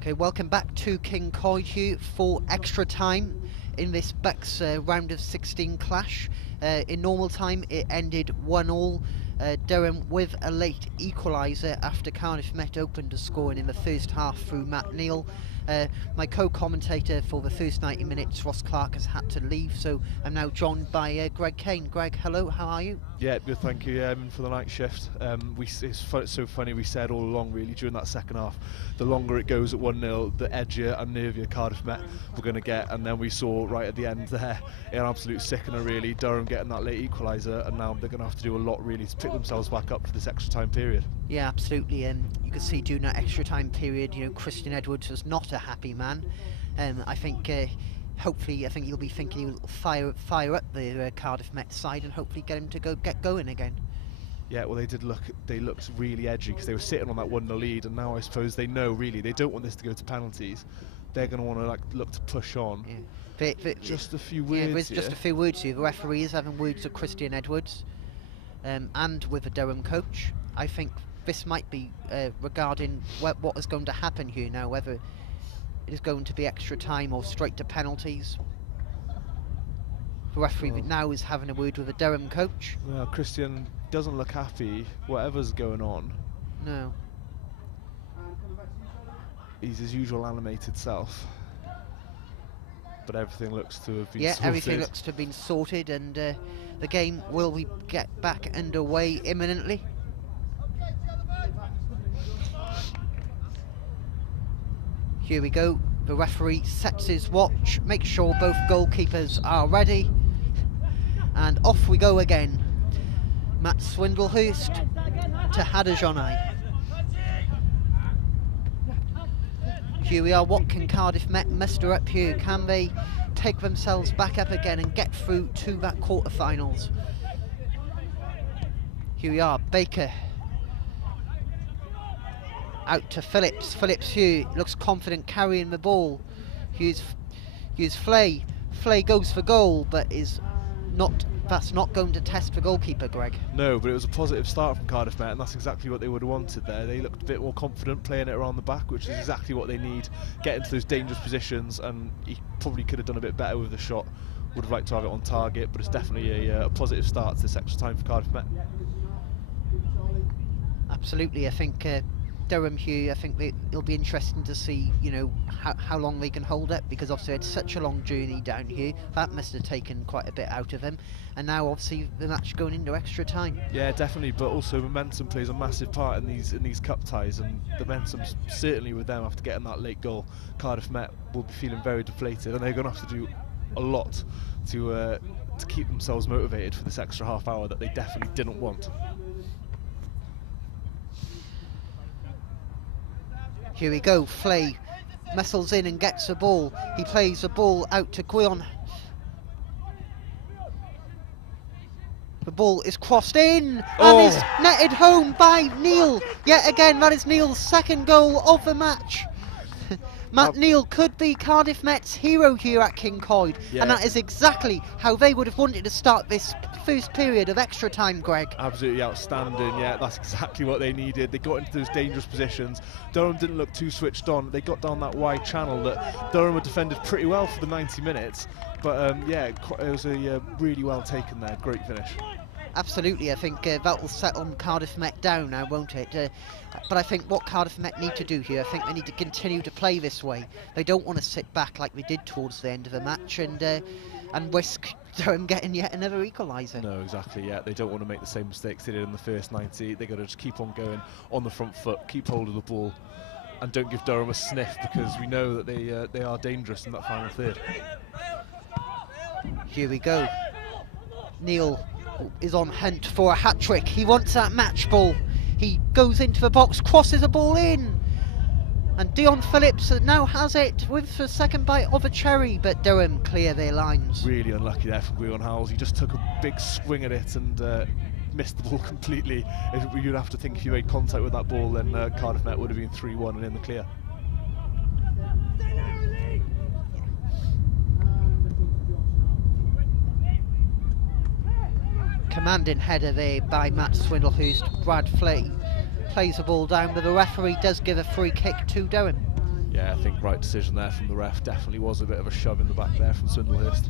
Okay, welcome back to King Coyd Hugh for extra time in this Bucks round of 16 clash. In normal time it ended 1-1. Durham with a late equaliser after Cardiff Met opened a scoring in the first half through Matt Neal. My co-commentator for the first 90 minutes, Ross Clark, has had to leave, so I'm now joined by Greg Kane. Greg, hello, how are you? Yeah, good, thank you. Yeah, I'm in for the night shift. It's so funny, we said all along really during that second half, the longer it goes at 1-0, the edgier and nervier Cardiff Met we're going to get, and then we saw right at the end there, an absolute sickener really, Durham getting that late equaliser, and now they're going to have to do a lot really to pick themselves back up for this extra time period. Yeah, absolutely, and you can see during that extra time period, you know, Christian Edwards was not a happy man. I think hopefully, I think he'll be thinking he'll fire up the Cardiff Met side and hopefully get him to get going again. Yeah, well, they looked really edgy because they were sitting on that 1-0 lead, and now I suppose they know really they don't want this to go to penalties. They're going to want to look to push on. Yeah. Just a few words. Yeah, there's just a few words here. The referee is having words with Christian Edwards, and with the Durham coach. I think this might be regarding what is going to happen here now, whether it is going to be extra time or straight to penalties. The referee now is having a word with the Durham coach. Well, Christian doesn't look happy, whatever's going on. No. He's his usual animated self. But everything looks to have been sorted. Yeah, everything looks to have been sorted, and the game will get back underway imminently. Here we go. The referee sets his watch, makes sure both goalkeepers are ready, and off we go again. Matt Swindlehurst to Hadajonai. Here we are. What can Cardiff Met muster up here? Can they take themselves back up again and get through to that quarter-finals? Here we are. Baker out to Phillips. Phillips here looks confident carrying the ball. Here's Flay. Flay goes for goal, but that's not going to test the goalkeeper, Greg. No, but it was a positive start from Cardiff Met, and that's exactly what they would have wanted there. They looked a bit more confident playing it around the back, which is exactly what they need. Get into those dangerous positions, and he probably could have done a bit better with the shot. Would have liked to have it on target, but it's definitely a positive start to this extra time for Cardiff Met. Absolutely, I think Durham here, I think it'll be interesting to see, you know, how long they can hold it, because obviously it's such a long journey down here. That must have taken quite a bit out of them, and now obviously the match going into extra time. Yeah, definitely, but also momentum plays a massive part in these cup ties, and the momentum certainly with them after getting that late goal. Cardiff Met will be feeling very deflated, and they're going to have to do a lot to keep themselves motivated for this extra half hour that they definitely didn't want. Here we go, Flay muscles in and gets the ball. He plays the ball out to Guion. The ball is crossed in and is netted home by Neal. Yet again, that is Neal's second goal of the match. Matt Neal could be Cardiff Met's hero here at King Coyd, and that is exactly how they would have wanted to start this first period of extra time, Greg. Absolutely outstanding, yeah, that's exactly what they needed. They got into those dangerous positions. Durham didn't look too switched on. They got down that wide channel that Durham had defended pretty well for the 90 minutes, but yeah, it was a really well taken there, great finish. Absolutely, I think that will settle Cardiff Met down now, won't it? But I think what Cardiff Met need to do here, I think they need to continue to play this way. They don't want to sit back like they did towards the end of the match and risk Durham getting yet another equaliser. No, exactly, yeah. They don't want to make the same mistakes they did in the first 90. They've got to just keep on going on the front foot, keep hold of the ball, and don't give Durham a sniff, because we know that they are dangerous in that final third. Here we go. Neal is on hunt for a hat-trick. He wants that match ball. He goes into the box, crosses the ball in, and Dion Phillips now has it with the second bite of a cherry, but Durham clear their lines. Really unlucky there for Guion Howells. He just took a big swing at it and missed the ball completely. You'd have to think if you made contact with that ball, then Cardiff Met would have been 3-1 and in the clear. Commanding header there by Matt Swindlehurst. Brad Flay plays the ball down, but the referee does give a free kick to Durham. Yeah, I think right decision there from the ref. Definitely was a bit of a shove in the back there from Swindlehurst.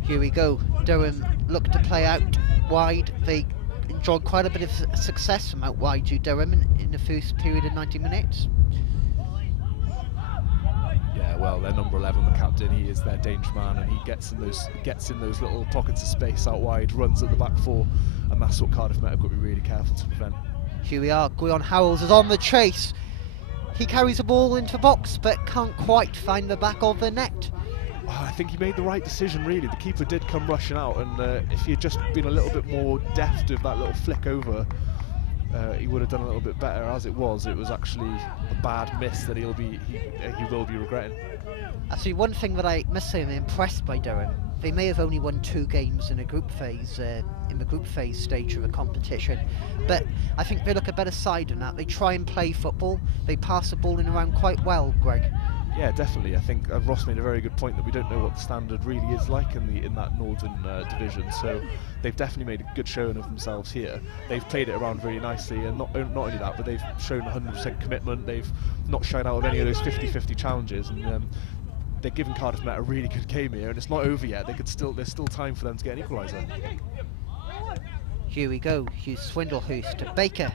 Here we go. Durham look to play out wide. They enjoyed quite a bit of success from out wide to Durham in the first period of 90 minutes. Yeah, well, their number 11, the captain, he is their danger man, and he gets in those little pockets of space out wide, runs at the back four, and that's what Cardiff Met have got to be really careful to prevent. Here we are. Gwion Howells is on the chase. He carries the ball into the box, but can't quite find the back of the net. I think he made the right decision, really. The keeper did come rushing out, and if he had just been a little bit more deft with that little flick over, he would have done a little bit better. As it was actually a bad miss that he will be regretting. Actually, one thing that I must say I'm impressed by Durham, they may have only won 2 games in a group phase, in the group phase stage of a competition, but I think they look a better side than that. They try and play football, they pass the ball in around quite well, Greg. Yeah, definitely. I think Ross made a very good point that we don't know what the standard really is like in that northern division. So they've definitely made a good showing of themselves here. They've played it around really nicely, and not only that, but they've shown 100% commitment. They've not shied out of any of those 50-50 challenges, and they're giving Cardiff Met a really good game here. And it's not over yet. There's still time for them to get an equaliser. Here we go. Hughes Swindlehurst to Baker.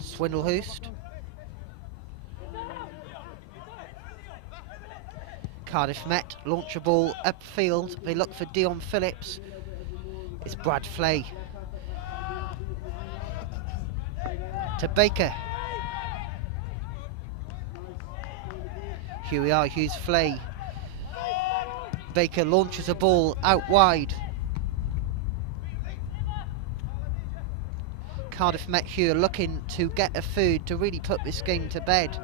Swindlehurst. Cardiff Met launch a ball upfield. They look for Dion Phillips. It's Brad Flay. To Baker. Here we are, Hughes Flay. Baker launches a ball out wide. Cardiff Met here looking to get a food to really put this game to bed.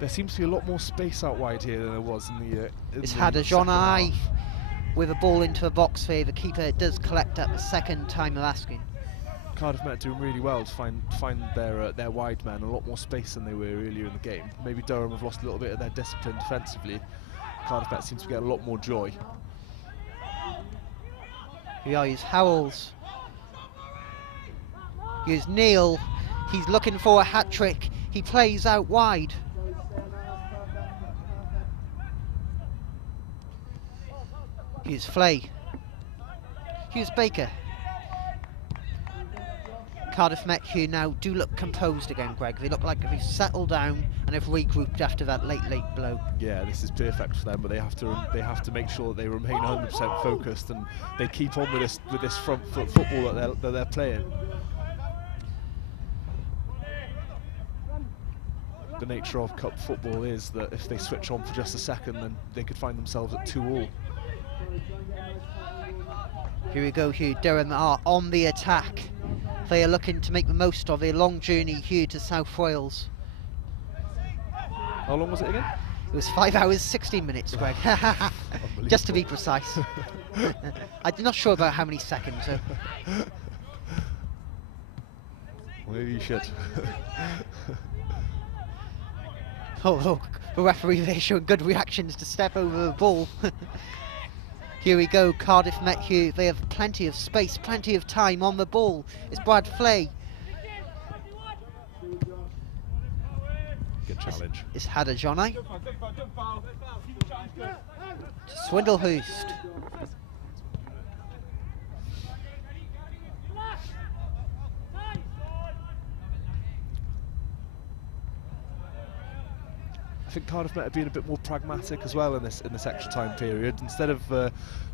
There seems to be a lot more space out wide here than there was in the it's Hadajoni with a ball into a box here. The keeper does collect at the second time of asking. Cardiff Met doing really well to find their wide man a lot more space than they were earlier in the game. Maybe Durham have lost a little bit of their discipline defensively. Cardiff Met seems to get a lot more joy. Here is Howells. Here's Neil. He's looking for a hat-trick. He plays out wide. Here's Flay. Here's Baker. Cardiff Met here now do look composed again, Greg. They look like they've settled down and have regrouped after that late blow. Yeah, this is perfect for them, but they have to make sure that they remain 100% focused and they keep on with this front foot football that they're playing. The nature of cup football is that if they switch on for just a second, then they could find themselves at 2-2. Here we go, Hugh. Durham are on the attack. They are looking to make the most of a long journey here to South Wales. How long was it again? It was 5 hours, 16 minutes, Greg. Just to be precise. I'm not sure about how many seconds. So. Well, maybe you should. Oh, look, the referee there showing good reactions to step over the ball. Here we go, Cardiff Met here. They have plenty of space, plenty of time on the ball. It's Brad Flay. Good challenge. It's Hadajoni. Swindlehurst. I think Cardiff Met have been a bit more pragmatic as well in this extra time period. Instead of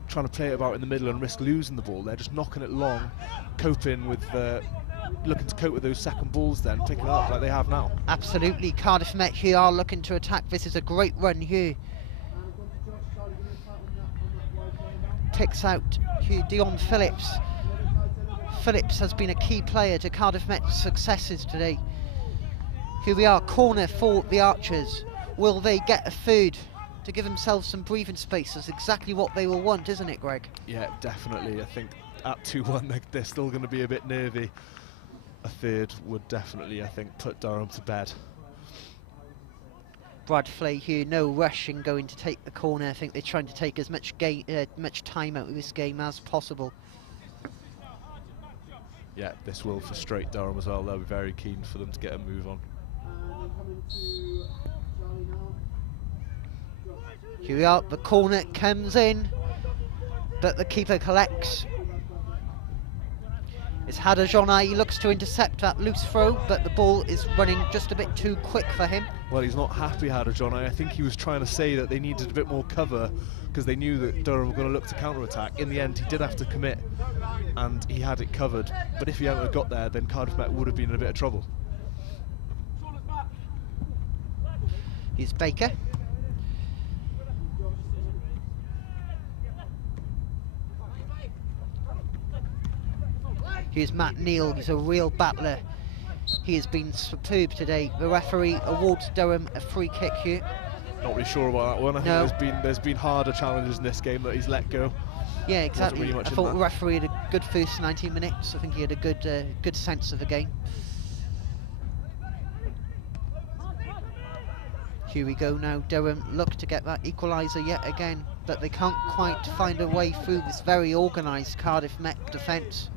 trying to play it about in the middle and risk losing the ball, they're just knocking it long, coping with looking to cope with those second balls, then picking it up like they have now. Absolutely, Cardiff Met here are looking to attack. This is a great run here. Picks out here Dion Phillips. Phillips has been a key player to Cardiff Met's successes today. Here we are, corner for the Archers. Will they get a food to give themselves some breathing space? That's exactly what they will want, isn't it, Greg? Yeah, definitely. I think at 2-1 they're still going to be a bit nervy. A third would definitely, I think, put Durham to bed. Brad Flay here, no rush in going to take the corner. I think they're trying to take as much time out of this game as possible. Yeah, this will frustrate Durham as well. They'll be very keen for them to get a move on. Here we are, the corner comes in, but the keeper collects. It's Hadajonai, he looks to intercept that loose throw, but the ball is running just a bit too quick for him. Well, he's not happy, Hadajonai. I think he was trying to say that they needed a bit more cover because they knew that Durham were going to look to counter-attack. In the end, he did have to commit, and he had it covered. But if he hadn't have got there, then Cardiff Met would have been in a bit of trouble. Here's Baker. Here's Matt Neal, he's a real battler. He has been superb today. The referee awards Durham a free kick here. Not really sure about that one. I think there's been harder challenges in this game that he's let go. Yeah, exactly. Really I thought the referee had a good first 90 minutes. I think he had a good sense of the game. Here we go now. Durham look to get that equaliser yet again, but they can't quite find a way through this very organised Cardiff Met defence.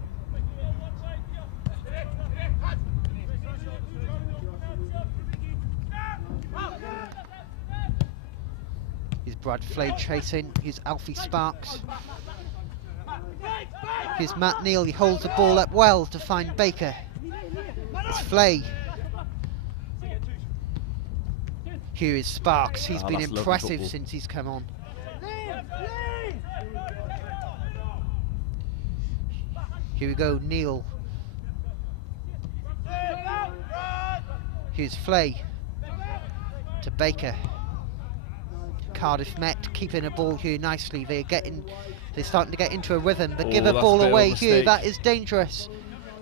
Here's Brad Flay chasing, here's Alfie Sparks. Here's Matt Neal, he holds the ball up well to find Baker. It's Flay. Here is Sparks, he's been impressive since he's come on. Here we go, Neal. Here's Flay to Baker. Cardiff Met keeping a ball here nicely. They're starting to get into a rhythm, but give a ball away here. That is dangerous.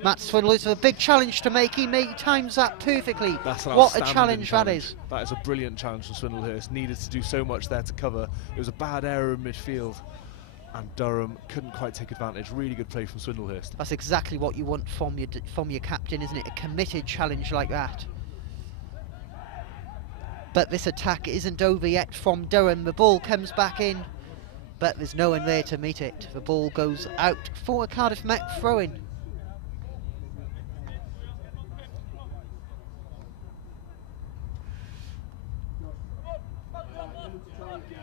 Matt Swindlers with a big challenge to make. He times that perfectly. What a challenge that is. That is a brilliant challenge from Swindlehurst. Needed to do so much there to cover. It was a bad error in midfield, and Durham couldn't quite take advantage. Really good play from Swindlehurst. That's exactly what you want from your captain, isn't it? A committed challenge like that. But this attack isn't over yet from Durham. The ball comes back in, but there's no one there to meet it. The ball goes out for a Cardiff Met throw-in.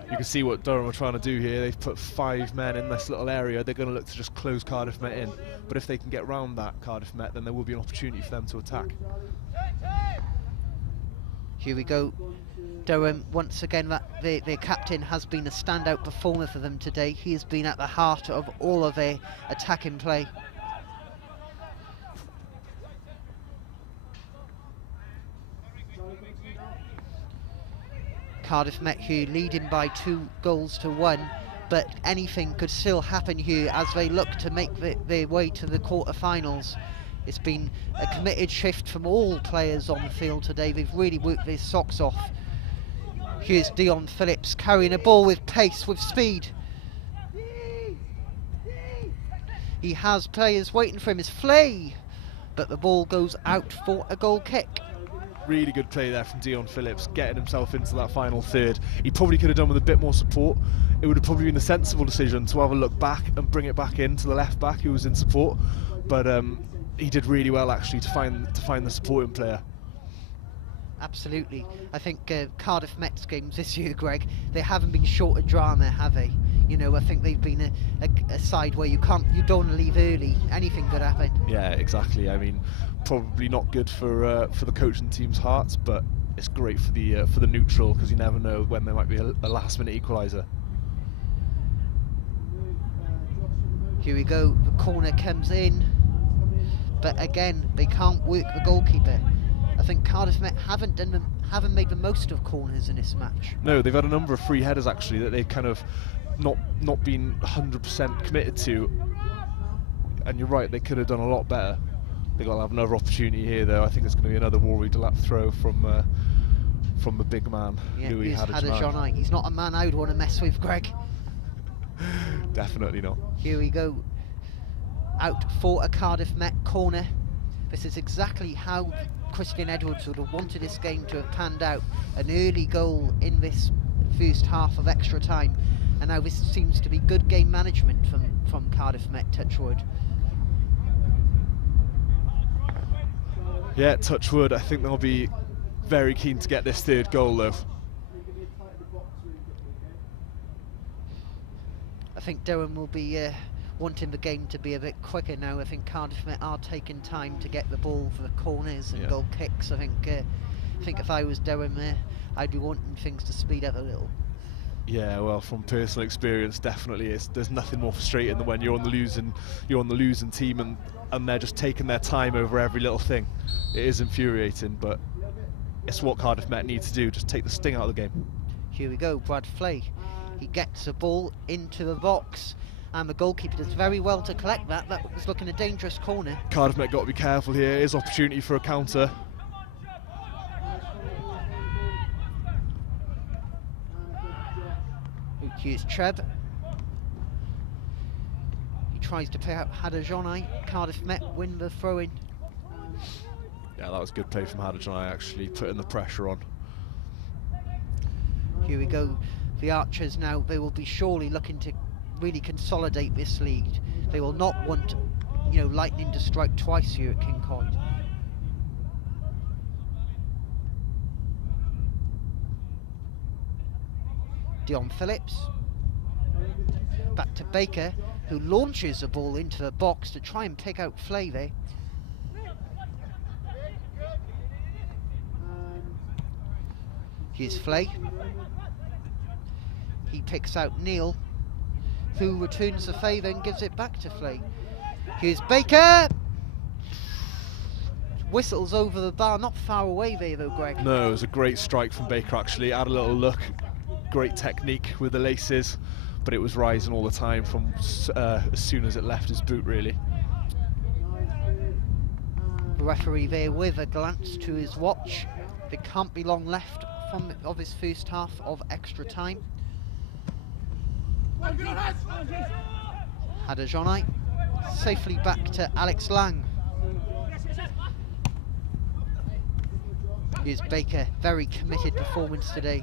You can see what Durham are trying to do here. They've put 5 men in this little area. They're going to look to just close Cardiff Met in. But if they can get round that Cardiff Met, then there will be an opportunity for them to attack. Here we go. Durham, once again, their captain has been a standout performer for them today. He has been at the heart of all of their attacking play. Cardiff Met here leading by 2-1, but anything could still happen here as they look to make their way to the quarter-finals. It's been a committed shift from all players on the field today. They've really worked their socks off. Here's Dion Phillips carrying a ball with pace, with speed. He has players waiting for him. It's Flay, but the ball goes out for a goal kick. Really good play there from Dion Phillips, getting himself into that final third. He probably could have done with a bit more support. It would have probably been a sensible decision to have a look back and bring it back in to the left back who was in support. But he did really well actually to find the supporting player. Absolutely. I think Cardiff Met's games this year, Greg, they haven't been short of drama, have they? You know, I think they've been a side where you don't want to leave early. Anything could happen. Yeah, exactly. I mean, probably not good for the coaching team's hearts, but it's great for the neutral because you never know when there might be a last-minute equaliser. Here we go. The corner comes in, but again, they can't work the goalkeeper. I think Cardiff Met haven't made the most of corners in this match. No, they've had a number of free headers actually that they've kind of not been 100% committed to. And you're right, they could have done a lot better. They've got to have another opportunity here, though. I think it's going to be another Rory Delap throw from the big man, yeah, Louis Hadajonai. He's not a man I would want to mess with, Greg. Definitely not. Here we go. Out for a Cardiff Met corner. This is exactly how Christian Edwards would have wanted this game to have panned out. An early goal in this first half of extra time, and now this seems to be good game management from Cardiff Met, touchwood. Yeah, touchwood. I think they'll be very keen to get this third goal though. I think Durham will be wanting the game to be a bit quicker now. I think Cardiff Met are taking time to get the ball for the corners and goal kicks. I think if I was Durham, I'd be wanting things to speed up a little. Yeah, well, from personal experience, definitely, there's nothing more frustrating than when you're on the losing team and they're just taking their time over every little thing. It is infuriating, but it's what Cardiff Met need to do, just take the sting out of the game. Here we go, Brad Flay. He gets the ball into the box, and the goalkeeper does very well to collect that. That was looking a dangerous corner. Cardiff Met got to be careful here. It is opportunity for a counter. Here's Treb. He tries to play out Hadajonai. Cardiff Met win the throw-in. Yeah, that was good play from Hadajonai, actually, putting the pressure on. Here we go. The Archers now, they will be surely looking to really consolidate this lead. They will not want, lightning to strike twice here at Kincoid. Dion Phillips. Back to Baker, who launches the ball into the box to try and pick out Flay there. Here's Flay. He picks out Neil, who returns the favour and gives it back to Flay. Here's Baker! Whistles over the bar, not far away there though, Greg. No, it was a great strike from Baker, actually. Had a little look, great technique with the laces, but it was rising all the time from as soon as it left his boot, really. The referee there with a glance to his watch. There can't be long left of his first half of extra time. Hadajonai safely back to Alex Lang. Here's Baker, very committed performance today.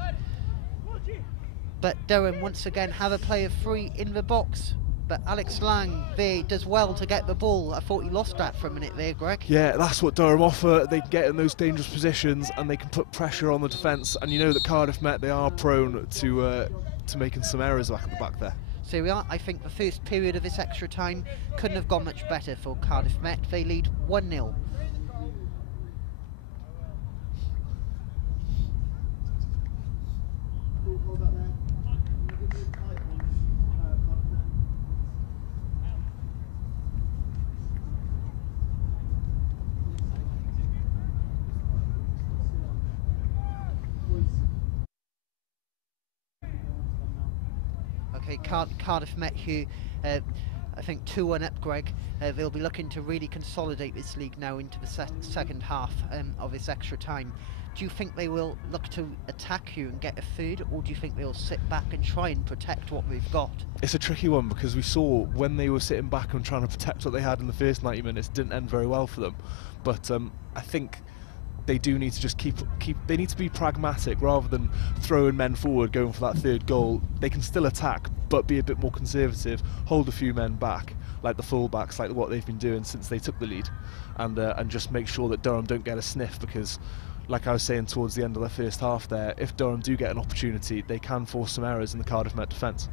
But Durham once again have a player free in the box. But Alex Lang there does well to get the ball. I thought he lost that for a minute there, Greg. Yeah, that's what Durham offer. They can get in those dangerous positions and they can put pressure on the defence. And you know that Cardiff Met, they are prone to making some errors back at the back there. So we are. I think the first period of this extra time couldn't have gone much better for Cardiff Met. They lead 1-0. Okay, Cardiff Met, who I think 2-1 up, Greg. They'll be looking to really consolidate this league now into the second half of this extra time. Do you think they will look to attack you and get a third, or do you think they'll sit back and try and protect what they've got? It's a tricky one because we saw when they were sitting back and trying to protect what they had in the first 90 minutes, it didn't end very well for them. But I think they do need to just they need to be pragmatic rather than throwing men forward, going for that third goal. They can still attack, but be a bit more conservative, hold a few men back, like the full-backs, like what they've been doing since they took the lead, and just make sure that Durham don't get a sniff, because like I was saying towards the end of the first half there, if Durham do get an opportunity, they can force some errors in the Cardiff Met defence.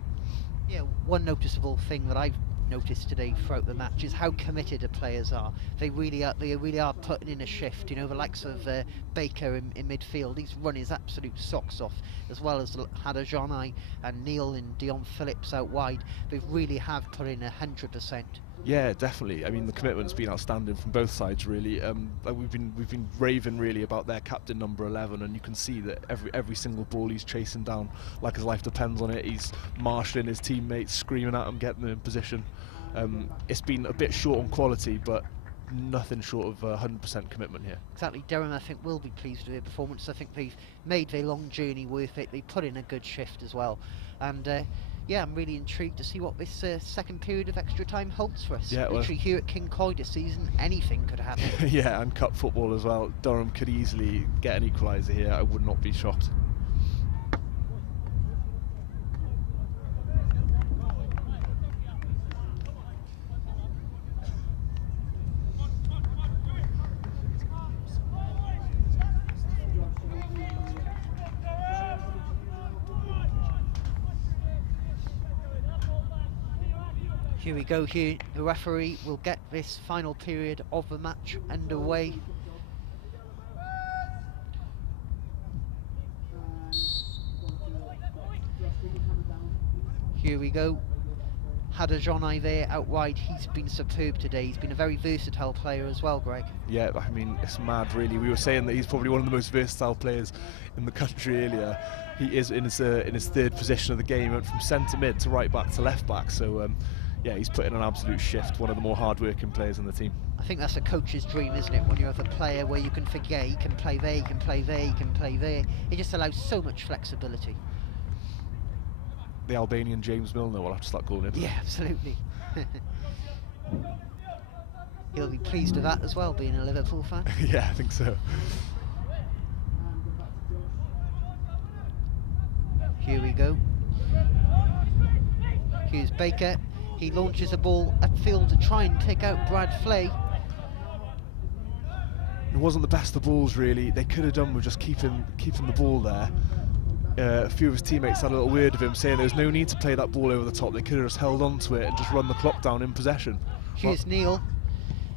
Yeah, one noticeable thing that I've noticed today throughout the match is how committed the players are. They really are putting in a shift. You know, the likes of Baker in midfield, he's run his absolute socks off, as well as Hadajonai and Neil and Dion Phillips out wide. They really have put in 100%. Yeah, definitely. I mean, the commitment's been outstanding from both sides, really. We've been raving really about their captain, number 11, and you can see that every single ball he's chasing down like his life depends on it. He's marshalling his teammates, screaming at them, getting them in position. It's been a bit short on quality, but nothing short of 100% commitment here. Exactly. Durham, I think, will be pleased with their performance. I think they've made their long journey worth it. They put in a good shift as well, and yeah, I'm really intrigued to see what this second period of extra time holds for us. Yeah, well, literally here at King Coy this season, anything could happen. yeah, and cup football as well. Durham could easily get an equaliser here. I would not be shocked. Here we go, here the referee will get this final period of the match underway. Here we go. Hadajonai there out wide, he's been superb today. He's been a very versatile player as well, Greg. Yeah, I mean, it's mad really. We were saying that he's probably one of the most versatile players in the country earlier. He is in his third position of the game, went from centre mid to right back to left back, so yeah, he's put in an absolute shift, one of the more hard-working players in the team. I think that's a coach's dream, isn't it, when you have a player where you can forget he can play there, he can play there, he can play there. It just allows so much flexibility. The Albanian James Milner will have to start calling him. Yeah, absolutely. He'll be pleased with that as well, being a Liverpool fan. Yeah, I think so. Here we go. Here's Baker. He launches a ball upfield to try and take out Brad Flay. It wasn't the best of balls really. They could have done with just keeping the ball there. A few of his teammates had a little word of him saying there's no need to play that ball over the top. They could have just held on to it and just run the clock down in possession. Here's Neil.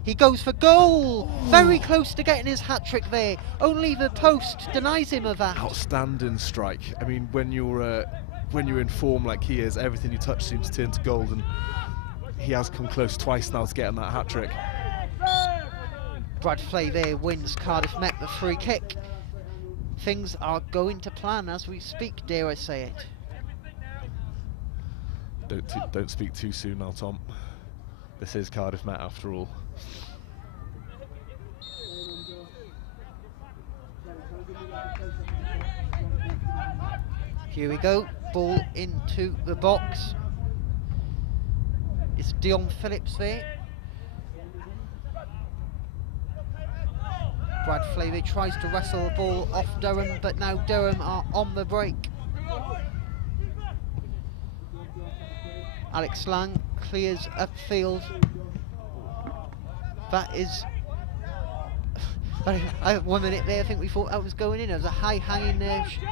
He goes for goal! Very close to getting his hat-trick there. Only the post denies him of that. Outstanding strike. I mean, when you're in form like he is, everything you touch seems to turn to gold, and he has come close twice now to getting that hat-trick. Brad Flay there wins Cardiff Met the free kick. Things are going to plan as we speak, dare I say it. Don't speak too soon now, Tom. This is Cardiff Met after all. Here we go, ball into the box. It's Dion Phillips there. Brad Flay tries to wrestle the ball off Durham, but now Durham are on the break. Alex Lang clears upfield. That is... 1 minute there, I think we thought that was going in. There was a high-hanging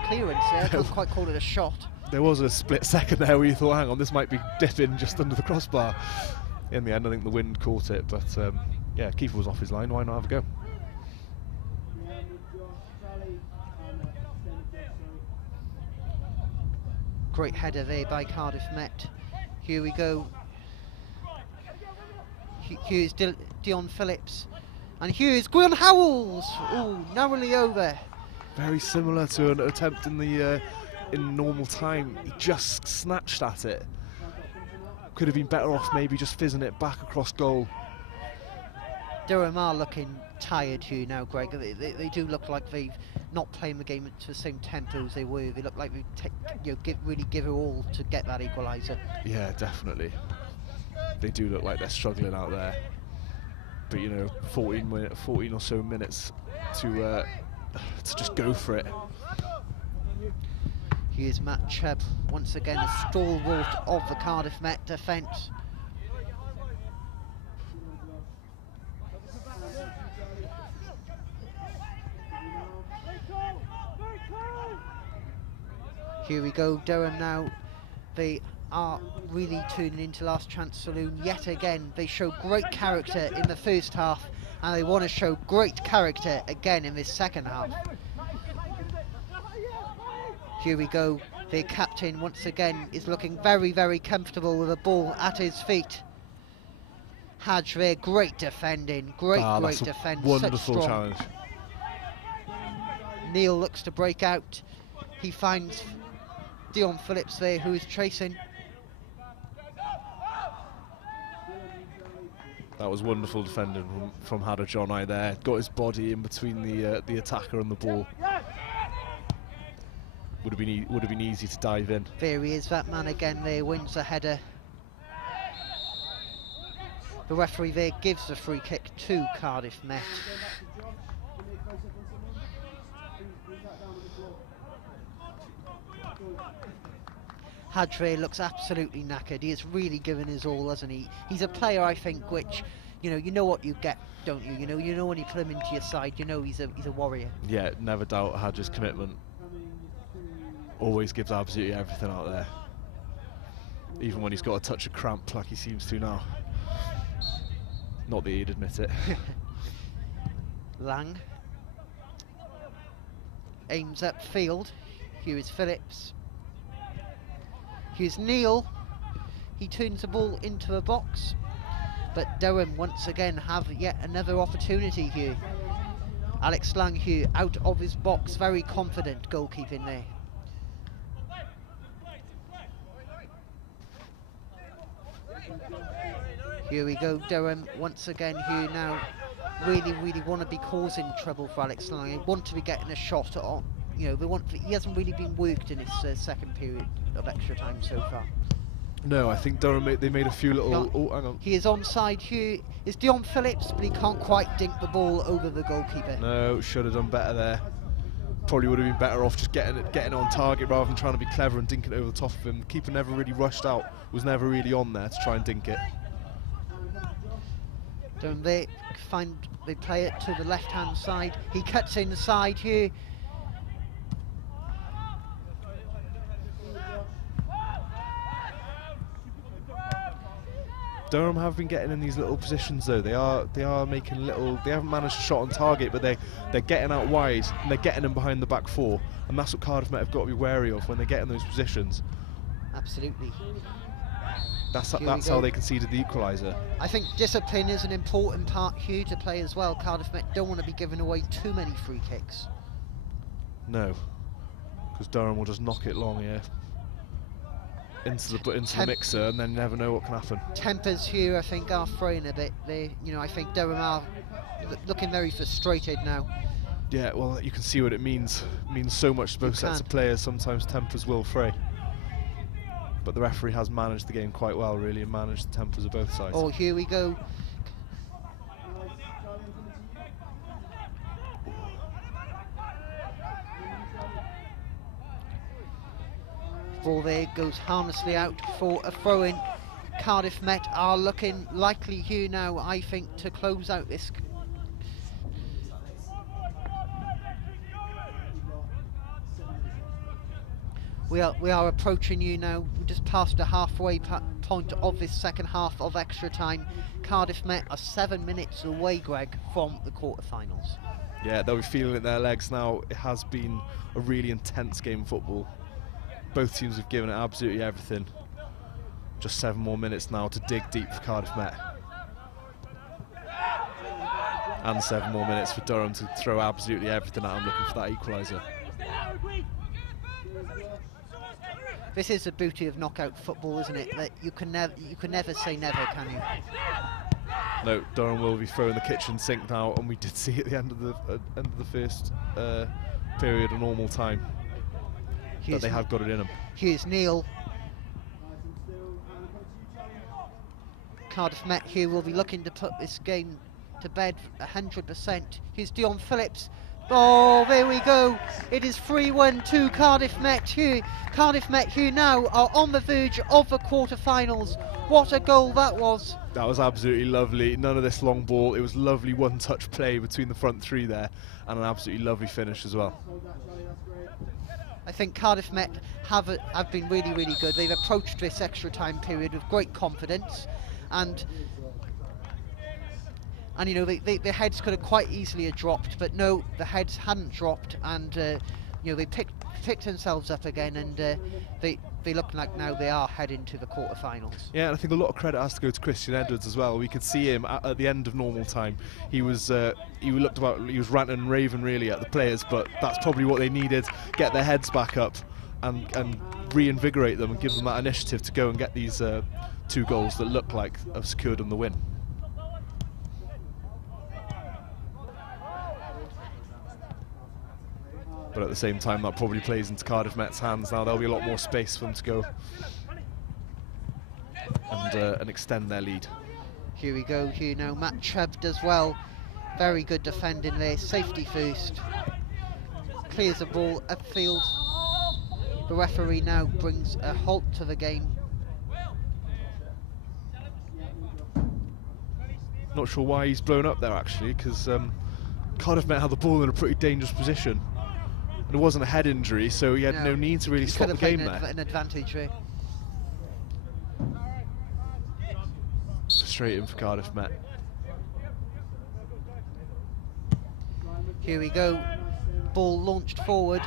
clearance there. I couldn't quite call it a shot. There was a split second there where you thought, hang on, this might be dipping just under the crossbar. In the end, I think the wind caught it, but yeah, keeper was off his line. Why not have a go? Great header there by Cardiff Met. Here we go. Here's Dion Phillips. And here's Gwen Howells. Ooh, narrowly over. Very similar to an attempt in the in normal time. He just snatched at it. Could have been better off maybe just fizzing it back across goal. Durham are looking tired here now, Greg. They do look like they've not playing the game to the same tempo as they were. They look like they really give it all to get that equaliser. Yeah, definitely. They do look like they're struggling out there. But you know, 14 or so minutes to just go for it. Here's Matt Chubb, once again a stalwart of the Cardiff Met defence. Here we go, Durham now. They are really tuning into Last Chance Saloon yet again. They show great character in the first half, and they want to show great character again in this second half. Here we go, their captain once again is looking very, very comfortable with the ball at his feet. Hadj there, great defending, great defence. Wonderful challenge. Neil looks to break out. He finds Dion Phillips there, who is chasing. That was wonderful defending from Hadajonai there. Got his body in between the attacker and the ball. Would have have been easy to dive in. There he is, that man again there, wins the header. The referee there gives the free kick to Cardiff Met. Hadre looks absolutely knackered. He has really given his all, hasn't he? He's a player, I think, which, you know what you get, don't you? You know when you put him into your side, you know he's a warrior. Yeah, never doubt Hadre's commitment. Always gives absolutely everything out there. Even when he's got a touch of cramp like he seems to now. Not that he'd admit it. Lang aims upfield. Here is Phillips. Here's Neil. He turns the ball into a box. But Durham once again have yet another opportunity here. Alex Lang here out of his box, very confident goalkeeping there. Here we go, Durham once again here now. Really want to be causing trouble for Alex Lang. They want to be getting a shot on. He hasn't really been worked in his second period of extra time so far. No, I think Durham, they made a few little... Oh, hang on. He is onside here. Is Dion Phillips, but he can't quite dink the ball over the goalkeeper. No, should have done better there. Probably would have been better off just getting on target rather than trying to be clever and dinking it over the top of him. The keeper never really rushed out, was never really on there to try and dink it. Durham, they play it to the left-hand side. He cuts inside here. Durham have been getting in these little positions though. They are making little. They haven't managed a shot on target, but they're getting out wide and they're getting them behind the back four, and that's what Cardiff Met have got to be wary of when they get in those positions. Absolutely. That's how they conceded the equaliser. I think discipline is an important part here to play as well. Cardiff Met don't want to be giving away too many free kicks. No, because Durham will just knock it long here. Into the mixer, and then you never know what can happen. Tempers here, I think, are fraying a bit. I think Durham are looking very frustrated now. Yeah, well, you can see what it means. It means so much to both sets of players. Sometimes tempers will fray. But the referee has managed the game quite well, really, and managed the tempers of both sides. Oh, here we go. Ball there goes harmlessly out for a throw-in. Cardiff Met are looking likely here now, I think, to close out this. We are approaching you now. We're just past the halfway point of this second half of extra time. Cardiff Met are 7 minutes away, Greg, from the quarterfinals. Yeah, they'll be feeling it in their legs now. It has been a really intense game of football. Both teams have given it absolutely everything. Just 7 more minutes now to dig deep for Cardiff Met. And 7 more minutes for Durham to throw absolutely everything at them, looking for that equaliser. This is the beauty of knockout football, isn't it? That you can never say never, can you? No, Durham will be throwing the kitchen sink now, and we did see at the end of the first period a normal time. But they have got it in them. Here's Neil. Cardiff Met here will be looking to put this game to bed 100%. Here's Dion Phillips. Oh, there we go. It is 3-1 to Cardiff Met here. Cardiff Met here now are on the verge of the quarterfinals. What a goal that was. That was absolutely lovely. None of this long ball. It was lovely one-touch play between the front three there, and an absolutely lovely finish as well. I think Cardiff Met have been really good. They've approached this extra time period with great confidence, and you know, their heads could have quite easily have dropped, but no, the heads hadn't dropped, and you know, they picked themselves up again, and they look like now they are heading to the quarterfinals. Yeah, and I think a lot of credit has to go to Christian Edwards as well. We could see him at the end of normal time. He was ranting and raving really at the players, but that's probably what they needed: get their heads back up and reinvigorate them and give them that initiative to go and get these 2 goals that look like have secured them the win. But at the same time, that probably plays into Cardiff Met's hands now. There'll be a lot more space for them to go and extend their lead. Here we go, here now Matt Chubb does well. Very good defending there, safety first. Clears the ball upfield. The referee now brings a halt to the game. Not sure why he's blown up there actually, because Cardiff Met had the ball in a pretty dangerous position. And it wasn't a head injury, so he had no need to really stop the game there. An advantage there. Frustrating for Cardiff Met. Here we go, ball launched forward.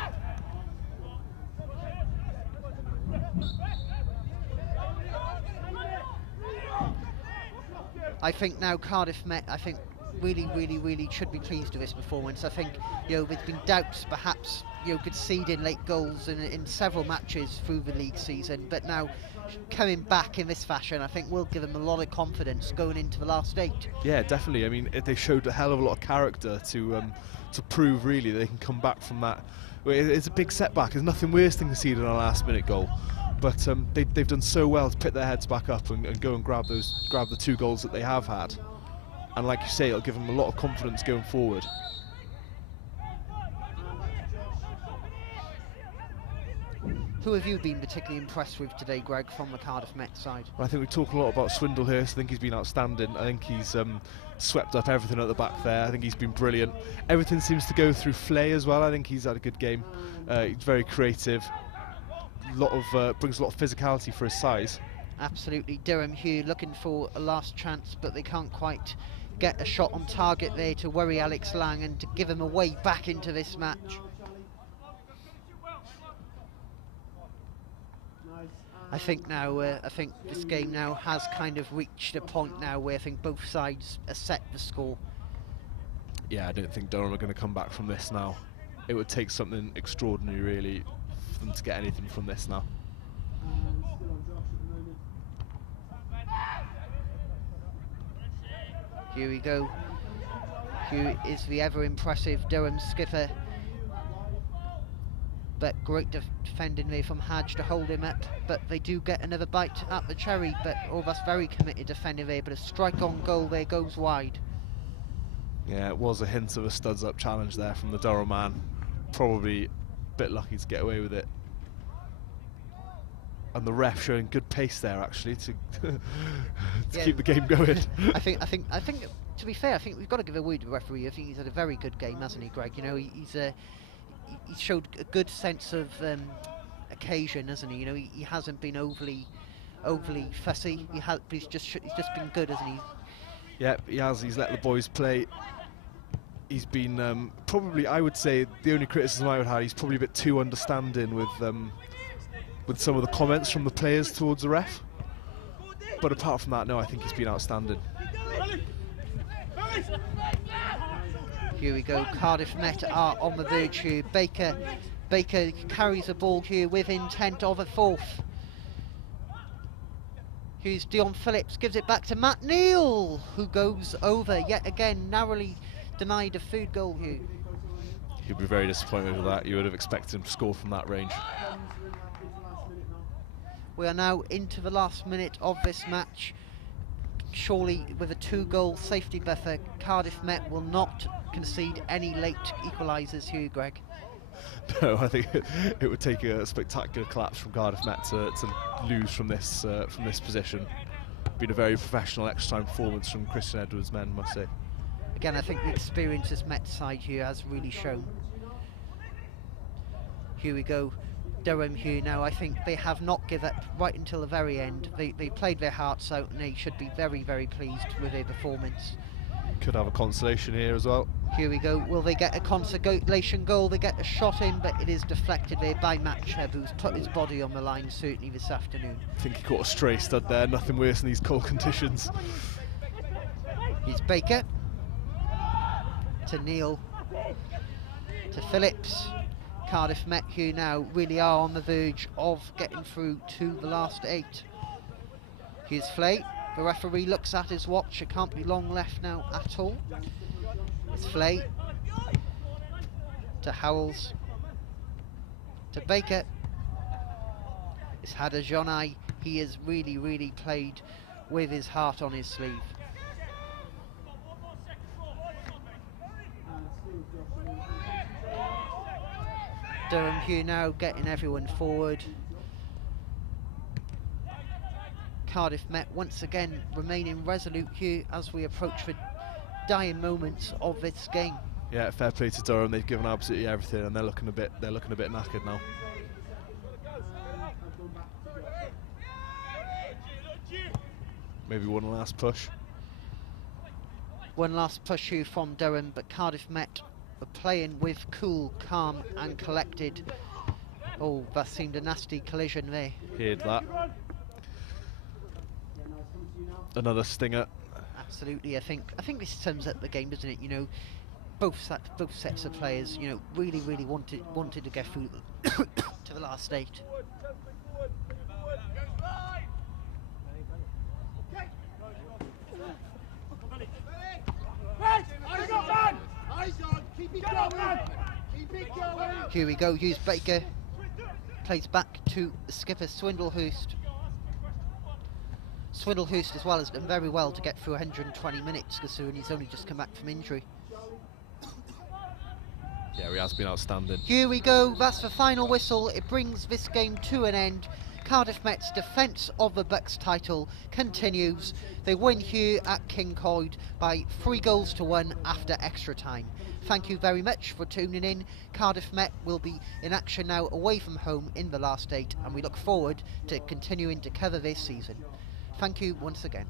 I think now Cardiff Met, I think really should be pleased with this performance. I think, you know, there's been doubts perhaps, you know, conceding late goals in several matches through the league season, but now coming back in this fashion, I think will give them a lot of confidence going into the last 8. Yeah, definitely. I mean, they showed a hell of a lot of character to prove really they can come back from that. It's a big setback. There's nothing worse than conceding a last-minute goal. But they've done so well to pick their heads back up and go and grab the 2 goals that they have had. And like you say, it'll give them a lot of confidence going forward. Who have you been particularly impressed with today, Greg, from the Cardiff Met side? Well, I think we talk a lot about Swindlehurst. I think he's been outstanding. I think he's swept up everything at the back there. I think he's been brilliant. Everything seems to go through Flay as well. I think he's had a good game. He's very creative. Brings a lot of physicality for his size. Absolutely. Durham Hugh looking for a last chance, but they can't quite get a shot on target there to worry Alex Lang and to give him a way back into this match. I think now, I think this game now has kind of reached a point now where I think both sides are set the score. Yeah, I don't think Durham are going to come back from this now. It would take something extraordinary really for them to get anything from this now. Here we go. Hugh is the ever impressive Durham skipper. But great defending there from Hadge to hold him up, but they do get another bite at the cherry, but Orvas very committed defending there, but a strike on goal there goes wide. Yeah, it was a hint of a studs up challenge there from the Durham man. Probably a bit lucky to get away with it. And the ref showing good pace there actually to keep the game going. I think to be fair, I think we've got to give a word to the referee. I think he's had a very good game, hasn't he, Greg? You know, he showed a good sense of occasion, hasn't he? You know, he hasn't been overly fussy. He's just been good, hasn't he? Yeah, he has. He's let the boys play. He's been probably, I would say, the only criticism I would have, he's probably a bit too understanding with some of the comments from the players towards the ref. But apart from that, no, I think he's been outstanding. Here we go, Cardiff Met are on the verge here. Baker carries the ball here with intent of a fourth. Here's Dion Phillips, gives it back to Matt Neal, who goes over yet again, narrowly denied a third goal here. He'd be very disappointed with that. You would have expected him to score from that range. We are now into the last minute of this match. Surely with a 2-goal safety buffer, Cardiff Met will not concede any late equalisers here, Greg. No, I think it would take a spectacular collapse from Cardiff Met to lose from this position. Been a very professional extra-time performance from Christian Edwards' men, must say. Again, I think the experience this Met side here has really shown. Here we go. Durham here now, I think they have not given up right until the very end. They played their hearts out and they should be very pleased with their performance. Could have a consolation here as well. Here we go, will they get a consolation goal? They get a shot in, but it is deflected there by Matt Chubb, who's put his body on the line certainly this afternoon. I think he caught a stray stud there, nothing worse in these cold conditions. Here's Baker to Neal to Phillips. Cardiff Met here now really are on the verge of getting through to the last 8. Here's Flay. The referee looks at his watch. It can't be long left now at all. It's Flay to Howells. To Baker. It's Hada Jonai. He has really played with his heart on his sleeve. Durham here now getting everyone forward. Cardiff Met once again remaining resolute here as we approach the dying moments of this game. Yeah, fair play to Durham. They've given absolutely everything, and they're looking a bit knackered now. Maybe one last push. One last push here from Durham, but Cardiff Met are playing with cool, calm and collected. Oh, that seemed a nasty collision there. Heard that. Another stinger. Absolutely, I think this sums up the game, doesn't it? You know, both sets of players, you know, really wanted to get through to the last 8. Here we go, Hughes Baker plays back to skipper Swindlehurst. Swindlehurst as well has done very well to get through 120 minutes considering he's only just come back from injury. Yeah, he has been outstanding. Here we go, that's the final whistle. It brings this game to an end. Cardiff Met's defence of the Bucks title continues. They win here at King Coyd by 3-1 after extra time. Thank you very much for tuning in. Cardiff Met will be in action now away from home in the last 8, and we look forward to continuing to cover this season. Thank you once again.